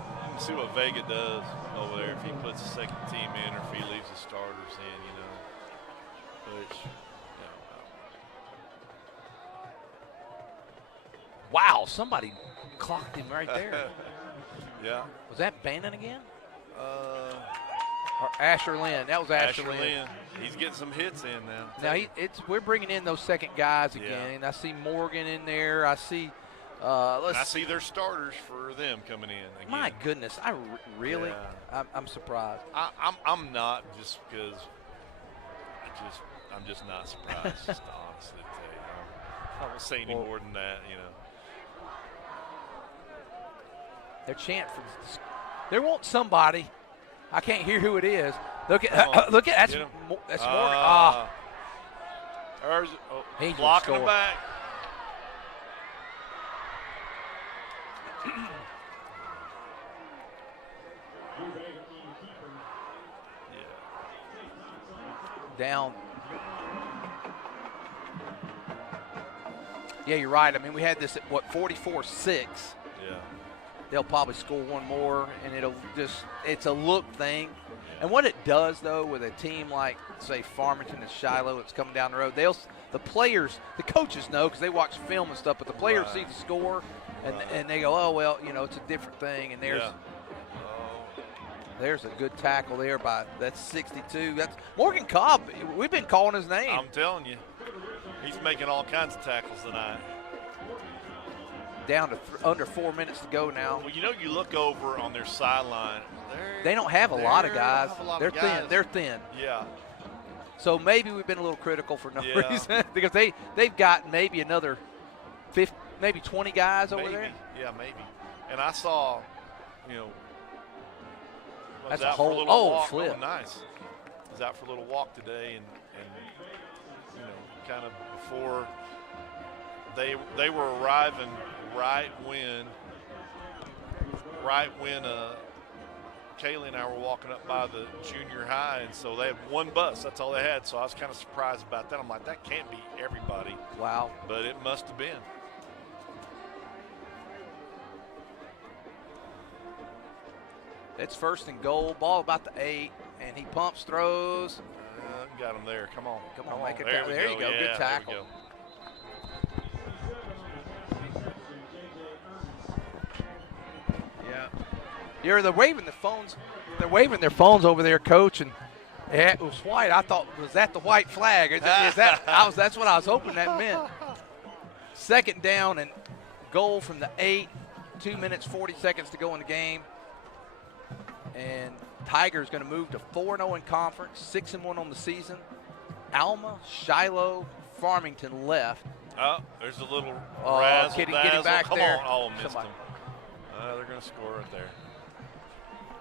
Vega does over there, if he puts the second team in or if he leaves the starters in, Which, Wow, somebody clocked him right there. Yeah. Was that Bannon again? Or Asher Lynn. That was Asher Lynn. He's getting some hits in now. Now we're bringing in those second guys again. I see Morgan in there. I see. I see their starters for them coming in again. My goodness, really? Yeah. I'm surprised. I'm not, just because I'm just not surprised. Just to honestly tell you, I won't say any more than that. They're chanting for. They want somebody. I can't hear who it is. Look at that's Morgan. He blocking the back. Down. Yeah, you're right. We had this at 44-6. Yeah. They'll probably score one more, and it's a look thing. And what it does, though, with a team like, say, Farmington and Shiloh that's coming down the road, the players, the coaches know because they watch film and stuff, but the players see the score, and they go, oh, well, it's a different thing. And there's a good tackle there that's 62. That's Morgan Cobb. We've been calling his name. I'm telling you, he's making all kinds of tackles tonight. Down to under 4 minutes to go now. Well, you look over on their sideline. They don't have a lot of guys. They're thin. They're thin. Yeah. So maybe we've been a little critical for no reason because they've got maybe another 50, maybe 20 guys over there. Yeah, maybe. And I saw, That's out a for whole little walk. flip. Oh, nice. Was out for a little walk today, and kind of before they were arriving right when Kaylee and I were walking up by the junior high, and so they had one bus. That's all they had. So I was kind of surprised about that. I'm like, that can't be everybody. Wow. But it must have been. It's 1st and goal. Ball about the 8, and he pumps, throws. Got him there. Come on. Come on, make it there. There you go. Yeah, Good tackle. There we go. Yeah, they're waving the phones. They're waving their phones over there, Coach, and it was white. I thought, was that the white flag? Is that? That's what I was hoping that meant. 2nd down and goal from the 8. 2 minutes 40 seconds to go in the game, and Tiger's going to move to 4-0 in conference, 6-1 on the season. Alma, Shiloh, Farmington left. Oh, there's a little Get him back Come there. on. Oh, missed Somebody. him. They're going to score right there.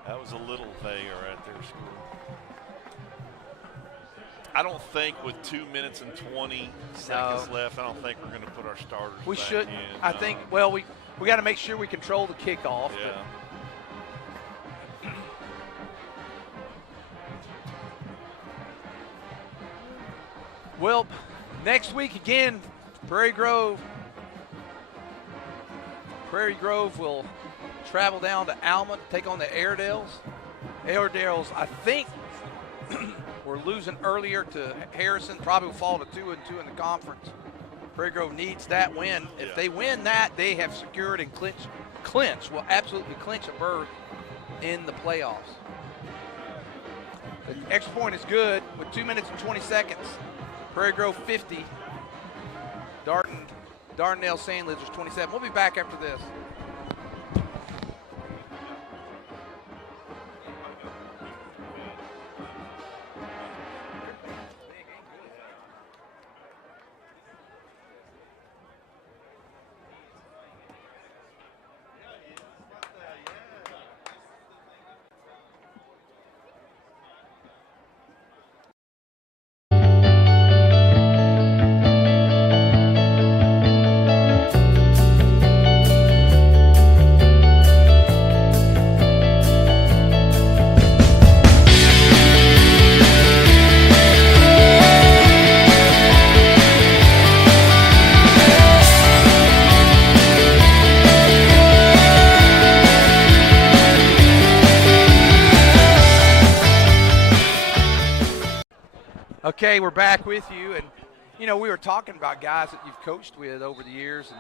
That was a little Vega right there scoring. I don't think with 2 minutes and 20 seconds left, I don't think we're going to put our starters We back shouldn't. in. I think, well, we got to make sure we control the kickoff. Yeah. Well, next week again, Prairie Grove will travel down to Alma to take on the Airedales. Airedales, I think, we're losing earlier to Harrison. Probably will fall to 2-2 in the conference. Prairie Grove needs that win. If they win that, they have secured and will absolutely clinch a berth in the playoffs. The extra point is good with 2 minutes and 20 seconds. Prairie Grove 50. Dardanelle Sandlizers 27. We'll be back after this. Okay, we're back with you, and we were talking about guys that you've coached with over the years,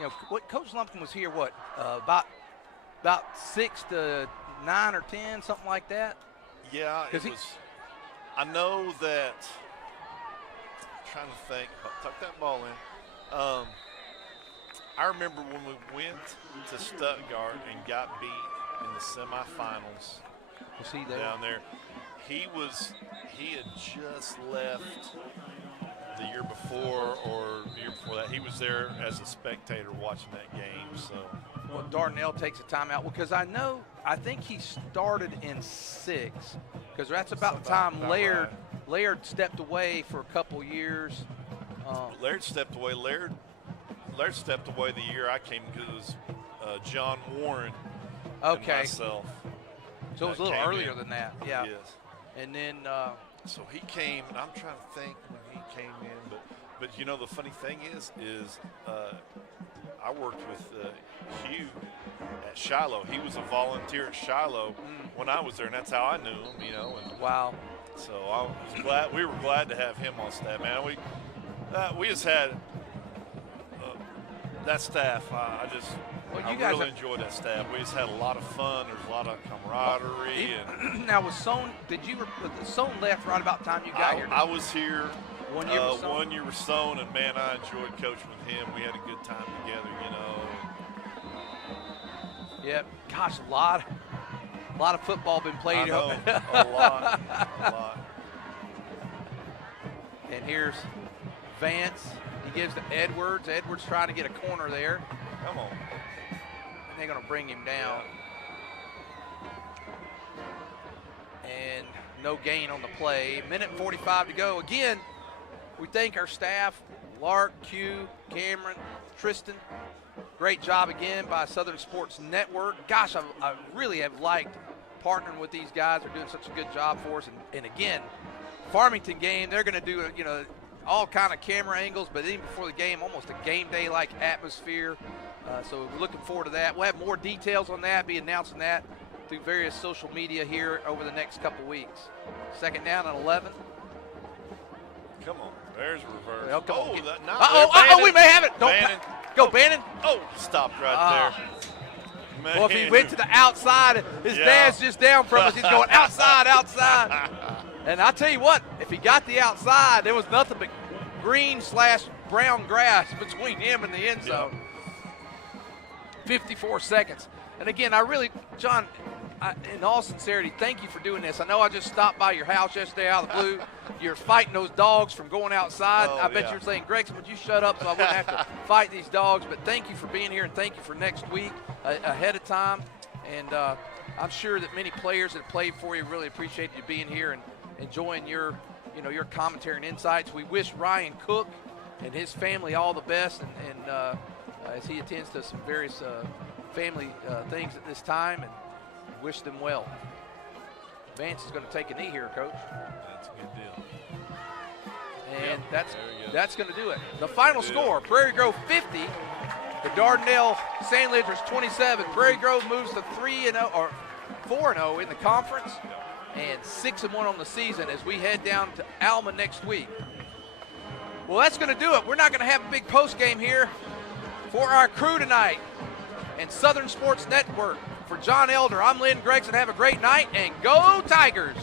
and what Coach Lumpkin was here, about 6 to 9 or 10, something like that. Yeah, it was. I know that. I'm trying to think. Tuck that ball in. I remember when we went to Stuttgart and got beat in the semifinals. Was he there? Down there. He had just left the year before or the year before that. He was there as a spectator watching that game. So, well, Dardanelle takes a timeout because I think he started in 6 because that's about the time Laird stepped away for a couple years. Laird stepped away. Laird stepped away the year I came because John Warren and myself. So it was a little earlier than that. Yeah. Yes. And then so he came, and I'm trying to think when he came in, but the funny thing is I worked with Hugh at Shiloh. He was a volunteer at Shiloh when I was there, and that's how I knew him. And wow. So I was glad. We were glad to have him on staff, man. We just had that staff. I really enjoyed that staff. We just had a lot of fun. There's a lot of camaraderie. Now, was Sohn? Sohn left right about the time you got here? I was here 1 year with Sohn? 1 year with Sohn, and man, I enjoyed coaching with him. We had a good time together, Yeah, gosh, a lot of football been played. I know, a lot. And here's Vance. He gives to Edwards. Edwards trying to get a corner there. Come on. And they're going to bring him down. and no gain on the play. Minute and 45 to go. Again, we thank our staff, Lark, Q, Cameron, Tristan. Great job again by Southern Sports Network. Gosh, I really have liked partnering with these guys. They're doing such a good job for us. And again, Farmington game, they're going to do, all kind of camera angles, but even before the game, almost a game day-like atmosphere. So we're looking forward to that. We'll have more details on that, be announcing that through various social media here over the next couple weeks. Second down and 11. Come on, there's a reverse. Well, come on. We may have it. Bannon. Go, Bannon. Oh, stopped right there. Man. Well, if he went to the outside, his dad's just down from us. He's going outside. And I tell you what, if he got the outside, there was nothing but green/brown grass between him and the end zone. 54 seconds. And again, John, in all sincerity, thank you for doing this. I know I just stopped by your house yesterday out of the blue. You're fighting those dogs from going outside. I bet you're saying, Gregson, would you shut up so I wouldn't have to fight these dogs? But thank you for being here, and thank you for next week ahead of time. And I'm sure that many players that played for you really appreciate you being here and enjoying your commentary and insights. We wish Ryan Cook and his family all the best, and as he attends to some various family things at this time, and wish them well. Vance is going to take a knee here, Coach. That's a good deal. And that's going to do it. The final score, Prairie Grove 50, the Dardanelle Sandledgers 27. Prairie Grove moves to 3-0 or 4-0 in the conference and 6-1 on the season as we head down to Alma next week. Well, that's going to do it. We're not going to have a big post game here for our crew tonight. And Southern Sports Network, for John Elder, I'm Lynn Gregson. Have a great night, and go Tigers!